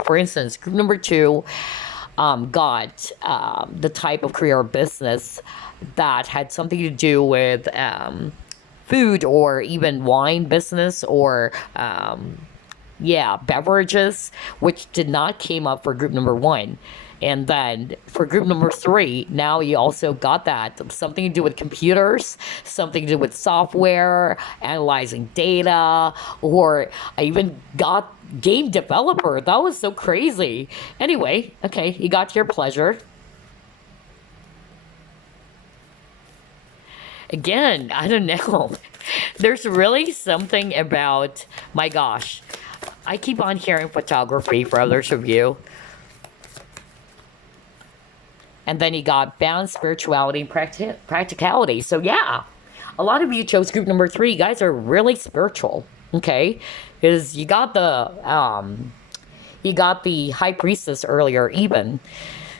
For instance, group number 2 got the type of career or business that had something to do with food or even wine business or beverages, which did not came up for group number 1. And then for group number 3, now you also got that. Something to do with computers, something to do with software, analyzing data, or I even got game developer. That was so crazy. Anyway, okay, you got your pleasure. Again, I don't know. There's really something about, my gosh, I keep on hearing photography for others of you. And then you got balance, spirituality, and practicality. So yeah, a lot of you chose group number 3. You guys are really spiritual, okay? Because you got the high priestess earlier even.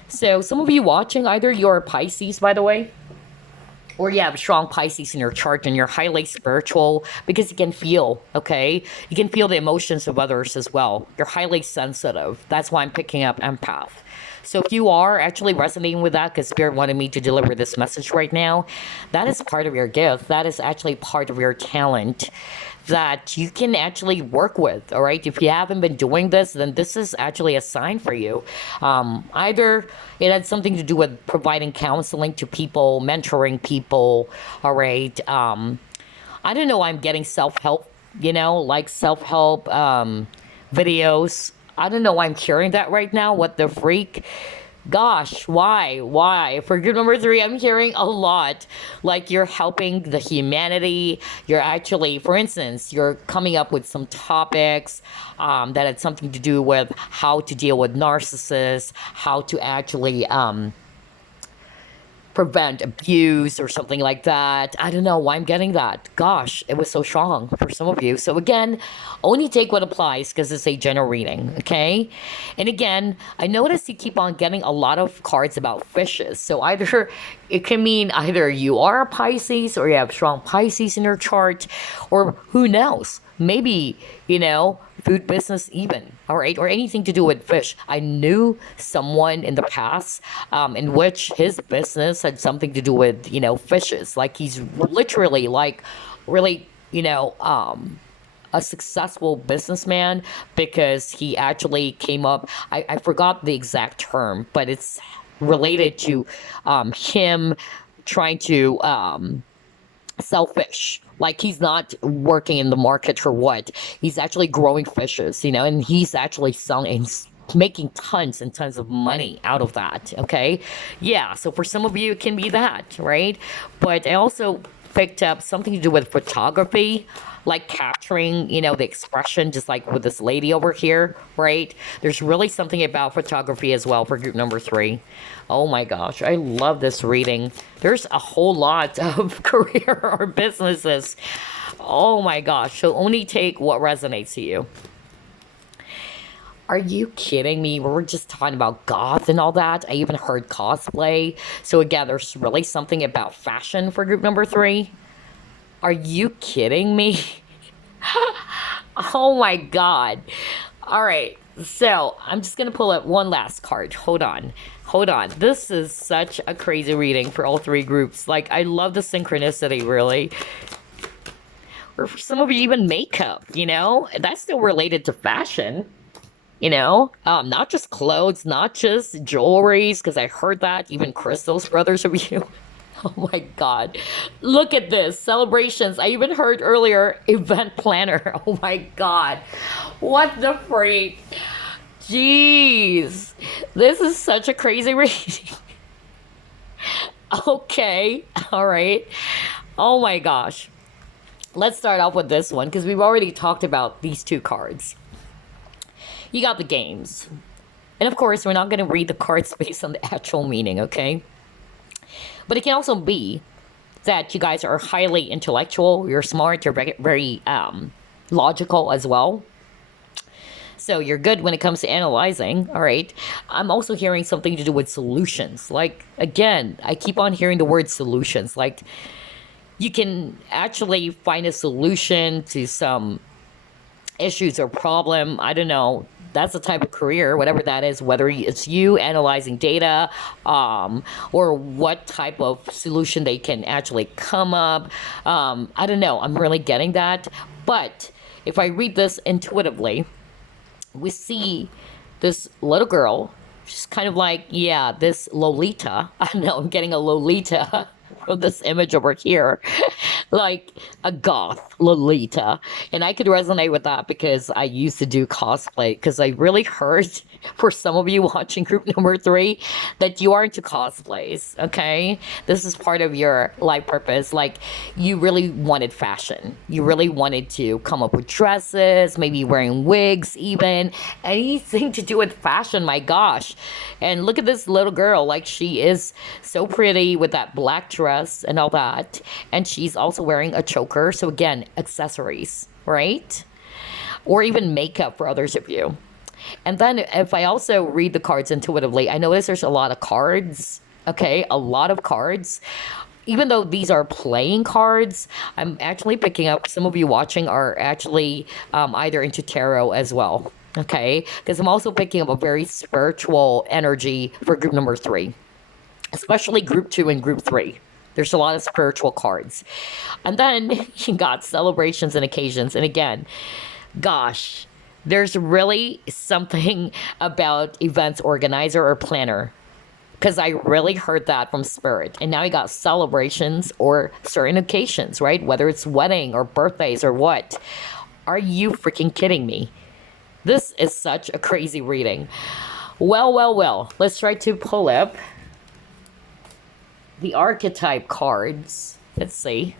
So some of you watching, either you're Pisces, by the way, or you have strong Pisces in your chart and you're highly spiritual because you can feel, okay? You can feel the emotions of others as well. You're highly sensitive. That's why I'm picking up empath. So if you are actually resonating with that because Spirit wanted me to deliver this message right now, that is part of your gift. That is actually part of your talent that you can actually work with, all right? If you haven't been doing this, then this is actually a sign for you. Either it had something to do with providing counseling to people, mentoring people, all right? I don't know, I'm getting self-help like self-help videos. I don't know why I'm hearing that right now. What the freak? Gosh, why? For group number three, I'm hearing a lot. Like you're helping the humanity. You're actually, for instance, you're coming up with some topics that had something to do with how to deal with narcissists, how to actually prevent abuse or something like that. I don't know why I'm getting that. Gosh, it was so strong for some of you. So again, only take what applies because it's a general reading, okay? And again, I noticed you keep on getting a lot of cards about fishes. So either it can mean either you are a Pisces or you have strong Pisces in your chart, or who knows? Maybe, food business even, all right, or anything to do with fish. I knew someone in the past in which his business had something to do with, fishes. Like he's literally like really, a successful businessman because he actually came up, I forgot the exact term, but it's related to him trying to selfish, like he's not working in the market for what he's actually growing fishes, and he's actually selling and he's making tons and tons of money out of that. Okay, yeah, so for some of you it can be that, right? But I also picked up something to do with photography, like capturing, the expression, just like with this lady over here, right? There's really something about photography as well for group number three. Oh my gosh, I love this reading. There's a whole lot of career or businesses. Oh my gosh, so only take what resonates to you. Are you kidding me? We were just talking about goth and all that. I even heard cosplay. So again, there's really something about fashion for group number three. Are you kidding me? Oh my God. All right. So I'm just going to pull up one last card. Hold on. This is such a crazy reading for all three groups. Like, I love the synchronicity, really. Or for some of you, even makeup, That's still related to fashion. Not just clothes, not just jewelries, because I heard that, even crystals for others of you. Oh my God. Look at this. Celebrations. I even heard earlier event planner. Oh my God. What the freak? Jeez. This is such a crazy reading. Okay. All right. Oh my gosh. Let's start off with this one because we've already talked about these two cards. You got the games. And of course, we're not going to read the cards based on the actual meaning, okay? But it can also be that you guys are highly intellectual, you're smart, you're very, very logical as well. So you're good when it comes to analyzing, all right? I'm also hearing something to do with solutions. Like, again, I keep on hearing the word solutions. Like, you can actually find a solution to some issues or problem. I don't know. That's the type of career, whatever that is, whether it's you analyzing data or what type of solution they can actually come up. I don't know. I'm really getting that. But if I read this intuitively, we see this little girl. She's kind of like, yeah, this Lolita. I don't know. I'm getting a Lolita from this image over here. Like a goth Lolita. And I could resonate with that because I used to do cosplay. Because I really heard for some of you watching group number three that you are into cosplays, okay? This is part of your life purpose. Like, you really wanted fashion. You really wanted to come up with dresses, maybe wearing wigs even. Anything to do with fashion, my gosh. And look at this little girl. Like, she is so pretty with that black dress and all that. And she's also wearing a choker. So again, accessories, right? Or even makeup for others of you. And then if I also read the cards intuitively, I notice there's a lot of cards, okay? A lot of cards. Even though these are playing cards, I'm actually picking up, some of you watching are actually either into tarot as well, okay? Because I'm also picking up a very spiritual energy for group number three, especially group two and group three. There's a lot of spiritual cards. And then you got celebrations and occasions. And again, gosh, there's really something about events organizer or planner, because I really heard that from spirit. And now you got celebrations or certain occasions, right? Whether it's wedding or birthdays or what. Are you freaking kidding me? This is such a crazy reading. Well, well, well. Let's try to pull up the archetype cards. Let's see.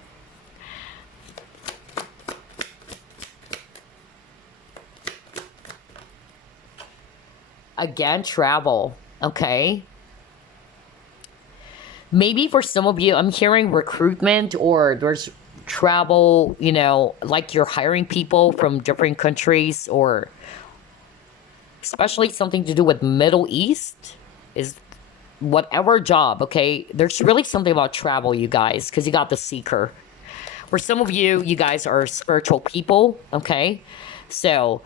Again, travel. Okay. Maybe for some of you, I'm hearing recruitment, or there's travel, like you're hiring people from different countries, or especially something to do with Middle East, is whatever job, okay? There's really something about travel, you guys, because you got the seeker. For some of you, you guys are spiritual people, okay? So,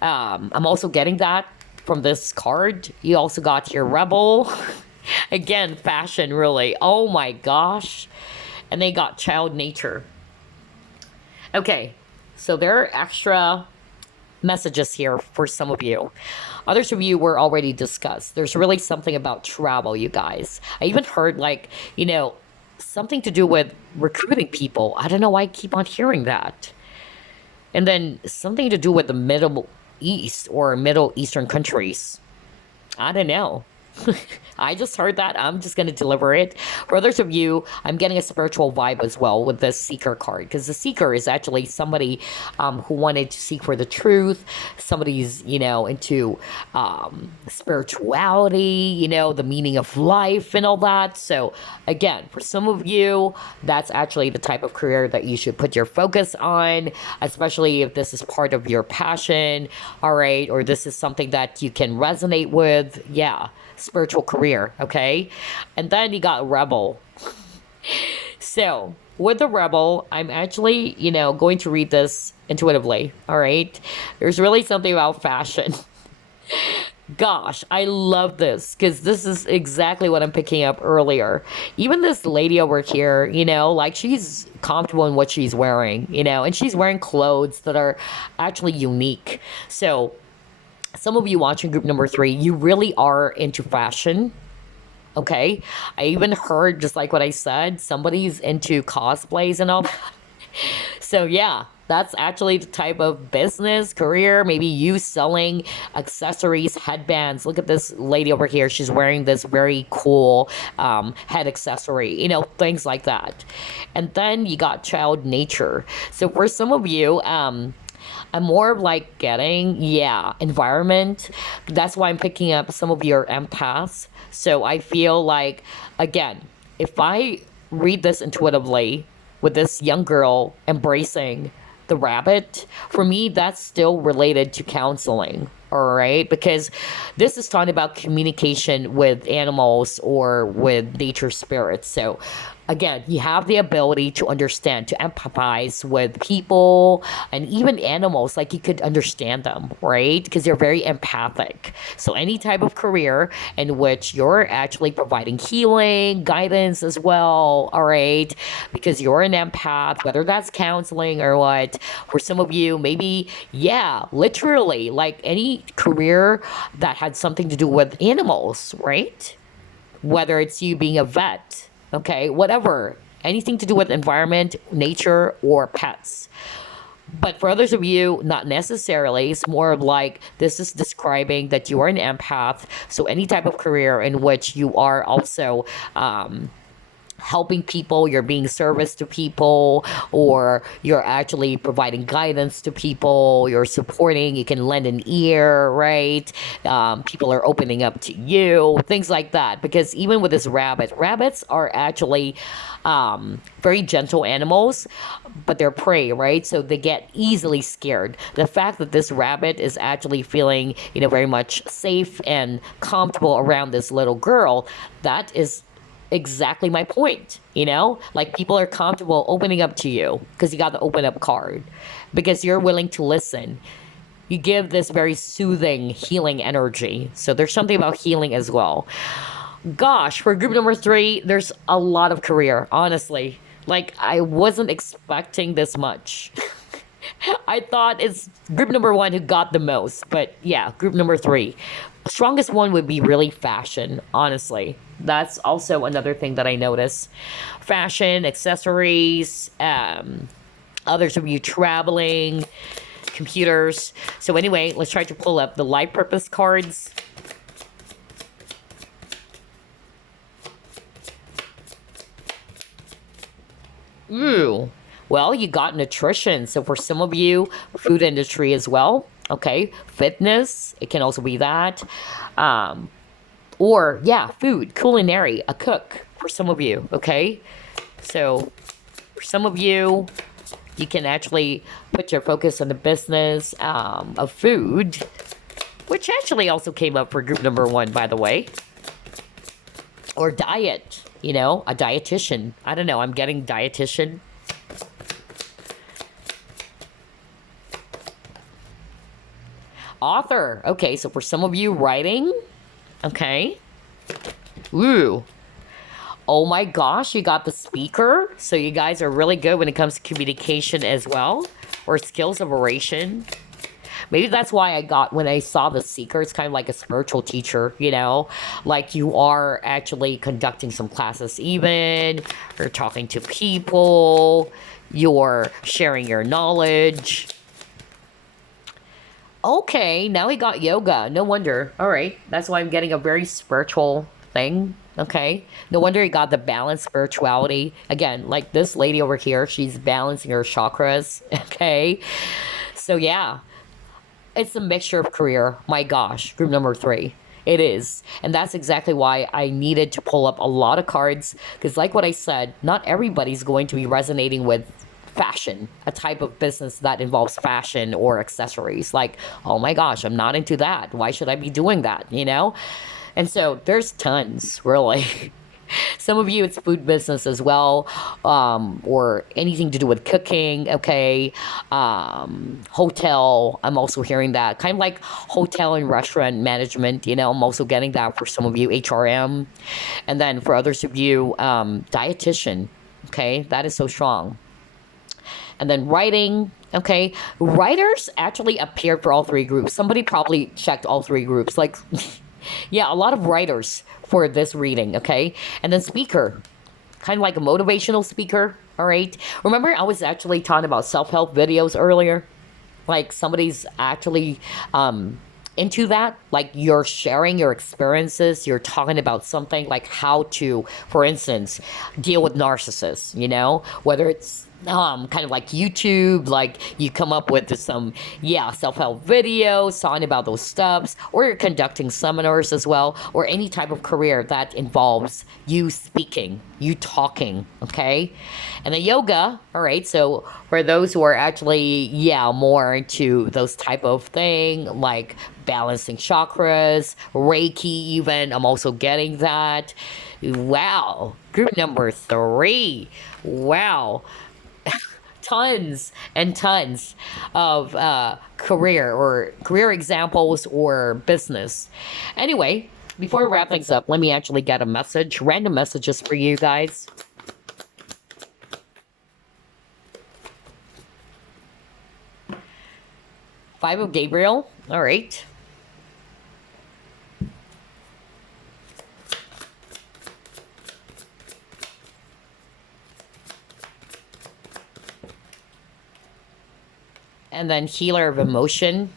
I'm also getting that from this card. You also got your rebel. Again, fashion, really. Oh my gosh. And they got child nature. Okay, so there are extra messages here for some of you. Others of you were already discussed. There's really something about travel, you guys. I even heard, like, something to do with recruiting people. I don't know why I keep on hearing that. And then something to do with the Middle East or Middle Eastern countries. I don't know. I just heard that. I'm just going to deliver it. For others of you, I'm getting a spiritual vibe as well with the Seeker card. Because the Seeker is actually somebody who wanted to seek for the truth. Somebody's, into spirituality, the meaning of life and all that. So, again, for some of you, that's actually the type of career that you should put your focus on. Especially if this is part of your passion, all right? Or this is something that you can resonate with. Yeah. Spiritual career, okay? And then you got rebel. So with the rebel, I'm actually, going to read this intuitively, all right? There's really something about fashion. Gosh, I love this because this is exactly what I'm picking up earlier. Even this lady over here, like she's comfortable in what she's wearing, and she's wearing clothes that are actually unique. So some of you watching group number 3, you really are into fashion, okay? I even heard, just like what I said, somebody's into cosplays and all that. So yeah, that's actually the type of business, career, maybe you selling accessories, headbands. Look at this lady over here. She's wearing this very cool head accessory, things like that. And then you got child nature. So for some of you, I'm more of like getting, environment. That's why I'm picking up some of your empaths. So I feel like, again, if I read this intuitively with this young girl embracing the rabbit, for me, that's still related to counseling. All right, because this is talking about communication with animals or with nature spirits. So again, you have the ability to understand, to empathize with people and even animals, like you could understand them, right? Because you're very empathic. So any type of career in which you're actually providing healing, guidance as well, all right? Because you're an empath, whether that's counseling or what. For some of you, maybe, literally, like any career that had something to do with animals, right? Whether it's you being a vet, okay, whatever, anything to do with environment, nature, or pets. But for others of you, not necessarily. It's more of like, this is describing that you are an empath. So any type of career in which you are also helping people, you're being service to people, or you're actually providing guidance to people, you're supporting, you can lend an ear, right? People are opening up to you, things like that. Because even with this rabbits are actually very gentle animals, but they're prey, right? So they get easily scared. The fact that this rabbit is actually feeling, very much safe and comfortable around this little girl, that is exactly my point. Like people are comfortable opening up to you because you got the open up card, because you're willing to listen. You give this very soothing, healing energy. So there's something about healing as well. Gosh, for group number 3, there's a lot of career, honestly. Like I wasn't expecting this much. I thought it's group number 1 who got the most, but yeah, group number 3. Strongest one would be really fashion, honestly. That's also another thing that I notice. Fashion, accessories, others of you traveling. computers. So anyway, let's try to pull up the life purpose cards. Ooh. Well, you got nutrition. So for some of you, food industry as well. Okay. Fitness. It can also be that. Or, yeah, food, culinary, a cook for some of you. Okay. So for some of you, you can actually put your focus on the business of food, which actually also came up for group number 1, by the way. Or diet, you know, a dietitian. I don't know, I'm getting dietitian. Author. Okay, so for some of you, writing. Okay. Ooh. Oh my gosh, you got the speaker. So you guys are really good when it comes to communication as well. Or skills of oration. Maybe that's why I got, when I saw the seeker, it's kind of like a spiritual teacher, you know? Like you are actually conducting some classes even. You're talking to people. You're sharing your knowledge. Okay, now we got yoga. No wonder. All right, that's why I'm getting a very spiritual thing. Okay, no wonder you got the balanced spirituality. Again, like this lady over here, she's balancing her chakras. Okay, so yeah, it's a mixture of career. My gosh, group number 3. It is. And that's exactly why I needed to pull up a lot of cards. Because like what I said, not everybody's going to be resonating with fashion, a type of business that involves fashion or accessories. Like, oh my gosh, I'm not into that. Why should I be doing that, you know? And so there's tons, really. Some of you, it's food business as well, or anything to do with cooking, okay? Hotel, I'm also hearing that. Kind of like hotel and restaurant management, you know, I'm also getting that for some of you, HRM. And then for others of you, dietitian, okay? That is so strong. And then writing, okay? Writers actually appeared for all 3 groups. Somebody probably checked all 3 groups. Like, yeah, a lot of writers for this reading, okay? And then speaker, kind of like a motivational speaker, all right? Remember, I was actually talking about self-help videos earlier? Like, somebody's actually into that. Like, you're sharing your experiences. You're talking about something like how to, for instance, deal with narcissists, you know? Whether it's kind of like YouTube, like you come up with some, yeah, self-help videos, talking about those steps, or you're conducting seminars as well, or any type of career that involves you speaking, you talking, okay? And the yoga, all right, so for those who are actually, yeah, more into those type of thing, like balancing chakras, Reiki even, I'm also getting that. Wow, group number 3, wow. Tons and tons of career examples or business. Anyway, before we wrap things up, let me actually get a message, random messages for you guys. Five of Gabriel, all right. And then Healer of Emotion.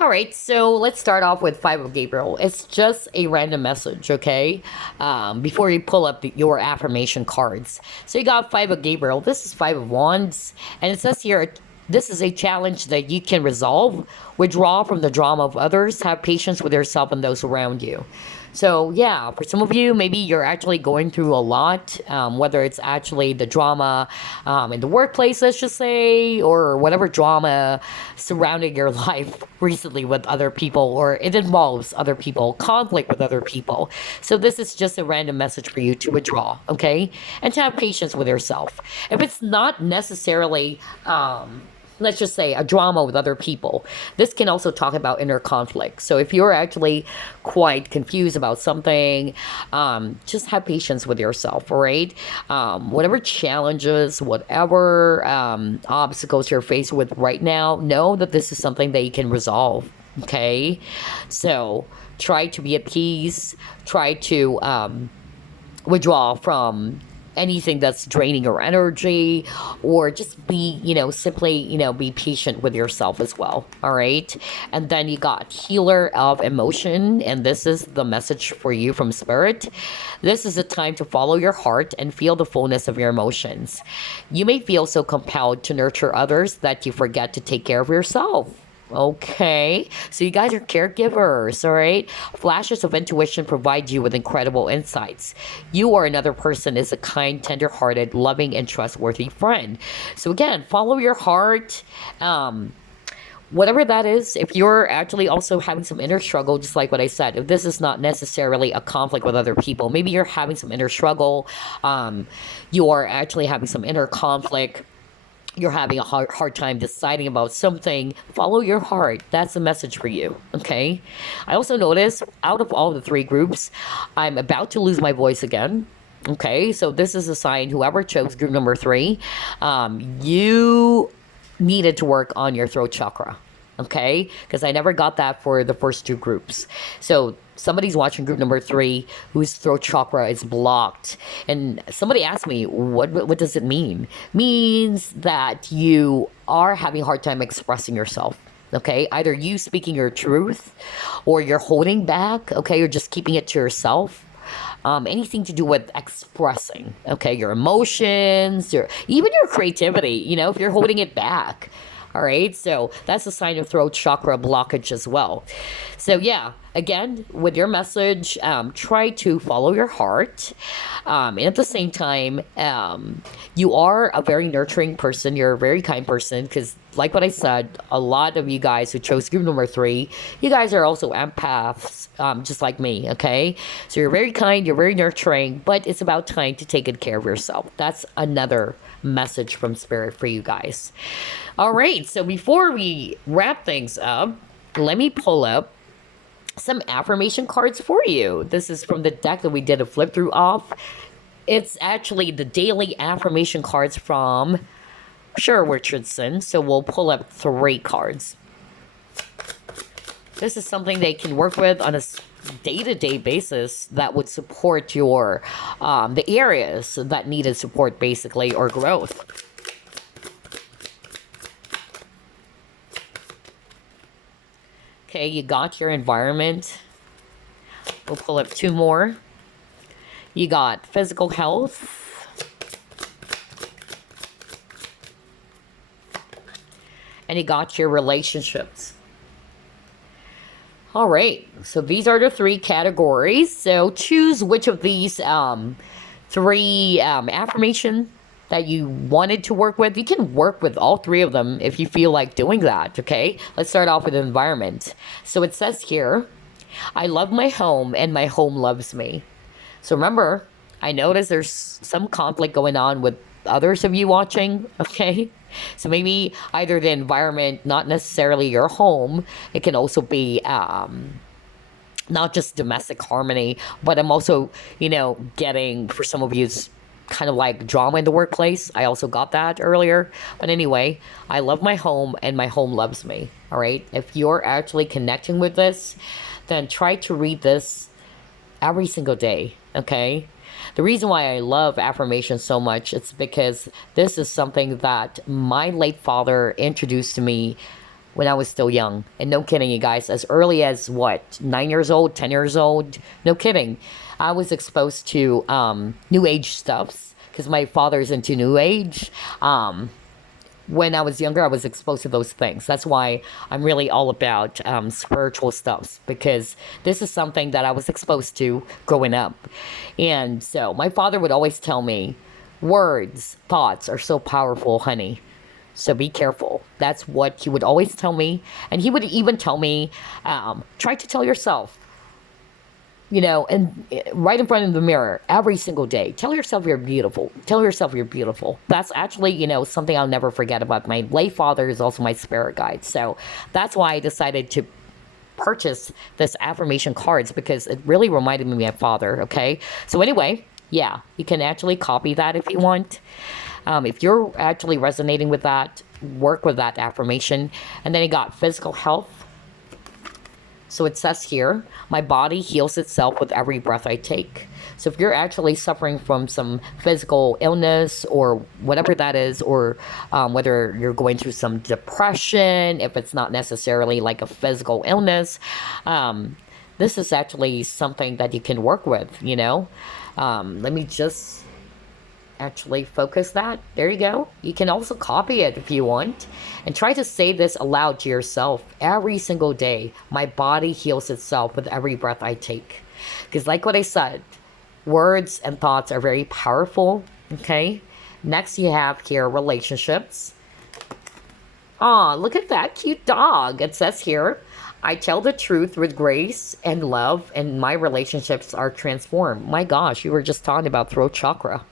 All right, so let's start off with Five of Gabriel. It's just a random message, okay? Before you pull up your affirmation cards. So you got Five of Gabriel. This is Five of Wands. And it says here, this is a challenge that you can resolve. Withdraw from the drama of others. Have patience with yourself and those around you. So yeah, for some of you, maybe you're actually going through a lot, whether it's actually the drama in the workplace, let's just say, or whatever drama surrounding your life recently with other people, or it involves other people, conflict with other people. So this is just a random message for you to withdraw, okay? And to have patience with yourself. If it's not necessarily let's just say a drama with other people, this can also talk about inner conflict. So if you're actually quite confused about something, just have patience with yourself, all right? Whatever challenges, whatever obstacles you're faced with right now, know that this is something that you can resolve, okay? So try to be at peace, try to withdraw from anything that's draining your energy, or just be, simply, be patient with yourself as well. All right. And then you got healer of emotion. And this is the message for you from spirit. This is a time to follow your heart and feel the fullness of your emotions. You may feel so compelled to nurture others that you forget to take care of yourself. Okay, so you guys are caregivers, all right? Flashes of intuition provide you with incredible insights. You or another person is a kind, tender-hearted, loving, and trustworthy friend. So again, follow your heart. Whatever that is, if you're actually also having some inner struggle, just like what I said, if this is not necessarily a conflict with other people, maybe you're having some inner struggle, you are actually having some inner conflict, you're having a hard time deciding about something, follow your heart. That's the message for you, okay? I also notice out of all the three groups, I'm about to lose my voice again. Okay, so this is a sign, whoever chose group number 3, you needed to work on your throat chakra. Okay, because I never got that for the first 2 groups. So somebody's watching group number 3 whose throat chakra is blocked, and somebody asked me, what does it mean? Means that you are having a hard time expressing yourself. Okay, either you speaking your truth, or you're holding back. Okay, you're just keeping it to yourself. Anything to do with expressing, okay, your emotions, even your creativity, if you're holding it back. All right, so that's a sign of throat chakra blockage as well. So yeah, again, with your message, try to follow your heart. And at the same time, you are a very nurturing person. You're a very kind person, because like what I said, a lot of you guys who chose group number 3, you guys are also empaths, just like me, okay? So you're very kind, you're very nurturing, but it's about time to take good care of yourself. That's another message from spirit for you guys. All right, so before we wrap things up, let me pull up some affirmation cards for you. This is from the deck that we did a flip through off. It's actually the daily affirmation cards from Cheryl Richardson. So we'll pull up 3 cards. This is something they can work with on a day-to-day basis that would support your the areas that needed support, basically, or growth. Okay, you got your environment. We'll pull up 2 more. You got physical health. And you got your relationships. All right, so these are the 3 categories. So choose which of these 3 affirmation that you wanted to work with. You can work with all 3 of them if you feel like doing that, okay? Let's start off with the environment. So it says here, I love my home and my home loves me. So remember, I noticed there's some conflict going on with others of you watching, okay? So maybe either the environment, not necessarily your home, it can also be not just domestic harmony, but I'm also, getting, for some of you, kind of like drama in the workplace. I also got that earlier. But anyway, I love my home and my home loves me. All right. If you're actually connecting with this, then try to read this every single day. Okay. The reason why I love affirmation so much, it's because this is something that my late father introduced to me when I was still young. And no kidding, you guys, as early as 9 years old, 10 years old? No kidding. I was exposed to New Age stuffs because my father's into New Age. When I was younger, I was exposed to those things. That's why I'm really all about spiritual stuffs, because this is something that I was exposed to growing up. And so my father would always tell me, words, thoughts are so powerful, honey. So be careful. That's what he would always tell me. And he would even tell me, try to tell yourself, and right in front of the mirror every single day, tell yourself you're beautiful. Tell yourself you're beautiful. That's actually, something I'll never forget about. My late father is also my spirit guide. So that's why I decided to purchase this affirmation cards, because it really reminded me of my father. Okay. So anyway, yeah, you can actually copy that if you want. If you're actually resonating with that, work with that affirmation. And then you got physical health. So it says here, my body heals itself with every breath I take. So if you're actually suffering from some physical illness or whatever that is, or whether you're going through some depression, if it's not necessarily like a physical illness, this is actually something that you can work with, you know. Let me just actually focus that. There you go. You can also copy it if you want and try to say this aloud to yourself every single day. My body heals itself with every breath I take. Because like what I said, words and thoughts are very powerful. Okay. Next you have here relationships. Aw, look at that cute dog. It says here, I tell the truth with grace and love, and my relationships are transformed. My gosh, you were just talking about throat chakra.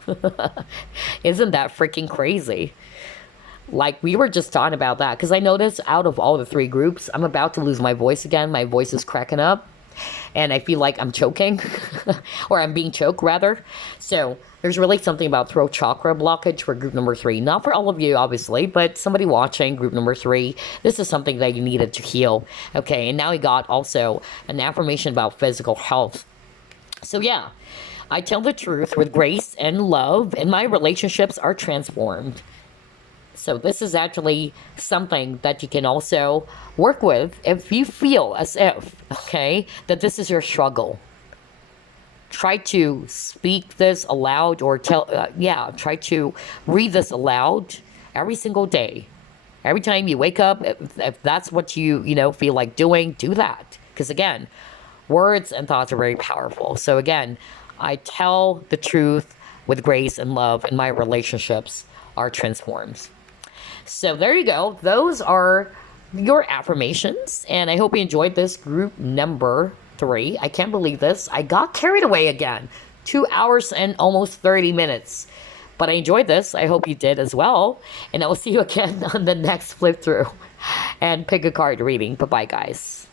Isn't that freaking crazy? Like, we were just talking about that, because I noticed out of all the three groups, I'm about to lose my voice again. My voice is cracking up, and I feel like I'm choking, or I'm being choked, rather. So there's really something about throat chakra blockage for group number 3. Not for all of you, obviously, but somebody watching group number 3, this is something that you needed to heal. Okay, and now we got also an affirmation about physical health. So yeah, I tell the truth with grace and love, and my relationships are transformed. So this is actually something that you can also work with if you feel as if, okay, that this is your struggle. Try to speak this aloud, or try to read this aloud every single day. Every time you wake up, if that's what you feel like doing, do that. Because again, words and thoughts are very powerful. So again, I tell the truth with grace and love, and my relationships are transformed. So there you go. Those are your affirmations, and I hope you enjoyed this group number 3. I can't believe this. I got carried away again. 2 hours and almost 30 minutes. But I enjoyed this. I hope you did as well. And I will see you again on the next flip through and pick a card reading. Bye-bye, guys.